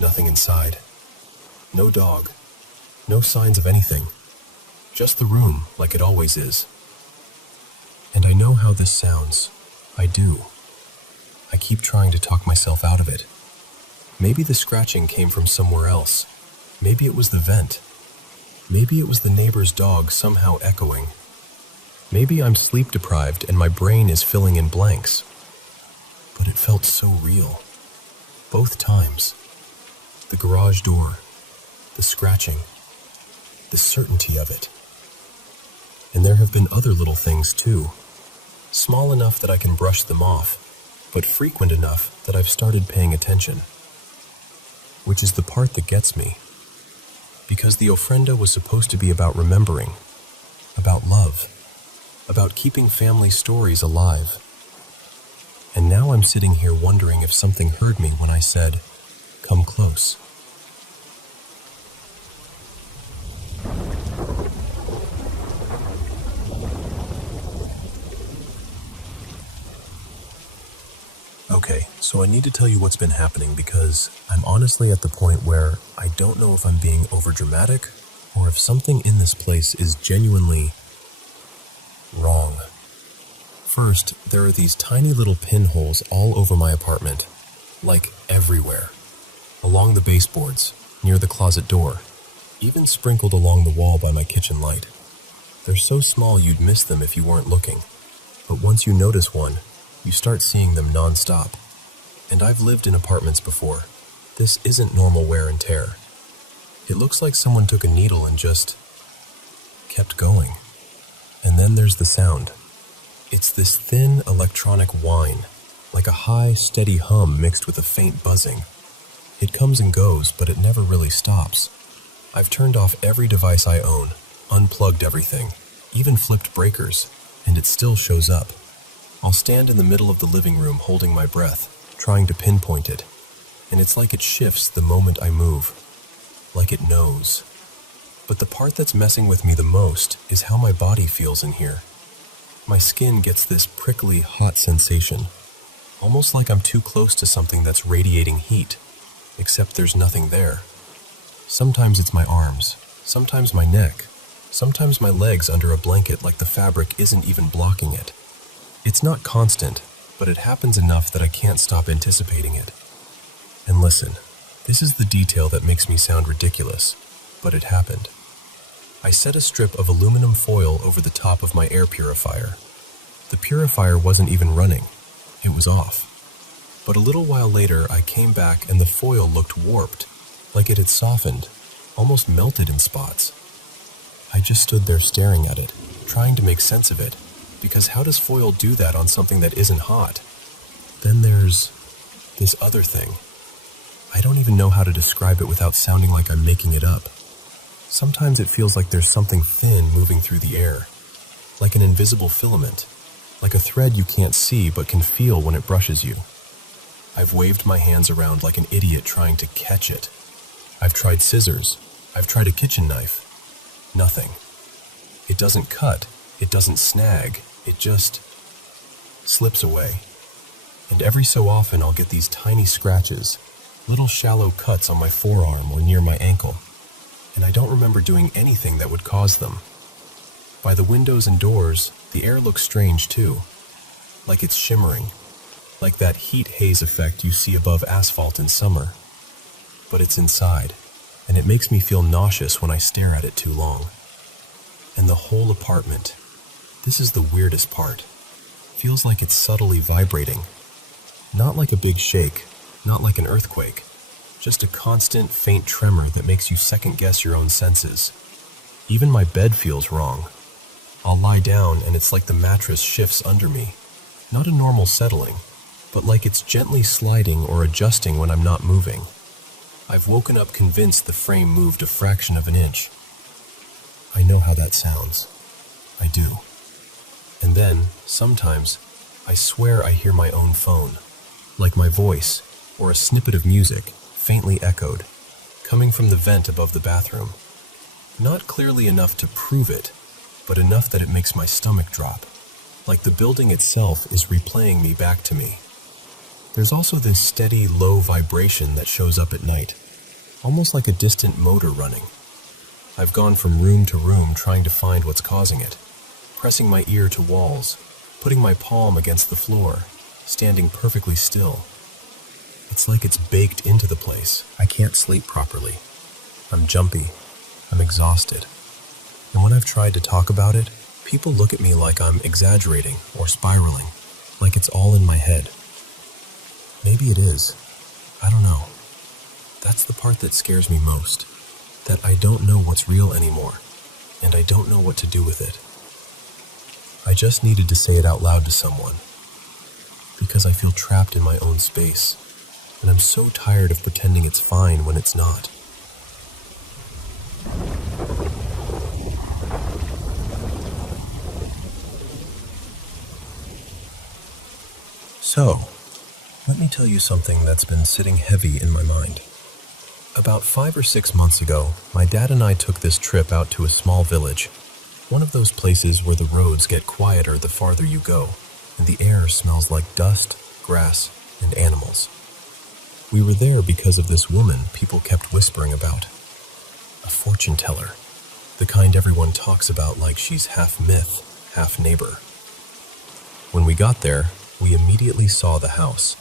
Nothing inside. No dog. No signs of anything. Just the room, like it always is. And I know how this sounds. I do. I keep trying to talk myself out of it. Maybe the scratching came from somewhere else. Maybe it was the vent. Maybe it was the neighbor's dog somehow echoing. Maybe I'm sleep deprived and my brain is filling in blanks. But it felt so real. Both times. The garage door. The scratching. The certainty of it. And there have been other little things too. Small enough that I can brush them off, but frequent enough that I've started paying attention. Which is the part that gets me. Because the ofrenda was supposed to be about remembering, about love, about keeping family stories alive. And now I'm sitting here wondering if something heard me when I said, "Come close." Okay, so I need to tell you what's been happening because I'm honestly at the point where I don't know if I'm being overdramatic or if something in this place is genuinely wrong. First, there are these tiny little pinholes all over my apartment, like everywhere. Along the baseboards, near the closet door, even sprinkled along the wall by my kitchen light. They're so small you'd miss them if you weren't looking, but once you notice one, you start seeing them non-stop. And I've lived in apartments before. This isn't normal wear and tear. It looks like someone took a needle and just kept going. And then there's the sound. It's this thin electronic whine, like a high, steady hum mixed with a faint buzzing. It comes and goes, but it never really stops. I've turned off every device I own, unplugged everything, even flipped breakers, and it still shows up. I'll stand in the middle of the living room holding my breath, trying to pinpoint it, and it's like it shifts the moment I move, like it knows. But the part that's messing with me the most is how my body feels in here. My skin gets this prickly, hot sensation, almost like I'm too close to something that's radiating heat, except there's nothing there. Sometimes it's my arms, sometimes my neck, sometimes my legs under a blanket like the fabric isn't even blocking it. It's not constant, but it happens enough that I can't stop anticipating it. And listen, this is the detail that makes me sound ridiculous, but it happened. I set a strip of aluminum foil over the top of my air purifier. The purifier wasn't even running. It was off. But a little while later, I came back and the foil looked warped, like it had softened, almost melted in spots. I just stood there staring at it, trying to make sense of it, because how does foil do that on something that isn't hot? Then there's this other thing. I don't even know how to describe it without sounding like I'm making it up. Sometimes it feels like there's something thin moving through the air, like an invisible filament, like a thread you can't see but can feel when it brushes you. I've waved my hands around like an idiot trying to catch it. I've tried scissors. I've tried a kitchen knife. Nothing. It doesn't cut. It doesn't snag. It just slips away. And every so often I'll get these tiny scratches, little shallow cuts on my forearm or near my ankle. And I don't remember doing anything that would cause them. By the windows and doors, the air looks strange too, like it's shimmering, like that heat haze effect you see above asphalt in summer. But it's inside, and it makes me feel nauseous when I stare at it too long. And the whole apartment, this is the weirdest part, feels like it's subtly vibrating. Not like a big shake, not like an earthquake. Just a constant, faint tremor that makes you second-guess your own senses. Even my bed feels wrong. I'll lie down and it's like the mattress shifts under me. Not a normal settling, but like it's gently sliding or adjusting when I'm not moving. I've woken up convinced the frame moved a fraction of an inch. I know how that sounds. I do. And then, sometimes, I swear I hear my own phone, like my voice, or a snippet of music, faintly echoed, coming from the vent above the bathroom. Not clearly enough to prove it, but enough that it makes my stomach drop, like the building itself is replaying me back to me. There's also this steady, low vibration that shows up at night, almost like a distant motor running. I've gone from room to room trying to find what's causing it, pressing my ear to walls, putting my palm against the floor, standing perfectly still. It's like it's baked into the place. I can't sleep properly. I'm jumpy. I'm exhausted. And when I've tried to talk about it, people look at me like I'm exaggerating or spiraling, like it's all in my head. Maybe it is. I don't know. That's the part that scares me most, that I don't know what's real anymore, and I don't know what to do with it. I just needed to say it out loud to someone, because I feel trapped in my own space. And I'm so tired of pretending it's fine when it's not. So, let me tell you something that's been sitting heavy in my mind. About 5 or 6 months ago, my dad and I took this trip out to a small village, one of those places where the roads get quieter the farther you go, and the air smells like dust, grass, and animals. We were there because of this woman people kept whispering about. A fortune teller. The kind everyone talks about like she's half myth, half neighbor. When we got there, we immediately saw the house.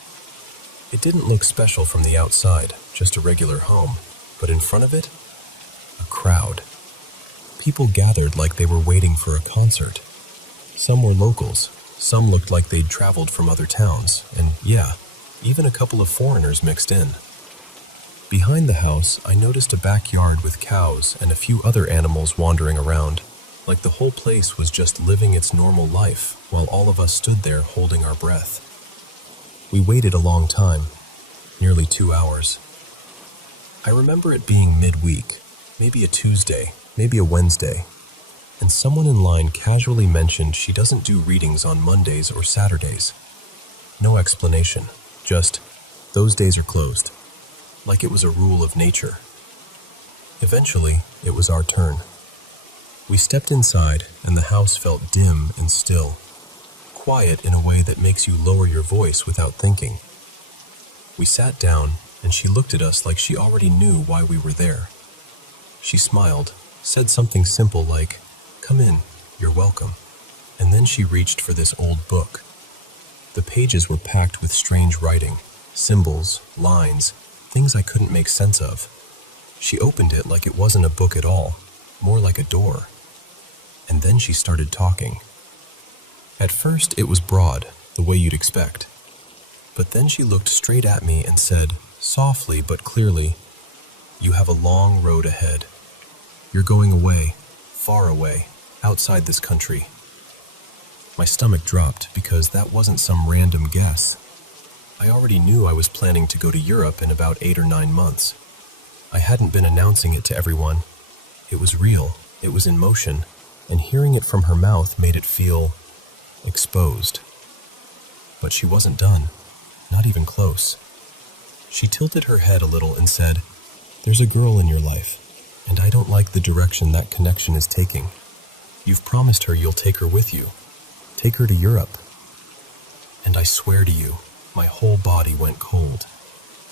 It didn't look special from the outside, just a regular home, but in front of it, a crowd. People gathered like they were waiting for a concert. Some were locals, some looked like they'd traveled from other towns, and yeah, even a couple of foreigners mixed in. Behind the house, I noticed a backyard with cows and a few other animals wandering around, like the whole place was just living its normal life, while all of us stood there holding our breath. We waited a long time, nearly 2 hours. I remember it being midweek, maybe a Tuesday, maybe a Wednesday, and someone in line casually mentioned she doesn't do readings on Mondays or Saturdays. No explanation, just, those days are closed, like it was a rule of nature. Eventually, it was our turn. We stepped inside, and the house felt dim and still, quiet in a way that makes you lower your voice without thinking. We sat down, and she looked at us like she already knew why we were there. She smiled, said something simple like, "Come in, you're welcome," and then she reached for this old book. The pages were packed with strange writing, symbols, lines, things I couldn't make sense of. She opened it like it wasn't a book at all, more like a door. And then she started talking. At first, it was broad, the way you'd expect. But then she looked straight at me and said, softly but clearly, "You have a long road ahead. You're going away, far away, outside this country." My stomach dropped because that wasn't some random guess. I already knew I was planning to go to Europe in about 8 or 9 months. I hadn't been announcing it to everyone. It was real, it was in motion, and hearing it from her mouth made it feel exposed. But she wasn't done, not even close. She tilted her head a little and said, "There's a girl in your life, and I don't like the direction that connection is taking. You've promised her you'll take her with you. Take her to Europe." And I swear to you, my whole body went cold.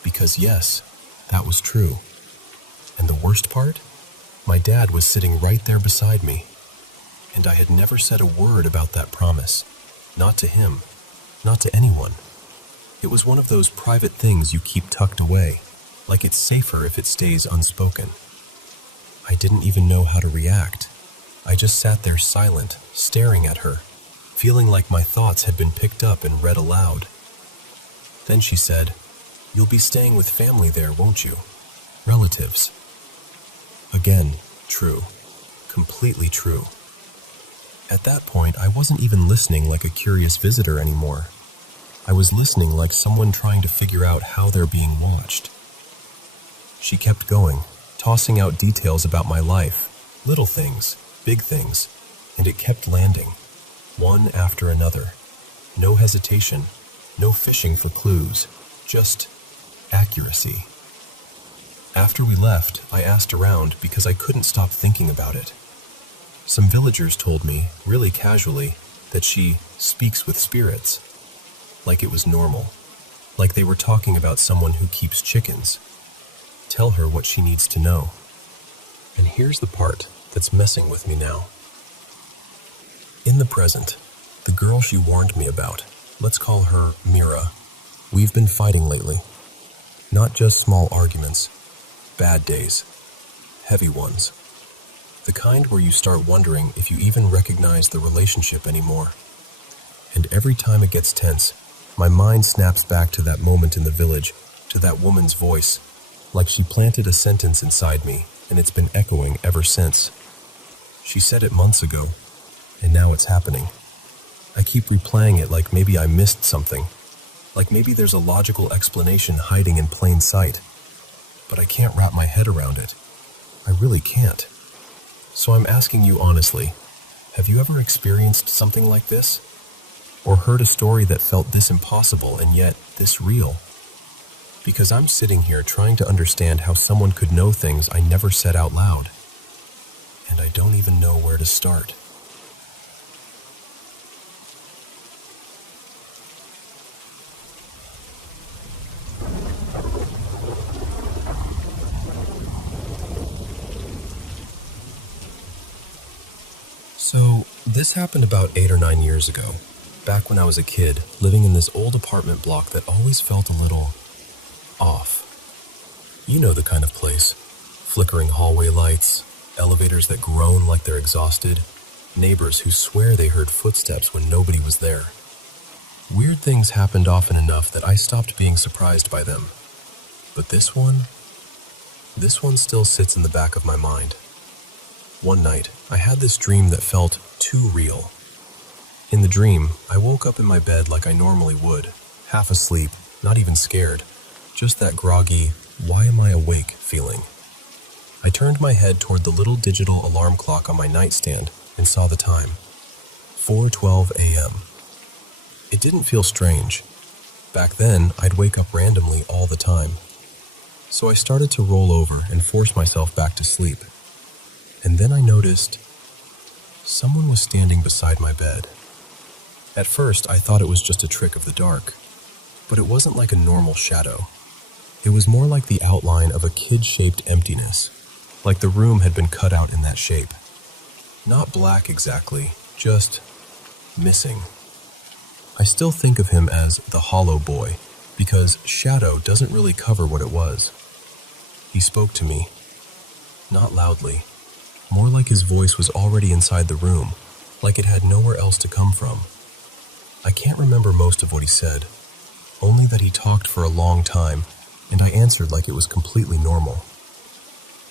Because yes, that was true. And the worst part? My dad was sitting right there beside me. And I had never said a word about that promise. Not to him. Not to anyone. It was one of those private things you keep tucked away, like it's safer if it stays unspoken. I didn't even know how to react. I just sat there silent, staring at her, feeling like my thoughts had been picked up and read aloud. Then she said, "You'll be staying with family there, won't you? Relatives." Again, true. Completely true. At that point, I wasn't even listening like a curious visitor anymore. I was listening like someone trying to figure out how they're being watched. She kept going, tossing out details about my life, little things, big things, and it kept landing, one after another. No hesitation, no fishing for clues, just accuracy. After we left, I asked around because I couldn't stop thinking about it. Some villagers told me, really casually, that she speaks with spirits, like it was normal, like they were talking about someone who keeps chickens. Tell her what she needs to know. And here's the part that's messing with me now. In the present, the girl she warned me about, let's call her Mira, we've been fighting lately. Not just small arguments, bad days, heavy ones. The kind where you start wondering if you even recognize the relationship anymore. And every time it gets tense, my mind snaps back to that moment in the village, to that woman's voice, like she planted a sentence inside me, and it's been echoing ever since. She said it months ago, and now it's happening. I keep replaying it like maybe I missed something, like maybe there's a logical explanation hiding in plain sight, but I can't wrap my head around it. I really can't. So I'm asking you honestly, have you ever experienced something like this? Or heard a story that felt this impossible and yet this real? Because I'm sitting here trying to understand how someone could know things I never said out loud. And I don't even know where to start. So, this happened about 8 or 9 years ago, back when I was a kid, living in this old apartment block that always felt a little off. You know the kind of place. Flickering hallway lights, elevators that groan like they're exhausted, neighbors who swear they heard footsteps when nobody was there. Weird things happened often enough that I stopped being surprised by them. But this one still sits in the back of my mind. One night, I had this dream that felt too real. In the dream, I woke up in my bed like I normally would, half asleep, not even scared, just that groggy, why am I awake feeling. I turned my head toward the little digital alarm clock on my nightstand, and saw the time, 4:12 a.m. It didn't feel strange. Back then, I'd wake up randomly all the time. So I started to roll over and force myself back to sleep. And then I noticed someone was standing beside my bed. At first, I thought it was just a trick of the dark, but it wasn't like a normal shadow. It was more like the outline of a kid-shaped emptiness, like the room had been cut out in that shape. Not black exactly, just missing. I still think of him as the hollow boy, because shadow doesn't really cover what it was. He spoke to me, not loudly, more like his voice was already inside the room, like it had nowhere else to come from. I can't remember most of what he said, only that he talked for a long time, and I answered like it was completely normal.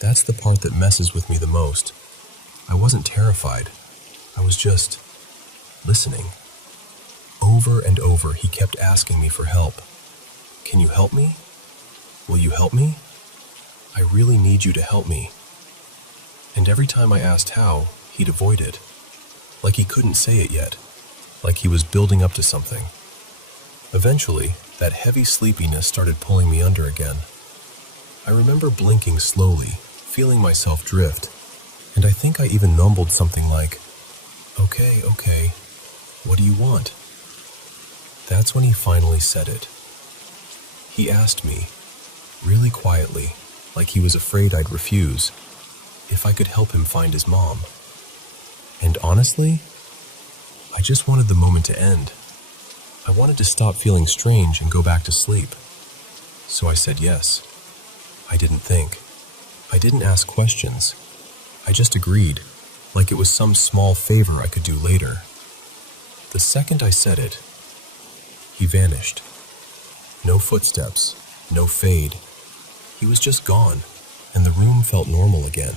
That's the part that messes with me the most. I wasn't terrified. I was just listening. Over and over, he kept asking me for help. Can you help me? Will you help me? I really need you to help me. And every time I asked how, he'd avoid it. Like he couldn't say it yet. Like he was building up to something. Eventually, that heavy sleepiness started pulling me under again. I remember blinking slowly, feeling myself drift, and I think I even mumbled something like, Okay, what do you want? That's when he finally said it. He asked me, really quietly, like he was afraid I'd refuse, if I could help him find his mom. And honestly, I just wanted the moment to end. I wanted to stop feeling strange and go back to sleep. So I said yes. I didn't think. I didn't ask questions. I just agreed, like it was some small favor I could do later. The second I said it, he vanished. No footsteps, no fade. He was just gone, and the room felt normal again.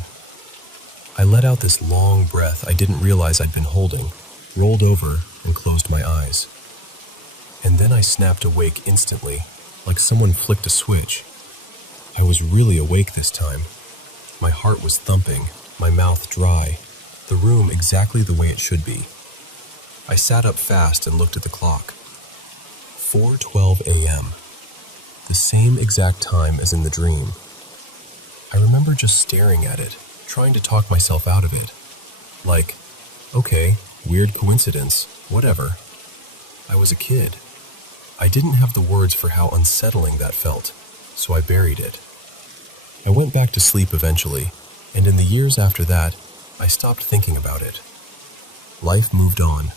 I let out this long breath I didn't realize I'd been holding, rolled over, and closed my eyes. And then I snapped awake instantly, like someone flicked a switch. I was really awake this time. My heart was thumping, my mouth dry, the room exactly the way it should be. I sat up fast and looked at the clock. 4:12 a.m. The same exact time as in the dream. I remember just staring at it, trying to talk myself out of it. Like, okay, weird coincidence, whatever. I was a kid. I didn't have the words for how unsettling that felt, so I buried it. I went back to sleep eventually, and in the years after that, I stopped thinking about it. Life moved on.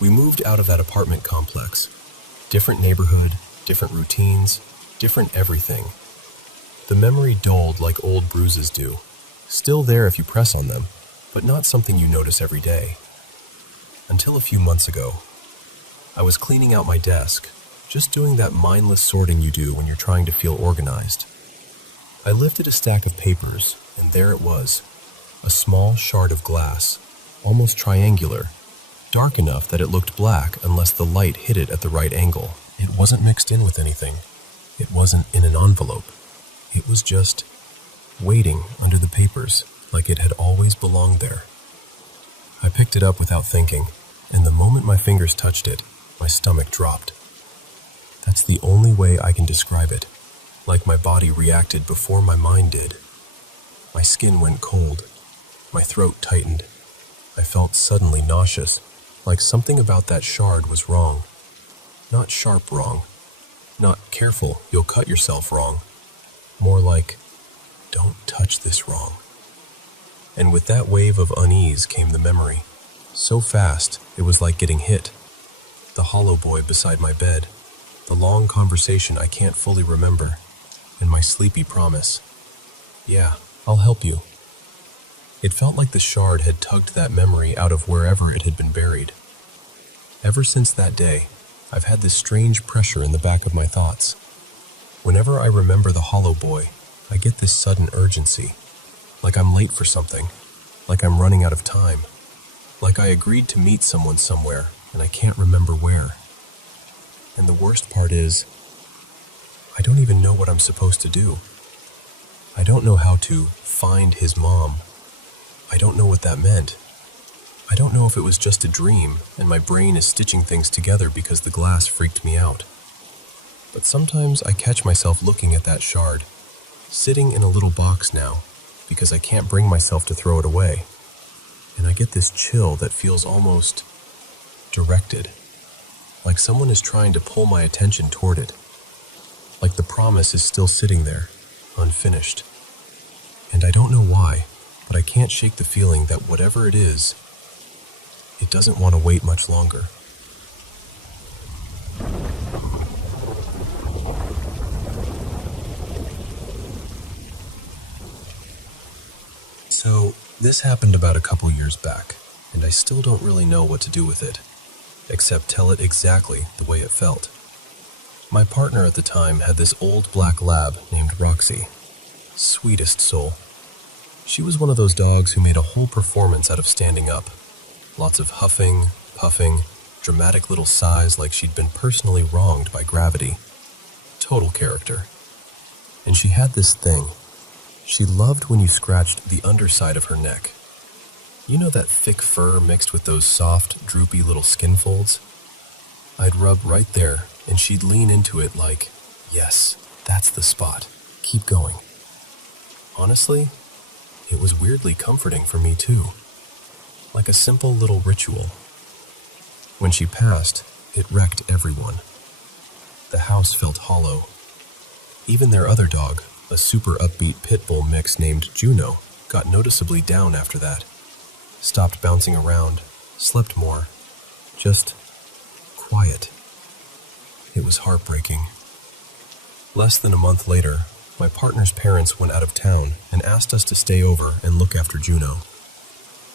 We moved out of that apartment complex. Different neighborhood, different routines, different everything. The memory dulled like old bruises do. Still there if you press on them, but not something you notice every day. Until a few months ago, I was cleaning out my desk, just doing that mindless sorting you do when you're trying to feel organized. I lifted a stack of papers, and there it was, a small shard of glass, almost triangular, dark enough that it looked black unless the light hit it at the right angle. It wasn't mixed in with anything. It wasn't in an envelope. It was just waiting under the papers, like it had always belonged there. I picked it up without thinking, and the moment my fingers touched it, my stomach dropped. That's the only way I can describe it, like my body reacted before my mind did. My skin went cold. My throat tightened. I felt suddenly nauseous, like something about that shard was wrong. Not sharp wrong. Not careful, you'll cut yourself wrong. More like, don't touch this wrong. And with that wave of unease came the memory. So fast, it was like getting hit. The hollow boy beside my bed. The long conversation I can't fully remember. And my sleepy promise. Yeah, I'll help you. It felt like the shard had tugged that memory out of wherever it had been buried. Ever since that day, I've had this strange pressure in the back of my thoughts. Whenever I remember the hollow boy, I get this sudden urgency. Like I'm late for something. Like I'm running out of time. Like I agreed to meet someone somewhere, and I can't remember where. And the worst part is, I don't even know what I'm supposed to do. I don't know how to find his mom. I don't know what that meant. I don't know if it was just a dream and my brain is stitching things together because the glass freaked me out. But sometimes I catch myself looking at that shard, sitting in a little box now because I can't bring myself to throw it away. And I get this chill that feels almost directed, like someone is trying to pull my attention toward it, like the promise is still sitting there, unfinished. And I don't know why, but I can't shake the feeling that whatever it is, it doesn't want to wait much longer. So, this happened about a couple years back, and I still don't really know what to do with it, except tell it exactly the way it felt. My partner at the time had this old black lab named Roxy. Sweetest soul. She was one of those dogs who made a whole performance out of standing up. Lots of huffing, puffing, dramatic little sighs like she'd been personally wronged by gravity. Total character. And she had this thing. She loved when you scratched the underside of her neck. You know that thick fur mixed with those soft, droopy little skin folds? I'd rub right there, and she'd lean into it like, yes, that's the spot. Keep going. Honestly, it was weirdly comforting for me too. Like a simple little ritual. When she passed, it wrecked everyone. The house felt hollow. Even their other dog, a super upbeat pit bull mix named Juno, got noticeably down after that. Stopped bouncing around, slept more. Just quiet. It was heartbreaking. Less than a month later, my partner's parents went out of town and asked us to stay over and look after Juno.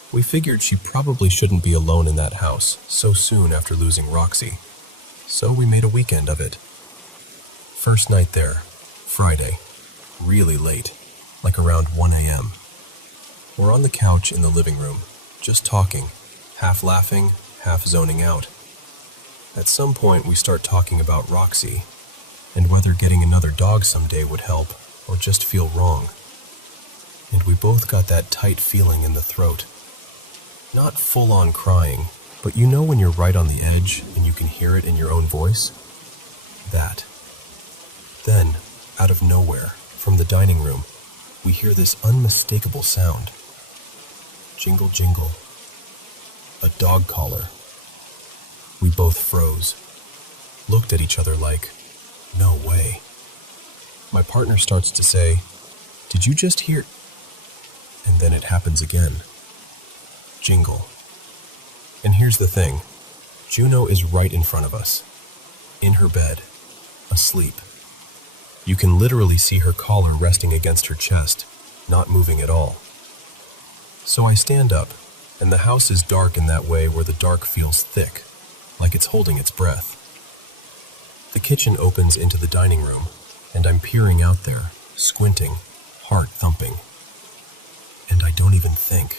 We figured she probably shouldn't be alone in that house so soon after losing Roxy, so we made a weekend of it. First night there, Friday, really late, like around 1 a.m. We're on the couch in the living room, just talking, half laughing, half zoning out. At some point we start talking about Roxy, and whether getting another dog someday would help or just feel wrong. And we both got that tight feeling in the throat. Not full-on crying, but you know when you're right on the edge and you can hear it in your own voice? That. Then, out of nowhere, from the dining room, we hear this unmistakable sound. Jingle, jingle. A dog collar. We both froze, looked at each other like, no way. My partner starts to say, did you just hear? And then it happens again. Jingle. And here's the thing. Juno is right in front of us. In her bed. Asleep. You can literally see her collar resting against her chest, not moving at all. So I stand up, and the house is dark in that way where the dark feels thick, like it's holding its breath. The kitchen opens into the dining room, and I'm peering out there, squinting, heart thumping. And I don't even think.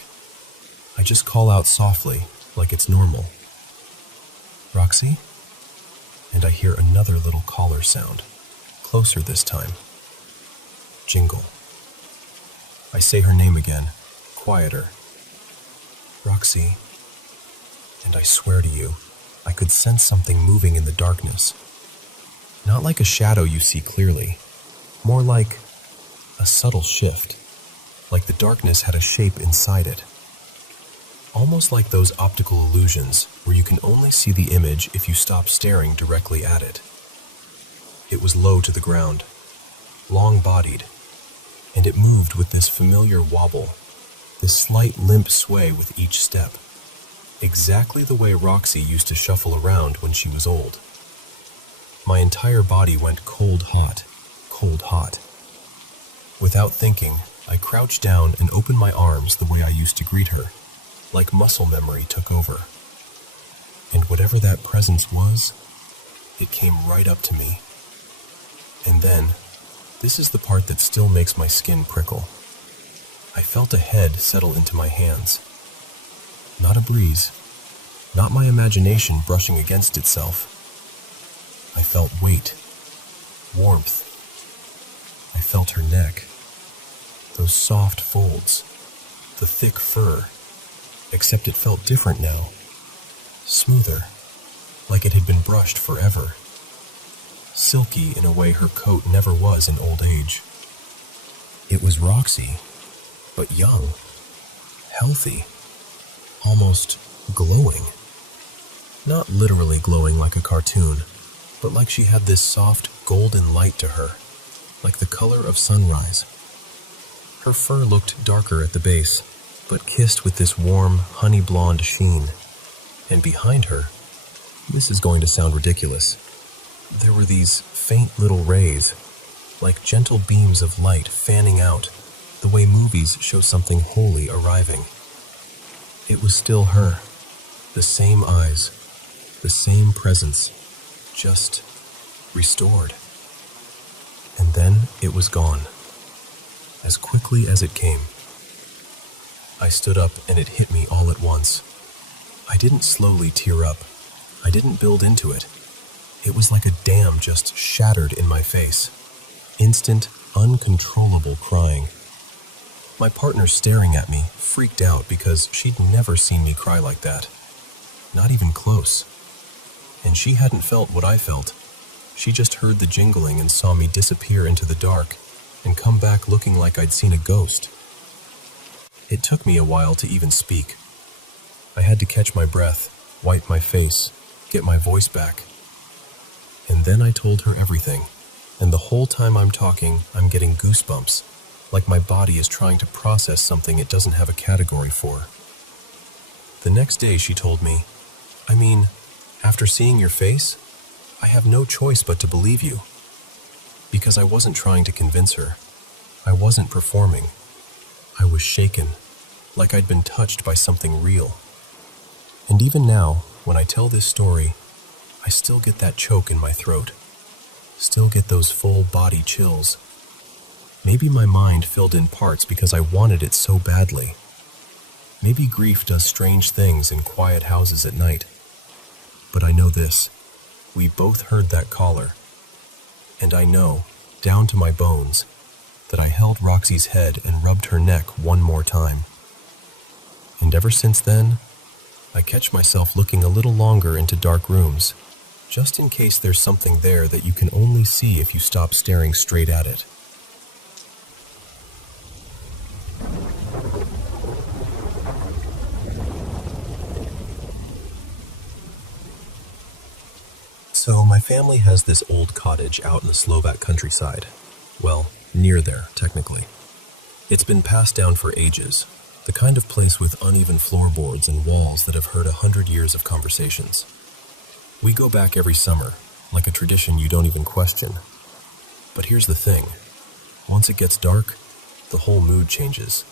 I just call out softly, like it's normal. Roxy? And I hear another little collar sound, closer this time. Jingle. I say her name again, quieter. Roxy. And I swear to you, I could sense something moving in the darkness. Not like a shadow you see clearly, more like a subtle shift, like the darkness had a shape inside it. Almost like those optical illusions where you can only see the image if you stop staring directly at it. It was low to the ground, long-bodied, and it moved with this familiar wobble, this slight limp sway with each step, exactly the way Roxy used to shuffle around when she was old. My entire body went cold hot, cold hot. Without thinking, I crouched down and opened my arms the way I used to greet her, like muscle memory took over. And whatever that presence was, it came right up to me. And then, this is the part that still makes my skin prickle. I felt a head settle into my hands. Not a breeze, not my imagination brushing against itself. I felt weight, warmth. I felt her neck, those soft folds, the thick fur. except it felt different now. Smoother, like it had been brushed forever. Silky in a way her coat never was in old age. It was Roxy, but young, healthy, almost glowing. Not literally glowing like a cartoon, but like she had this soft golden light to her, like the color of sunrise. Her fur looked darker at the base, but kissed with this warm, honey blonde sheen. And behind her, this is going to sound ridiculous, there were these faint little rays, like gentle beams of light fanning out, the way movies show something holy arriving. It was still her, the same eyes, the same presence, just restored. And then it was gone, as quickly as it came. I stood up and it hit me all at once. I didn't slowly tear up. I didn't build into it. It was like a dam just shattered in my face. Instant, uncontrollable crying. My partner staring at me, freaked out because she'd never seen me cry like that. Not even close. And she hadn't felt what I felt. She just heard the jingling and saw me disappear into the dark and come back looking like I'd seen a ghost. It took me a while to even speak. I had to catch my breath, wipe my face, get my voice back. And then I told her everything, and the whole time I'm talking, I'm getting goosebumps, like my body is trying to process something it doesn't have a category for. The next day she told me, after seeing your face, I have no choice but to believe you. Because I wasn't trying to convince her. I wasn't performing. I was shaken, like I'd been touched by something real. And even now, when I tell this story, I still get that choke in my throat. Still get those full body chills. Maybe my mind filled in parts because I wanted it so badly. Maybe grief does strange things in quiet houses at night. But I know this. We both heard that caller. And I know, down to my bones, that I held Roxy's head and rubbed her neck one more time. And ever since then, I catch myself looking a little longer into dark rooms, just in case there's something there that you can only see if you stop staring straight at it. So my family has this old cottage out in the Slovak countryside. Well, near there, technically. It's been passed down for ages, the kind of place with uneven floorboards and walls that have heard 100 years of conversations. We go back every summer, like a tradition you don't even question. But here's the thing. Once it gets dark, the whole mood changes.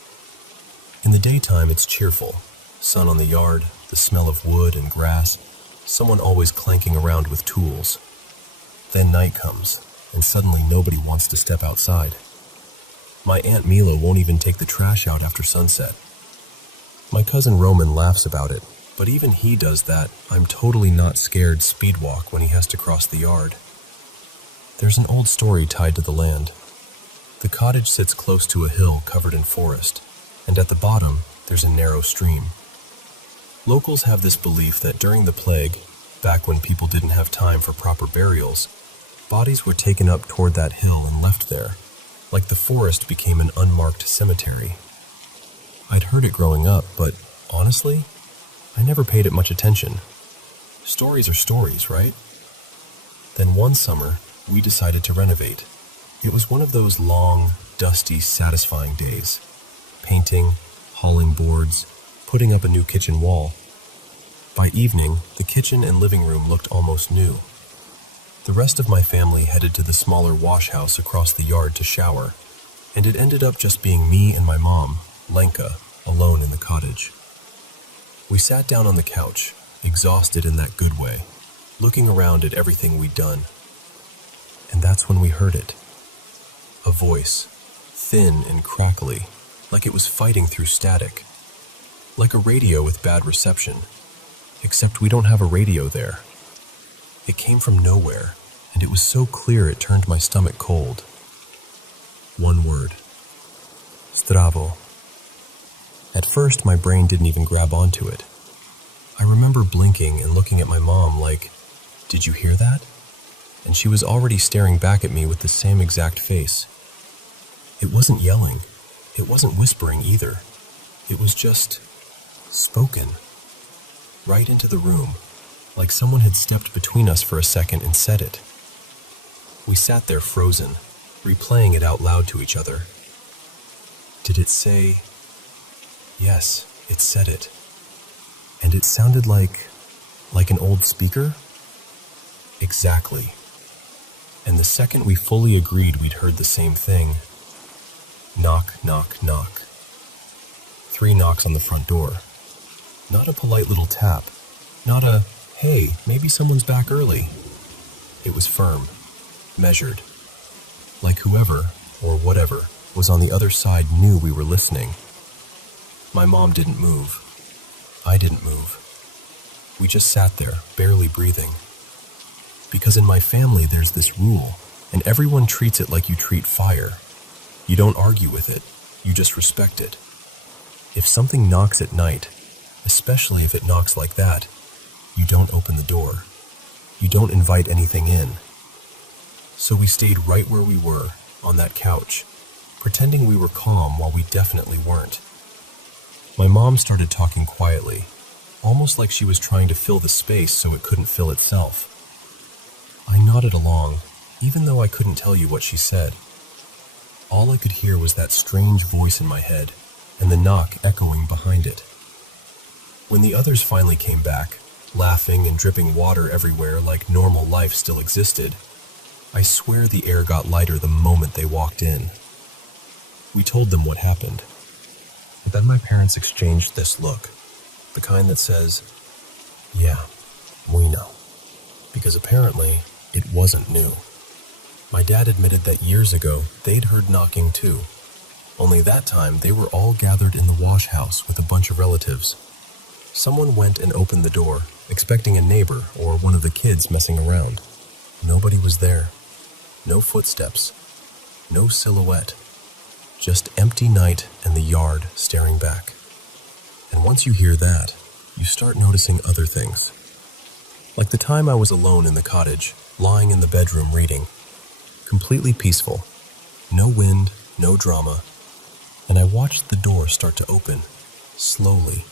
In the daytime, it's cheerful. Sun on the yard, the smell of wood and grass, someone always clanking around with tools. Then night comes, and suddenly nobody wants to step outside. My Aunt Mila won't even take the trash out after sunset. My cousin Roman laughs about it, but even he does that I'm totally not scared speed walk when he has to cross the yard. There's an old story tied to the land. The cottage sits close to a hill covered in forest, and at the bottom there's a narrow stream. Locals have this belief that during the plague, back when people didn't have time for proper burials, bodies were taken up toward that hill and left there, like the forest became an unmarked cemetery. I'd heard it growing up, but honestly, I never paid it much attention. Stories are stories, right? Then one summer, we decided to renovate. It was one of those long, dusty, satisfying days. Painting, hauling boards, putting up a new kitchen wall. By evening, the kitchen and living room looked almost new. The rest of my family headed to the smaller wash house across the yard to shower, and it ended up just being me and my mom, Lenka, alone in the cottage. We sat down on the couch, exhausted in that good way, looking around at everything we'd done. And that's when we heard it. A voice, thin and crackly, like it was fighting through static. Like a radio with bad reception, except we don't have a radio there. It came from nowhere, and it was so clear it turned my stomach cold. One word. Zdravo. At first, my brain didn't even grab onto it. I remember blinking and looking at my mom like, "Did you hear that?" And she was already staring back at me with the same exact face. It wasn't yelling. It wasn't whispering either. It was just spoken. Right into the room, like someone had stepped between us for a second and said it. We sat there frozen, replaying it out loud to each other. Did it say... Yes, it said it. And it sounded like an old speaker? Exactly. And the second we fully agreed we'd heard the same thing, knock, knock, knock. 3 knocks on the front door. Not a polite little tap. Not a, "Hey, maybe someone's back early." It was firm, measured. Like whoever, or whatever, was on the other side knew we were listening. My mom didn't move. I didn't move. We just sat there, barely breathing. Because in my family there's this rule, and everyone treats it like you treat fire. You don't argue with it, you just respect it. If something knocks at night, especially if it knocks like that, you don't open the door. You don't invite anything in. So we stayed right where we were, on that couch, pretending we were calm while we definitely weren't. My mom started talking quietly, almost like she was trying to fill the space so it couldn't fill itself. I nodded along, even though I couldn't tell you what she said. All I could hear was that strange voice in my head, and the knock echoing behind it. When the others finally came back, laughing and dripping water everywhere like normal life still existed, I swear the air got lighter the moment they walked in. We told them what happened. And then my parents exchanged this look, the kind that says, "Yeah, we know." Because apparently, it wasn't new. My dad admitted that years ago, they'd heard knocking too. Only that time, they were all gathered in the wash house with a bunch of relatives. Someone went and opened the door, expecting a neighbor or one of the kids messing around. Nobody was there. No footsteps. No silhouette. Just empty night and the yard staring back. And once you hear that, you start noticing other things. Like the time I was alone in the cottage, lying in the bedroom reading. Completely peaceful. No wind, no drama. And I watched the door start to open, slowly,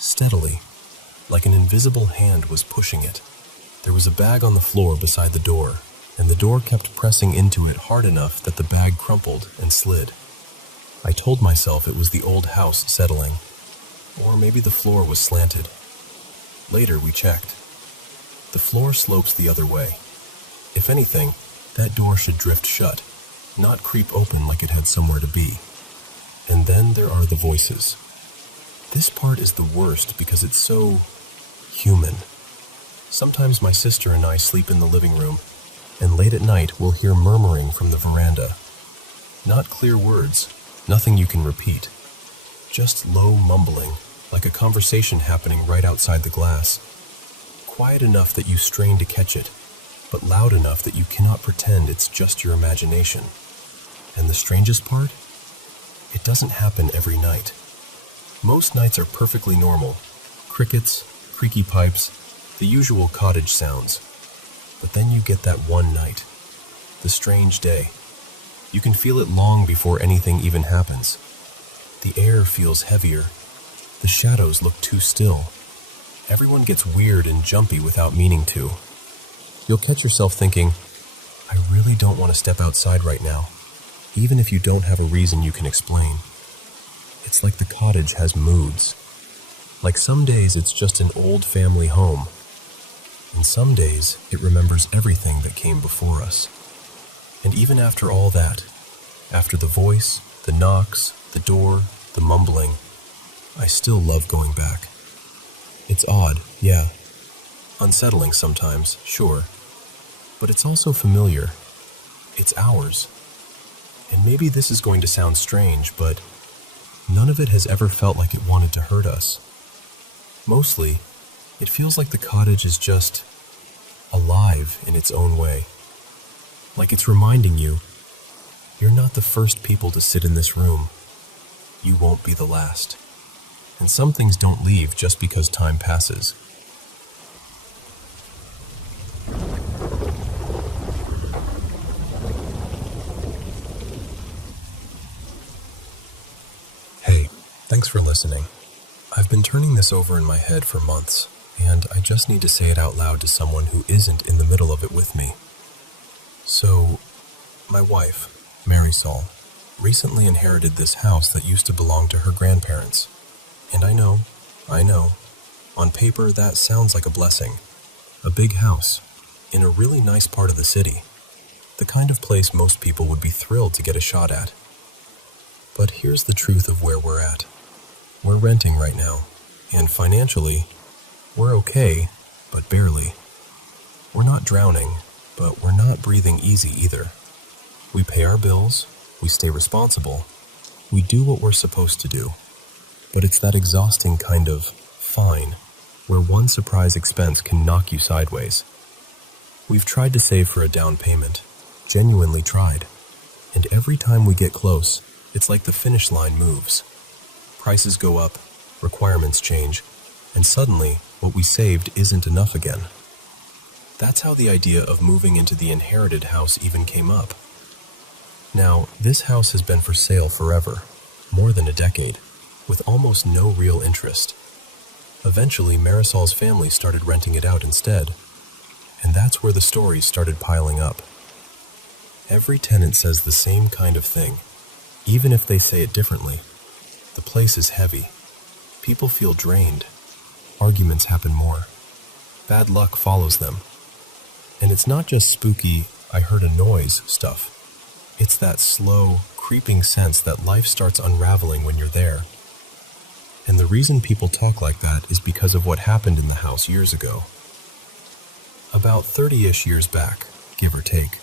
steadily, like an invisible hand was pushing it. There was a bag on the floor beside the door, and the door kept pressing into it hard enough that the bag crumpled and slid. I told myself it was the old house settling, or maybe the floor was slanted. Later we checked. The floor slopes the other way. If anything, that door should drift shut, not creep open like it had somewhere to be. And then there are the voices. This part is the worst because it's so human. Sometimes my sister and I sleep in the living room, and late at night we'll hear murmuring from the veranda. Not clear words, nothing you can repeat. Just low mumbling, like a conversation happening right outside the glass. Quiet enough that you strain to catch it, but loud enough that you cannot pretend it's just your imagination. And the strangest part? It doesn't happen every night. Most nights are perfectly normal. Crickets, creaky pipes, the usual cottage sounds. But then you get that one night. The strange day. You can feel it long before anything even happens. The air feels heavier. The shadows look too still. Everyone gets weird and jumpy without meaning to. You'll catch yourself thinking, I really don't want to step outside right now, even if you don't have a reason you can explain. It's like the cottage has moods. Like some days it's just an old family home, and some days it remembers everything that came before us. And even after all that, after the voice, the knocks, the door, the mumbling, I still love going back. It's odd, yeah. Unsettling sometimes, sure. But it's also familiar. It's ours. And maybe this is going to sound strange, but none of it has ever felt like it wanted to hurt us. Mostly, it feels like the cottage is just alive in its own way. Like it's reminding you, you're not the first people to sit in this room. You won't be the last. And some things don't leave just because time passes. Hey, thanks for listening. I've been turning this over in my head for months, and I just need to say it out loud to someone who isn't in the middle of it with me. So, my wife, Marisol, recently inherited this house that used to belong to her grandparents. And I know, on paper that sounds like a blessing. A big house, in a really nice part of the city. The kind of place most people would be thrilled to get a shot at. But here's the truth of where we're at. We're renting right now, and financially, we're okay, but barely. We're not drowning, but we're not breathing easy either. We pay our bills, we stay responsible, we do what we're supposed to do. But it's that exhausting kind of fine, where one surprise expense can knock you sideways. We've tried to save for a down payment, genuinely tried. And every time we get close, it's like the finish line moves. Prices go up, requirements change, and suddenly what we saved isn't enough again. That's how the idea of moving into the inherited house even came up. Now, this house has been for sale forever, more than a decade, with almost no real interest. Eventually, Marisol's family started renting it out instead, and that's where the stories started piling up. Every tenant says the same kind of thing, even if they say it differently. The place is heavy. People feel drained. Arguments happen more. Bad luck follows them. And it's not just spooky, I heard a noise stuff. It's that slow, creeping sense that life starts unraveling when you're there. And the reason people talk like that is because of what happened in the house years ago. About 30-ish years back, give or take,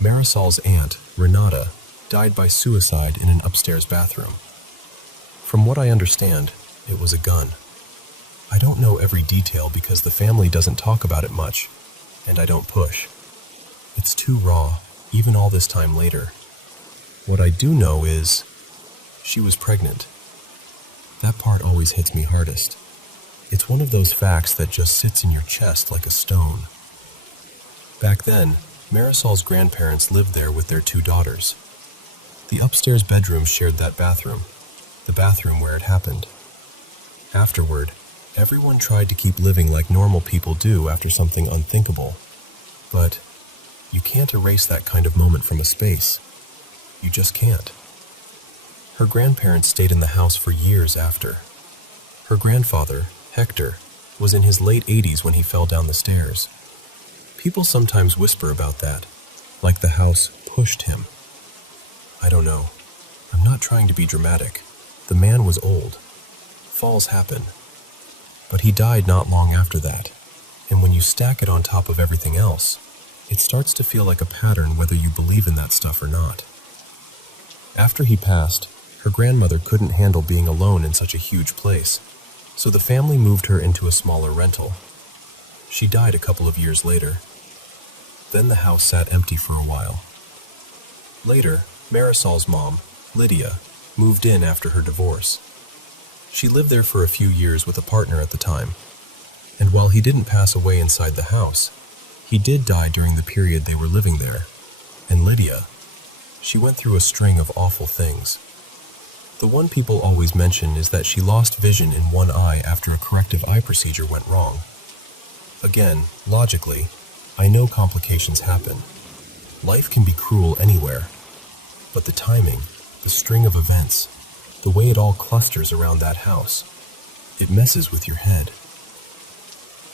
Marisol's aunt, Renata, died by suicide in an upstairs bathroom. From what I understand, it was a gun. I don't know every detail because the family doesn't talk about it much, and I don't push. It's too raw, even all this time later. What I do know is, she was pregnant. That part always hits me hardest. It's one of those facts that just sits in your chest like a stone. Back then, Marisol's grandparents lived there with their 2 daughters. The upstairs bedroom shared that bathroom, the bathroom where it happened. Afterward, everyone tried to keep living like normal people do after something unthinkable. But you can't erase that kind of moment from a space. You just can't. Her grandparents stayed in the house for years after. Her grandfather, Hector, was in his late 80s when he fell down the stairs. People sometimes whisper about that, like the house pushed him. I don't know. I'm not trying to be dramatic. The man was old. Falls happen. But he died not long after that. And when you stack it on top of everything else, it starts to feel like a pattern whether you believe in that stuff or not. After he passed, her grandmother couldn't handle being alone in such a huge place, so the family moved her into a smaller rental. She died a couple of years later. Then the house sat empty for a while. Later, Marisol's mom, Lydia, moved in after her divorce. She lived there for a few years with a partner at the time, and while he didn't pass away inside the house, he did die during the period they were living there. And Lydia, she went through a string of awful things. The one people always mention is that she lost vision in one eye after a corrective eye procedure went wrong. Again, logically, I know complications happen. Life can be cruel anywhere. But the timing, the string of events, the way it all clusters around that house, it messes with your head.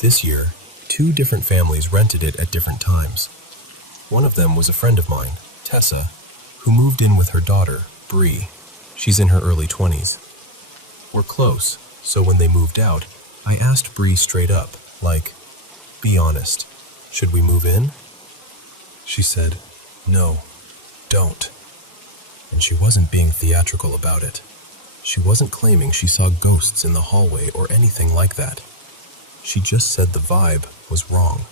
This year, 2 different families rented it at different times. One of them was a friend of mine, Tessa, who moved in with her daughter, Bree. She's in her early 20s. We're close, so when they moved out, I asked Bree straight up, like, be honest, should we move in? She said, no, don't. And she wasn't being theatrical about it. She wasn't claiming she saw ghosts in the hallway or anything like that. She just said the vibe was wrong,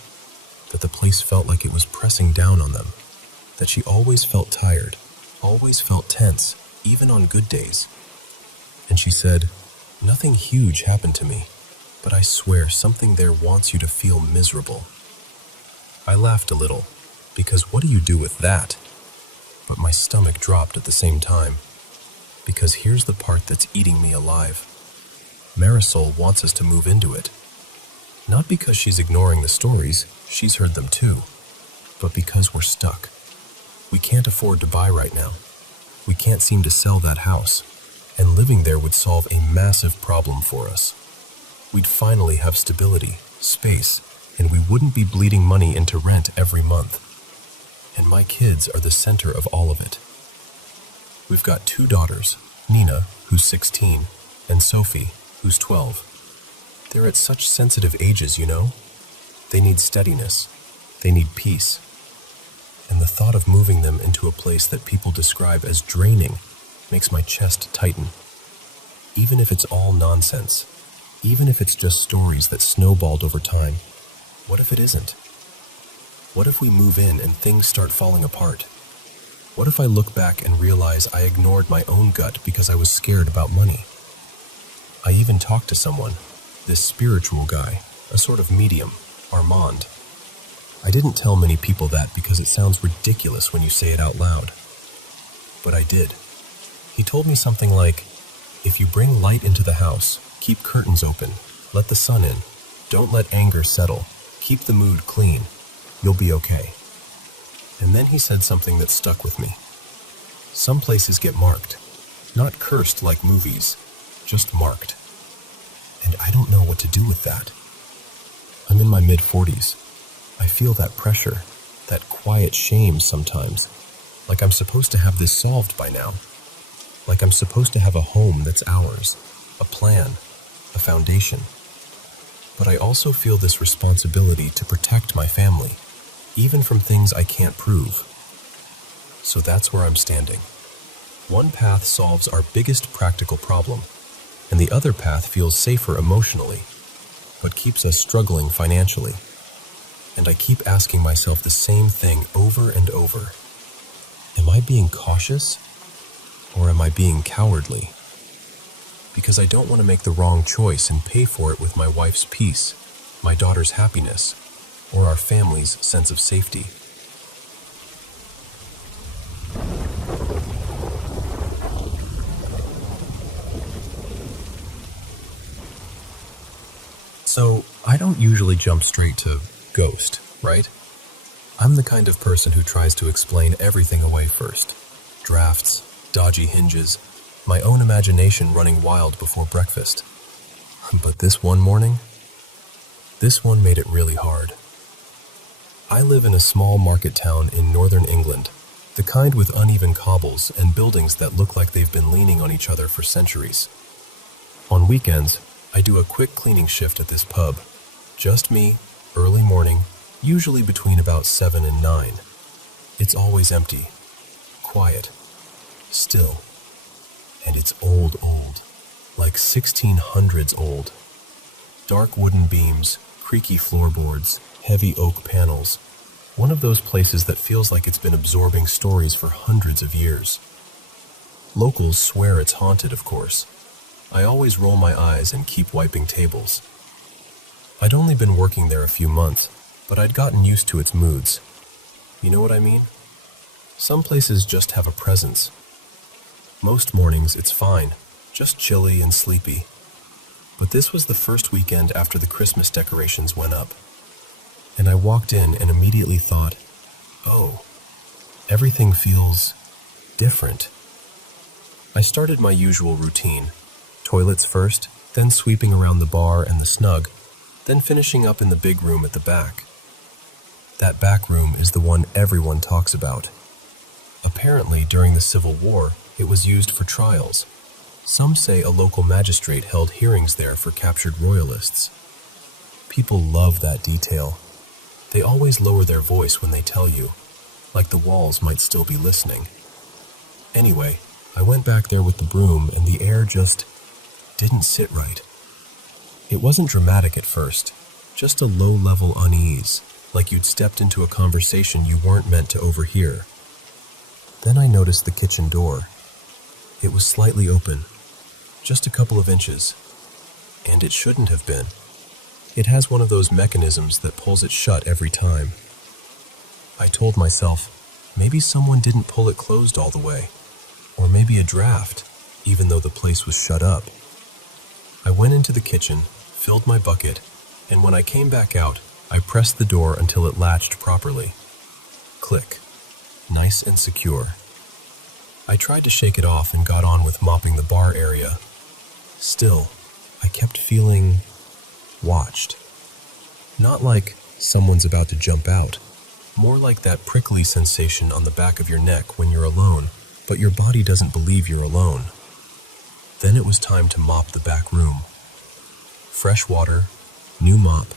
that the place felt like it was pressing down on them, that she always felt tired, always felt tense, even on good days. And she said, Nothing huge happened to me, but I swear something there wants you to feel miserable. I laughed a little, because what do you do with that? But my stomach dropped at the same time, because here's the part that's eating me alive. Marisol wants us to move into it. Not because she's ignoring the stories, she's heard them too, but because we're stuck. We can't afford to buy right now. We can't seem to sell that house, and living there would solve a massive problem for us. We'd finally have stability, space, and we wouldn't be bleeding money into rent every month. And my kids are the center of all of it. We've got 2 daughters, Nina, who's 16, and Sophie, who's 12. They're at such sensitive ages, you know? They need steadiness. They need peace. And the thought of moving them into a place that people describe as draining makes my chest tighten. Even if it's all nonsense, even if it's just stories that snowballed over time, what if it isn't? What if we move in and things start falling apart? What if I look back and realize I ignored my own gut because I was scared about money? I even talked to someone, this spiritual guy, a sort of medium, Armand. I didn't tell many people that because it sounds ridiculous when you say it out loud. But I did. He told me something like, if you bring light into the house, keep curtains open, let the sun in, don't let anger settle, keep the mood clean, you'll be okay. And then he said something that stuck with me. Some places get marked, not cursed like movies, just marked. And I don't know what to do with that. I'm in my mid-40s. I feel that pressure, that quiet shame sometimes, like I'm supposed to have this solved by now. Like I'm supposed to have a home that's ours, a plan, a foundation. But I also feel this responsibility to protect my family, even from things I can't prove. So that's where I'm standing. One path solves our biggest practical problem, and the other path feels safer emotionally, but keeps us struggling financially. And I keep asking myself the same thing over and over. Am I being cautious? Or am I being cowardly? Because I don't want to make the wrong choice and pay for it with my wife's peace, my daughter's happiness, or our family's sense of safety. So, I don't usually jump straight to ghost, right? I'm the kind of person who tries to explain everything away first. Drafts, dodgy hinges, my own imagination running wild before breakfast. But this one morning, this one made it really hard. I live in a small market town in northern England, the kind with uneven cobbles and buildings that look like they've been leaning on each other for centuries. On weekends, I do a quick cleaning shift at this pub. Just me, early morning, usually between about 7 and 9. It's always empty, quiet, still. And it's old, like 1600s old. Dark wooden beams, creaky floorboards, heavy oak panels. One of those places that feels like it's been absorbing stories for hundreds of years. Locals swear it's haunted, of course. I always roll my eyes and keep wiping tables. I'd only been working there a few months, but I'd gotten used to its moods. You know what I mean? Some places just have a presence. Most mornings it's fine, just chilly and sleepy. But this was the first weekend after the Christmas decorations went up. And I walked in and immediately thought, oh, everything feels different. I started my usual routine. Toilets first, then sweeping around the bar and the snug, then finishing up in the big room at the back. That back room is the one everyone talks about. Apparently, during the Civil War, it was used for trials. Some say a local magistrate held hearings there for captured royalists. People love that detail. They always lower their voice when they tell you, like the walls might still be listening. Anyway, I went back there with the broom and the air just didn't sit right. It wasn't dramatic at first, just a low-level unease, like you'd stepped into a conversation you weren't meant to overhear. Then I noticed the kitchen door. It was slightly open, just a couple of inches, And it shouldn't have been. It has one of those mechanisms that pulls it shut every time. I told myself, maybe someone didn't pull it closed all the way, or maybe a draft, even though the place was shut up. I went into the kitchen, filled my bucket, and when I came back out, I pressed the door until it latched properly. Click. Nice and secure. I tried to shake it off and got on with mopping the bar area. Still, I kept feeling watched. Not like someone's about to jump out, more like that prickly sensation on the back of your neck when you're alone, but your body doesn't believe you're alone. Then it was time to mop the back room. Fresh water, new mop,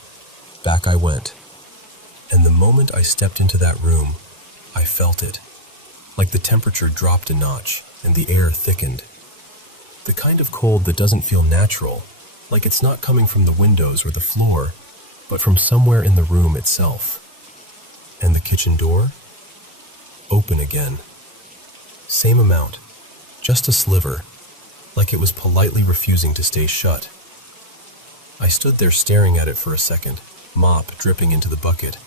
back I went. And the moment I stepped into that room, I felt it. Like the temperature dropped a notch and the air thickened. The kind of cold that doesn't feel natural, like it's not coming from the windows or the floor, but from somewhere in the room itself. And the kitchen door? Open again. Same amount, just a sliver, like it was politely refusing to stay shut. I stood there staring at it for a second, mop dripping into the bucket,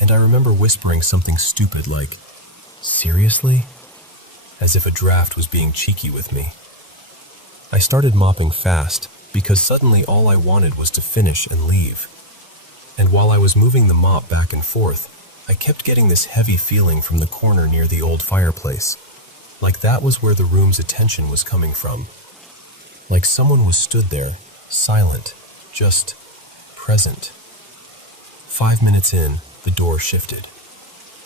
and I remember whispering something stupid like, "Seriously?" As if a draft was being cheeky with me. I started mopping fast, because suddenly all I wanted was to finish and leave. And while I was moving the mop back and forth, I kept getting this heavy feeling from the corner near the old fireplace, like that was where the room's attention was coming from. Like someone was stood there, silent, just present. 5 minutes in, the door shifted.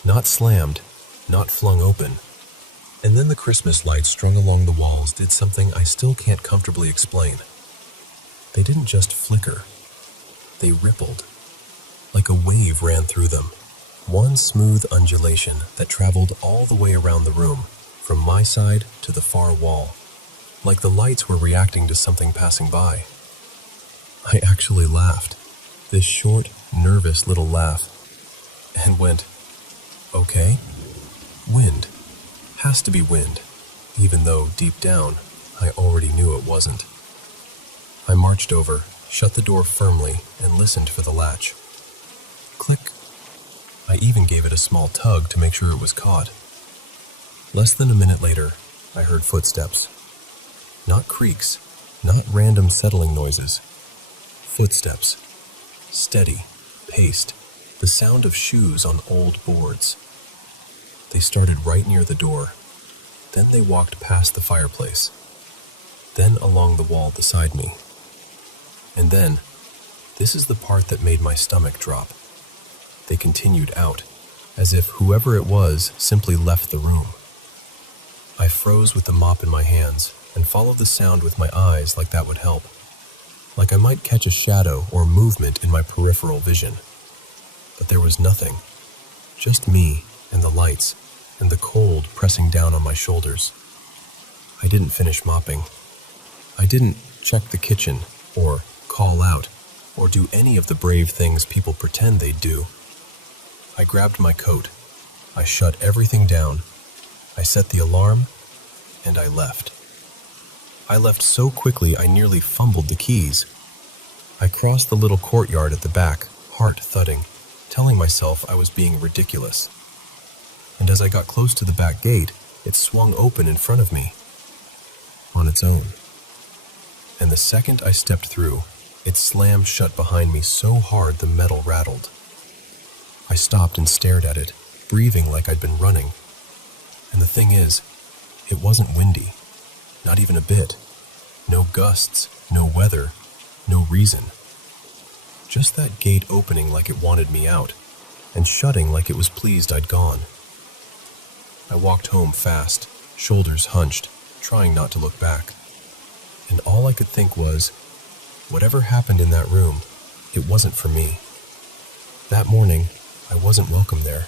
Not slammed, not flung open. And then the Christmas lights strung along the walls did something I still can't comfortably explain. They didn't just flicker. They rippled. Like a wave ran through them. One smooth undulation that traveled all the way around the room, from my side to the far wall. Like the lights were reacting to something passing by. I actually laughed. This short, nervous little laugh. And went, okay, wind. Has to be wind, even though deep down, I already knew it wasn't. I marched over, shut the door firmly, and listened for the latch. Click. I even gave it a small tug to make sure it was caught. Less than a minute later, I heard footsteps. Not creaks, not random settling noises. Footsteps. Steady, paced, the sound of shoes on old boards. They started right near the door. Then they walked past the fireplace. Then along the wall beside me. And then, this is the part that made my stomach drop. They continued out, as if whoever it was simply left the room. I froze with the mop in my hands and followed the sound with my eyes like that would help. Like I might catch a shadow or movement in my peripheral vision. But there was nothing. Just me and the lights and the cold pressing down on my shoulders. I didn't finish mopping. I didn't check the kitchen or call out or do any of the brave things people pretend they'd do. I grabbed my coat. I shut everything down. I set the alarm, and I left. I left so quickly I nearly fumbled the keys. I crossed the little courtyard at the back, heart thudding, telling myself I was being ridiculous. And as I got close to the back gate, it swung open in front of me, on its own. And the second I stepped through, it slammed shut behind me so hard the metal rattled. I stopped and stared at it, breathing like I'd been running. And the thing is, it wasn't windy, not even a bit. No gusts, no weather, no reason. Just that gate opening like it wanted me out, and shutting like it was pleased I'd gone. I walked home fast, shoulders hunched, trying not to look back. And all I could think was, whatever happened in that room, it wasn't for me. That morning, I wasn't welcome there.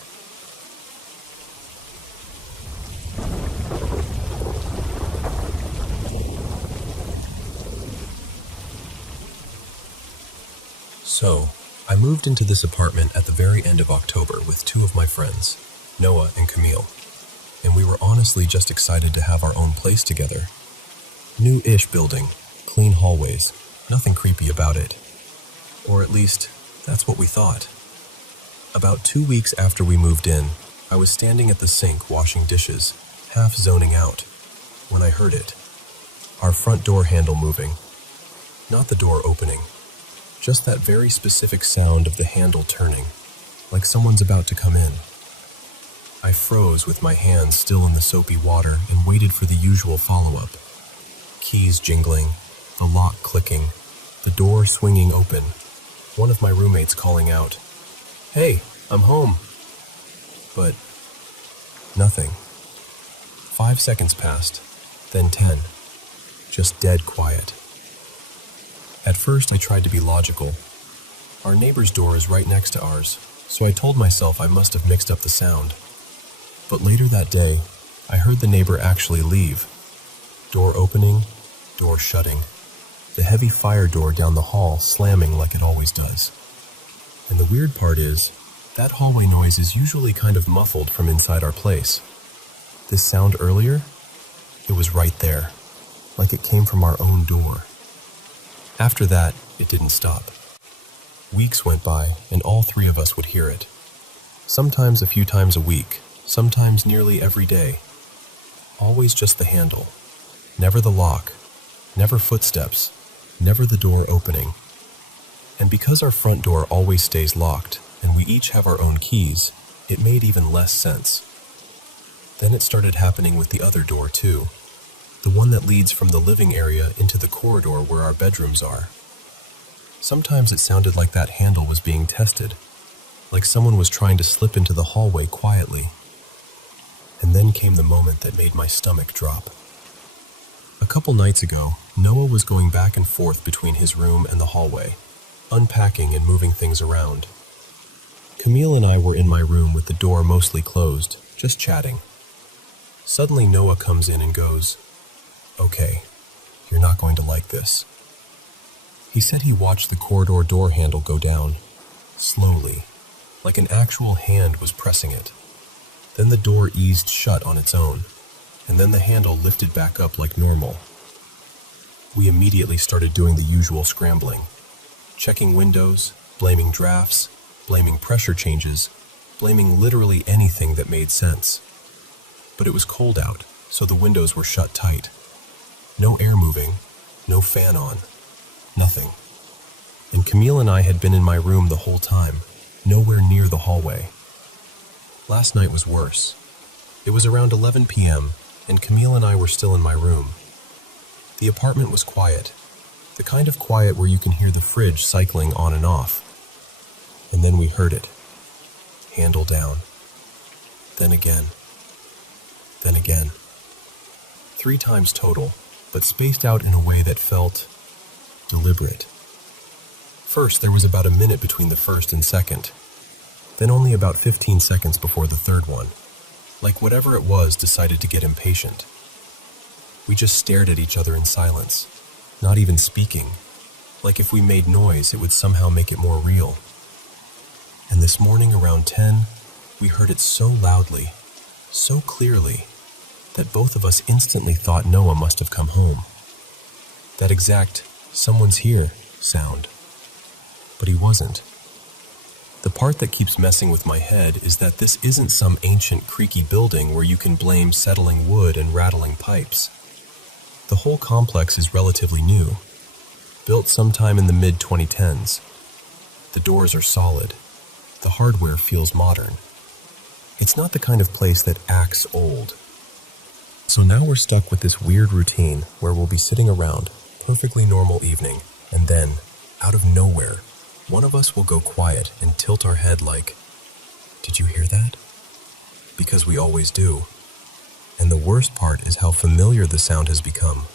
So, I moved into this apartment at the very end of October with two of my friends, Noah and Camille, and we were honestly just excited to have our own place together. New-ish building, clean hallways, Nothing creepy about it. Or at least, that's what we thought. About 2 weeks after we moved in, I was standing at the sink washing dishes, half zoning out, when I heard it. Our front door handle moving. Not the door opening, just that very specific sound of the handle turning, like someone's about to come in. I froze with my hands still in the soapy water and waited for the usual follow-up. Keys jingling, the lock clicking, the door swinging open, one of my roommates calling out, "Hey, I'm home." But nothing. 5 seconds passed, then 10. Just dead quiet. At first I tried to be logical. Our neighbor's door is right next to ours, so I told myself I must have mixed up the sound. But later that day, I heard the neighbor actually leave. Door opening, door shutting. The heavy fire door down the hall slamming like it always does. And the weird part is, that hallway noise is usually kind of muffled from inside our place. This sound earlier, it was right there, like it came from our own door. After that, it didn't stop. Weeks went by, and all three of us would hear it. Sometimes a few times a week, sometimes nearly every day. Always just the handle. Never the lock. Never footsteps. Never the door opening. And because our front door always stays locked, and we each have our own keys, it made even less sense. Then it started happening with the other door too. The one that leads from the living area into the corridor where our bedrooms are. Sometimes it sounded like that handle was being tested, like someone was trying to slip into the hallway quietly. And then came the moment that made my stomach drop. A couple nights ago, Noah was going back and forth between his room and the hallway, unpacking and moving things around. Camille and I were in my room with the door mostly closed, just chatting. Suddenly Noah comes in and goes, "Okay, you're not going to like this." He said he watched the corridor door handle go down, slowly, like an actual hand was pressing it. Then the door eased shut on its own, and then the handle lifted back up like normal. We immediately started doing the usual scrambling, checking windows, blaming drafts, blaming pressure changes, blaming literally anything that made sense. But it was cold out, so the windows were shut tight. No air moving, no fan on, nothing. And Camille and I had been in my room the whole time, nowhere near the hallway. Last night was worse. It was around 11 p.m., and Camille and I were still in my room. The apartment was quiet, the kind of quiet where you can hear the fridge cycling on and off. And then we heard it. Handle down. Then again. Then again. 3 times total, but spaced out in a way that felt deliberate. First, there was about a minute between the first and second, then only about 15 seconds before the third one, like whatever it was decided to get impatient. We just stared at each other in silence, not even speaking, like if we made noise it would somehow make it more real. And this morning around 10, we heard it so loudly, so clearly, that both of us instantly thought Noah must have come home. That exact "someone's here" sound. But he wasn't. The part that keeps messing with my head is that this isn't some ancient creaky building where you can blame settling wood and rattling pipes. The whole complex is relatively new, built sometime in the mid-2010s. The doors are solid. The hardware feels modern. It's not the kind of place that acts old. So now we're stuck with this weird routine where we'll be sitting around, perfectly normal evening, and then, out of nowhere, one of us will go quiet and tilt our head like, "Did you hear that?" Because we always do. And the worst part is how familiar the sound has become.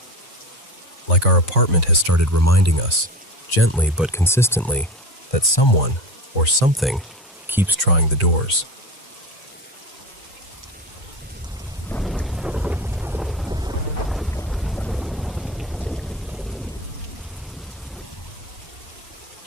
Like our apartment has started reminding us, gently but consistently, that someone, or something, keeps trying the doors.